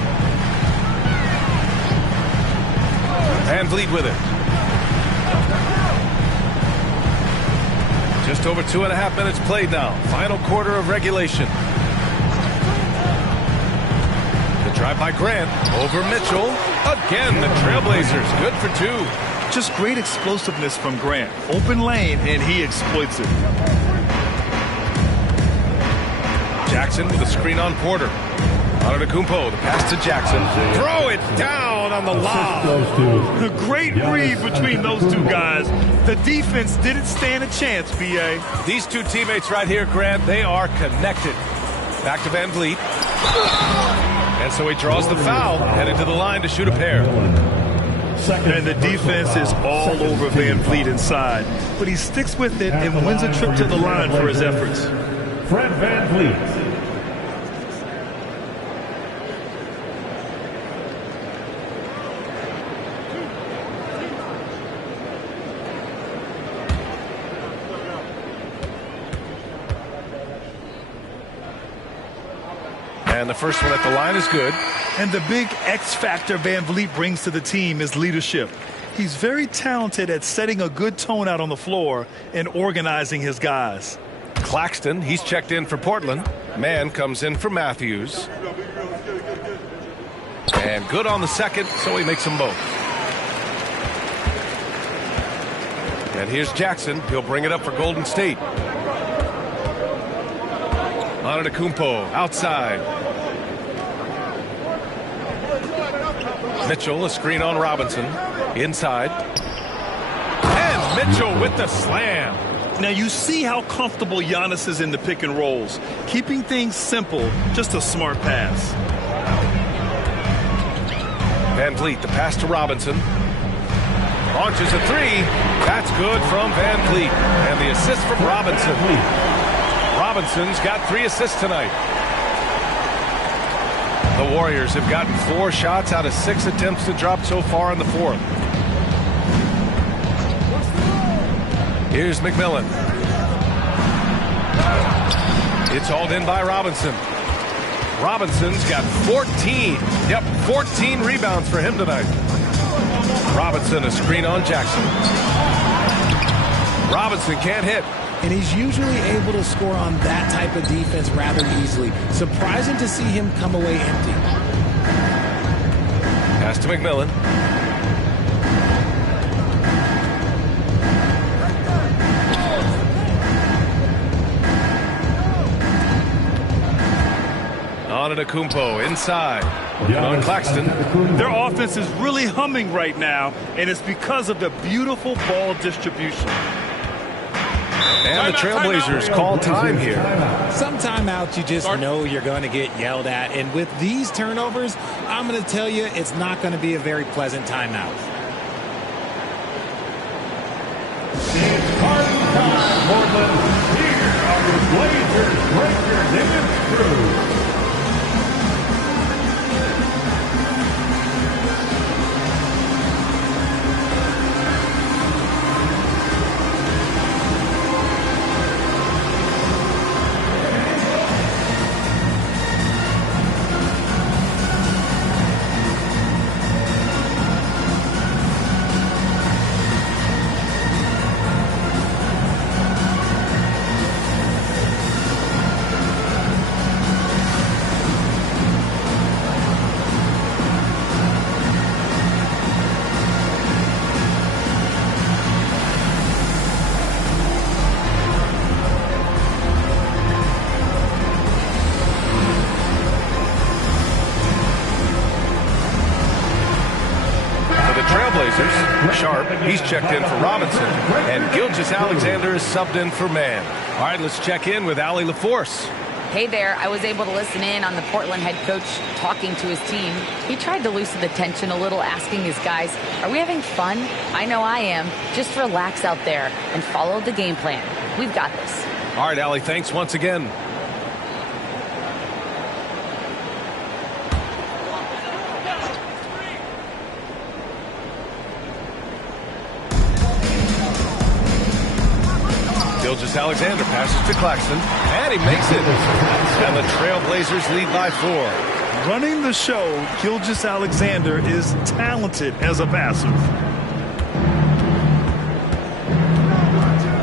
Van Vliet with it. Just over 2.5 minutes played now. Final quarter of regulation. The drive by Grant over Mitchell. Again, the Trailblazers good for 2. Just great explosiveness from Grant. Open lane, and he exploits it. Jackson with a screen on Porter. Antetokounmpo, the pass to Jackson. Throw it down on the lob. A great read between those two guys. The defense didn't stand a chance, B.A. These two teammates right here, Grant, they are connected. Back to Van Vliet. And so he draws the foul, headed to the line to shoot a pair. And the defense is all over Van Vliet inside. But he sticks with it and wins a trip to the line for his efforts. Fred Van Vliet. And the first one at the line is good. And the big X factor Van Vliet brings to the team is leadership. He's very talented at setting a good tone out on the floor and organizing his guys. Claxton, he's checked in for Portland. Mann comes in for Matthews. And good on the second, so he makes them both. And here's Jackson. He'll bring it up for Golden State. Antetokounmpo outside. Mitchell, a screen on Robinson. Inside. And Mitchell with the slam. Now you see how comfortable Giannis is in the pick and rolls. Keeping things simple, just a smart pass. Van Vliet, the pass to Robinson. Launches a three. That's good from Van Vliet. And the assist from Robinson. Robinson's got 3 assists tonight. The Warriors have gotten 4 shots out of 6 attempts to drop so far in the fourth. Here's McMillan. It's hauled in by Robinson. Robinson's got 14. Yep, 14 rebounds for him tonight. Robinson, a screen on Jackson. Robinson can't hit. And he's usually able to score on that type of defense rather easily. Surprising to see him come away empty. Pass to McMillan. On to Kumpo inside. On Claxton. Their offense is really humming right now, and it's because of the beautiful ball distribution. And the Trailblazers call time here. Some timeouts you just know you're going to get yelled at. And with these turnovers, I'm going to tell you it's not going to be a very pleasant timeout. It's party time, Portland. Here are your Blazers Breakers dance crew. Sharp, he's checked in for Robinson, and Gilgeous-Alexander is subbed in for Mann. All right, let's check in with Allie LaForce. Hey there, I was able to listen in on the Portland head coach talking to his team. He tried to loosen the tension a little, asking his guys, are we having fun? I know I am. Just relax out there and follow the game plan. We've got this. All right, Allie, thanks once again. Gilgeous-Alexander passes to Claxton, and he makes it. And the Trailblazers lead by 4. Running the show, Gilgeous-Alexander is talented as a passer.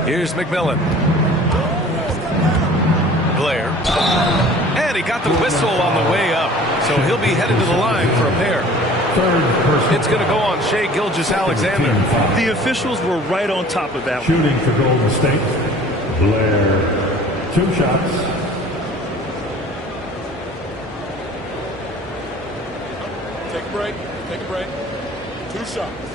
Here's McMillan. Blair. And he got the whistle on the way up, so he'll be headed to the line for a pair. It's going to go on Shai Gilgeous-Alexander. The officials were right on top of that. Shooting for Golden State, Blair, 2 shots. Take a break. Take a break. 2 shots.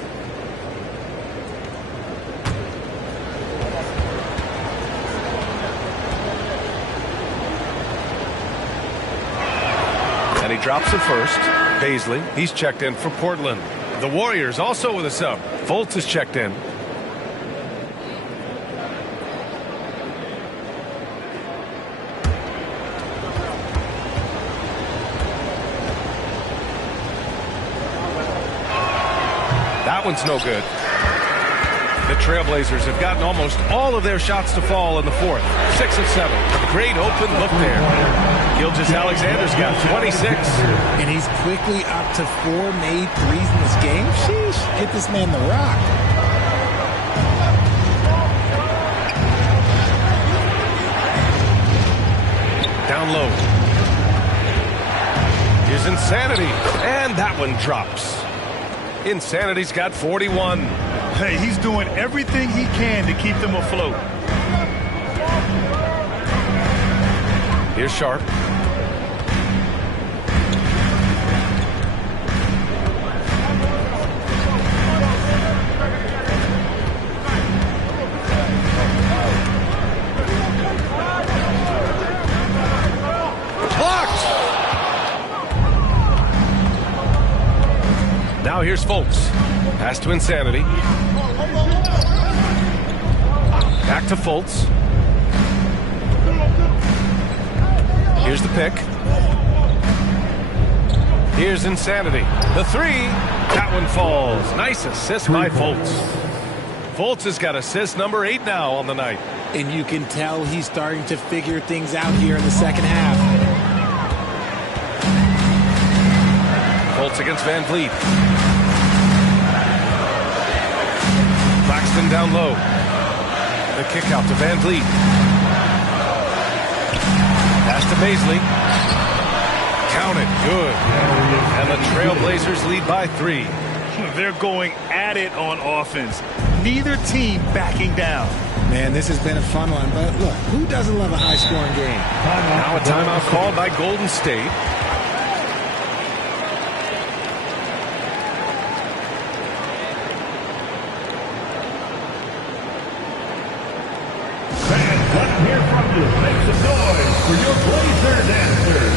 And he drops the first. Paisley, he's checked in for Portland. The Warriors also with a sub. Fultz is checked in. That one's no good. The Trailblazers have gotten almost all of their shots to fall in the 4th. 6 of 7. Great open look there. Gilgeous-Alexander's got 26. And he's quickly up to 4 made threes in this game. Sheesh, get this man the rock. Down low. Here's Insanity. And that one drops. Insanity's got 41. Hey, he's doing everything he can to keep them afloat. Here's Sharp. Blocked! Now here's Fultz. Pass to Insanity. Back to Fultz. Here's the pick. Here's Insanity. The 3. That one falls. Nice assist by Fultz. Fultz has got assist number 8 now on the night. And you can tell he's starting to figure things out here in the second half. Fultz against Van Vliet. Robinson down low. The kick out to Van Vliet. Pass to Baisley. Counted. Good. And the Trailblazers lead by 3. They're going at it on offense. Neither team backing down. Man, this has been a fun one, but look, who doesn't love a high-scoring game? Now a timeout called by Golden State. Fans, let me hear from you. Make some noise for your Blazers answers.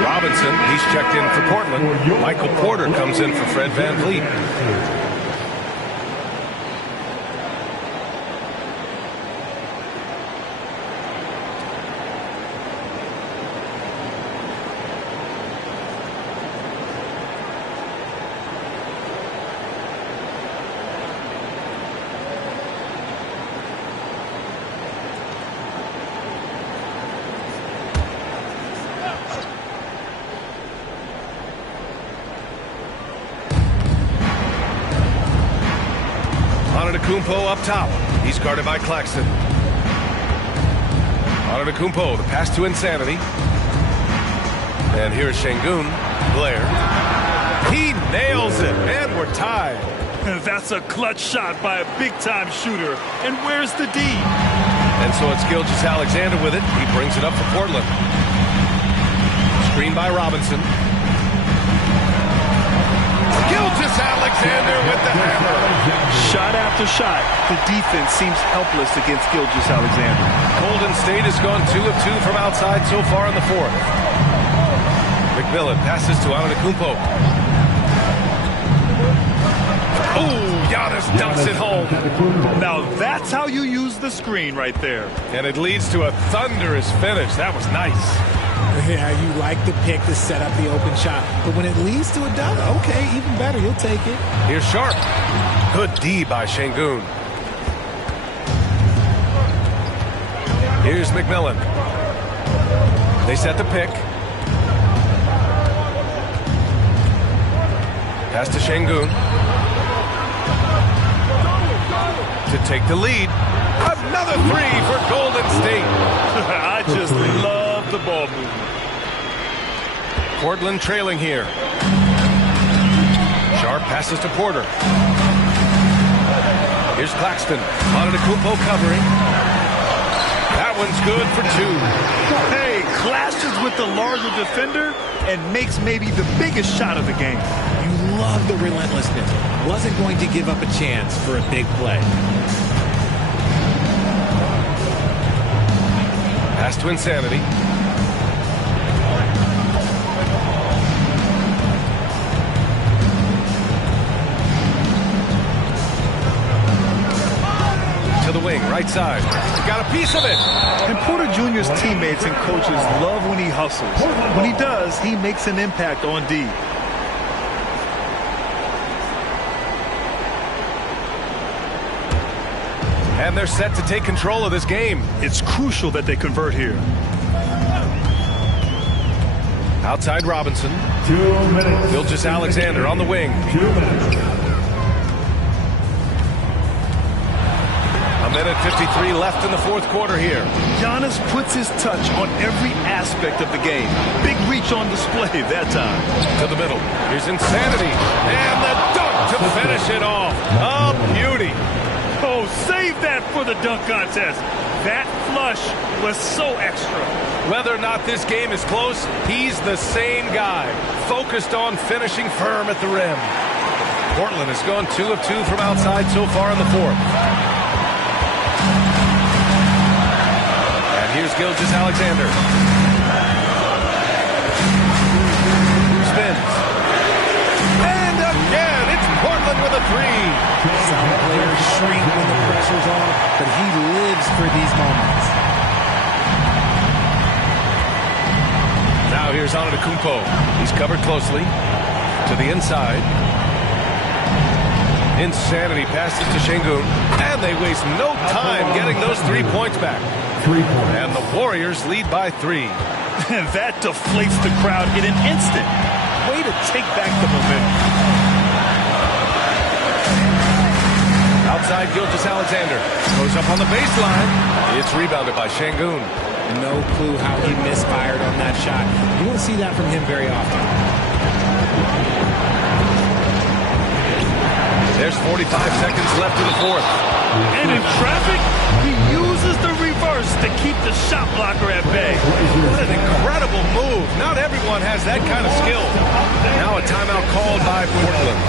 Robinson, he's checked in for Portland. Michael Porter comes in for Fred Van Vliet. Antetokounmpo up top. He's guarded by Claxton. Antetokounmpo, the pass to Insanity. And here's Şengün. Blair. He nails it, and we're tied. That's a clutch shot by a big-time shooter. And where's the D? And so it's Gilgeous-Alexander with it. He brings it up for Portland. Screen by Robinson. Gilgeous-Alexander with the hammer. Shot after shot. The defense seems helpless against Gilgeous-Alexander. Golden State has gone 2 of 2 from outside so far in the fourth. McMillan passes to Antetokounmpo. Oh, Giannis dunks it home. Now that's how you use the screen right there. And it leads to a thunderous finish. That was nice. Yeah, you like the pick to set up the open shot. But when it leads to a dunk, okay, even better. You'll take it. Here's Sharp. Good D by Şengün. Here's McMillan. They set the pick. Pass to Şengün. To take the lead. Another 3 for Golden State. I just love the ball movement. Portland trailing here. Sharp passes to Porter. Here's Claxton. Antetokounmpo covering. That one's good for 2. Hey, clashes with the larger defender and makes maybe the biggest shot of the game. You love the relentlessness. Wasn't going to give up a chance for a big play. Pass to Insanity. To the wing, right side. He got a piece of it. And Porter Jr.'s teammates and coaches love when he hustles. When he does, he makes an impact on D. And they're set to take control of this game. It's crucial that they convert here. Outside Robinson. 2 minutes. Gilgeous-Alexander on the wing. 2 minutes. A minute 53 left in the fourth quarter here. Giannis puts his touch on every aspect of the game. Big reach on display that time. To the middle. Here's Insanity. And the dunk to finish it off. A beauty. Oh, save that for the dunk contest. That flush was so extra. Whether or not this game is close, he's the same guy, focused on finishing firm at the rim. Portland has gone 2 of 2 from outside so far in the fourth. And here's Gilgeous-Alexander. Spins. And again, it's Portland with a 3. Some players shrink when the pressure's on, but he lives for these moments. Now here's Antetokounmpo. He's covered closely to the inside. Insanity passes to Şengün, and they waste no time getting those 3 points back. 3 points. And the Warriors lead by 3. That deflates the crowd in an instant. Way to take back the momentum. Outside Gilgeous-Alexander goes up on the baseline. It's rebounded by Şengün. No clue how he misfired on that shot. You don't see that from him very often. There's 45 seconds left in the fourth. And in traffic, he uses the reverse to keep the shot blocker at bay. What an incredible move. Not everyone has that kind of skill. Now a timeout called by Portland.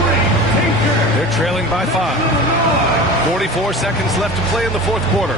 They're trailing by 5. 44 seconds left to play in the fourth quarter.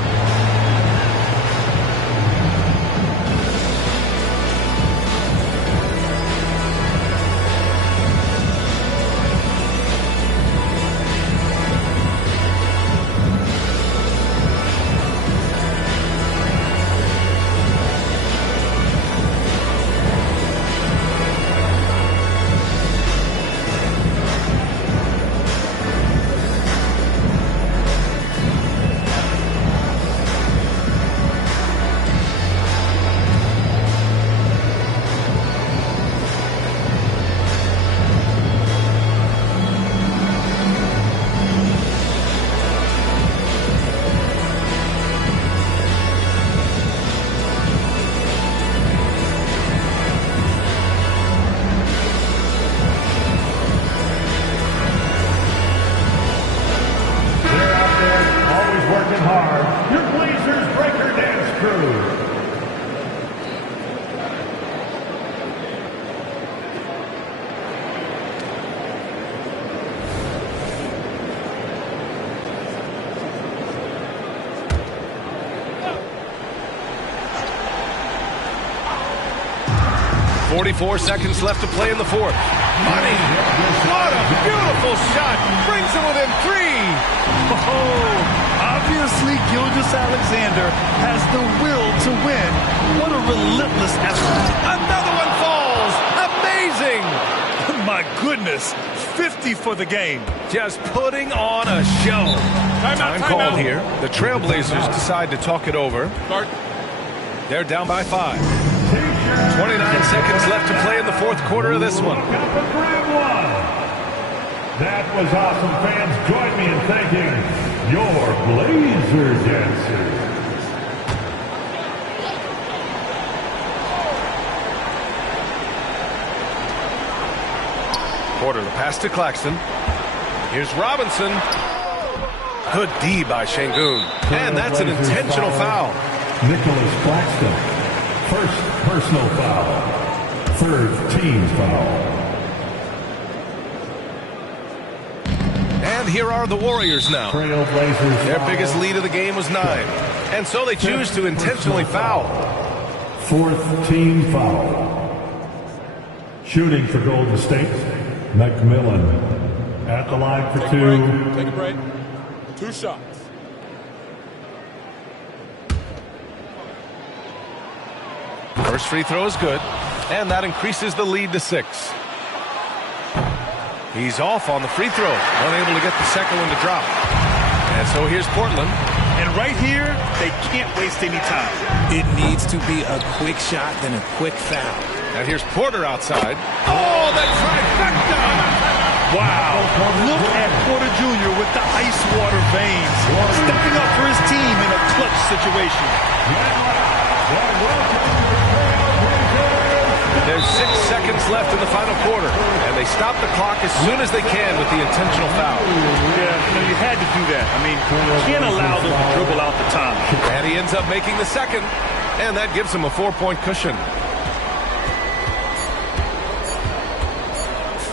Your Blazers Breaker Dance Crew. 44 seconds left to play in the fourth. Money! What a beautiful shot! Brings him within 3! Oh! Obviously, Gilgeous-Alexander has the will to win. What a relentless effort. Another one falls! Amazing! My goodness, 50 for the game. Just putting on a show. Time called here. The Trailblazers decide to talk it over. They're down by 5. 29 seconds left to play in the fourth quarter of this one. That was awesome, fans. Join me in thanking your Blazer dancers. Porter, the pass to Claxton. Here's Robinson. Good D by Şengün. And that's an intentional foul. Nicholas Claxton. First personal foul. Third team foul. And here are the Warriors now. Their biggest lead of the game was 9. And so they choose to intentionally foul. Fourth team foul. Shooting for Golden State, McMillan. At the line for 2. Take a break. 2 shots. First free throw is good. And that increases the lead to 6. He's off on the free throw, unable to get the second one to drop. And so here's Portland. And right here, they can't waste any time. It needs to be a quick shot, then a quick foul. And here's Porter outside. Oh, the trifecta! Wow. Look at Porter Jr. with the ice water veins. Stepping up for his team in a clutch situation. There's 6 seconds left in the final quarter, and they stop the clock as soon as they can with the intentional foul. Yeah, you had to do that. I mean, you can't allow them to dribble out the time. And he ends up making the second, and that gives him a 4-point cushion.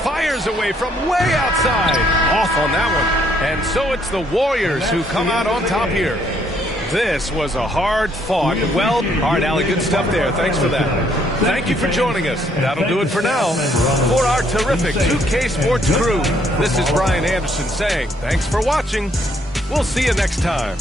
Fires away from way outside. Off on that one. And so it's the Warriors who come out on top here. This was a hard-fought, all right, Allie, good stuff there. Thanks for that. Thank you for joining us. That'll do it for now. For our terrific 2K Sports crew, this is Brian Anderson saying thanks for watching. We'll see you next time.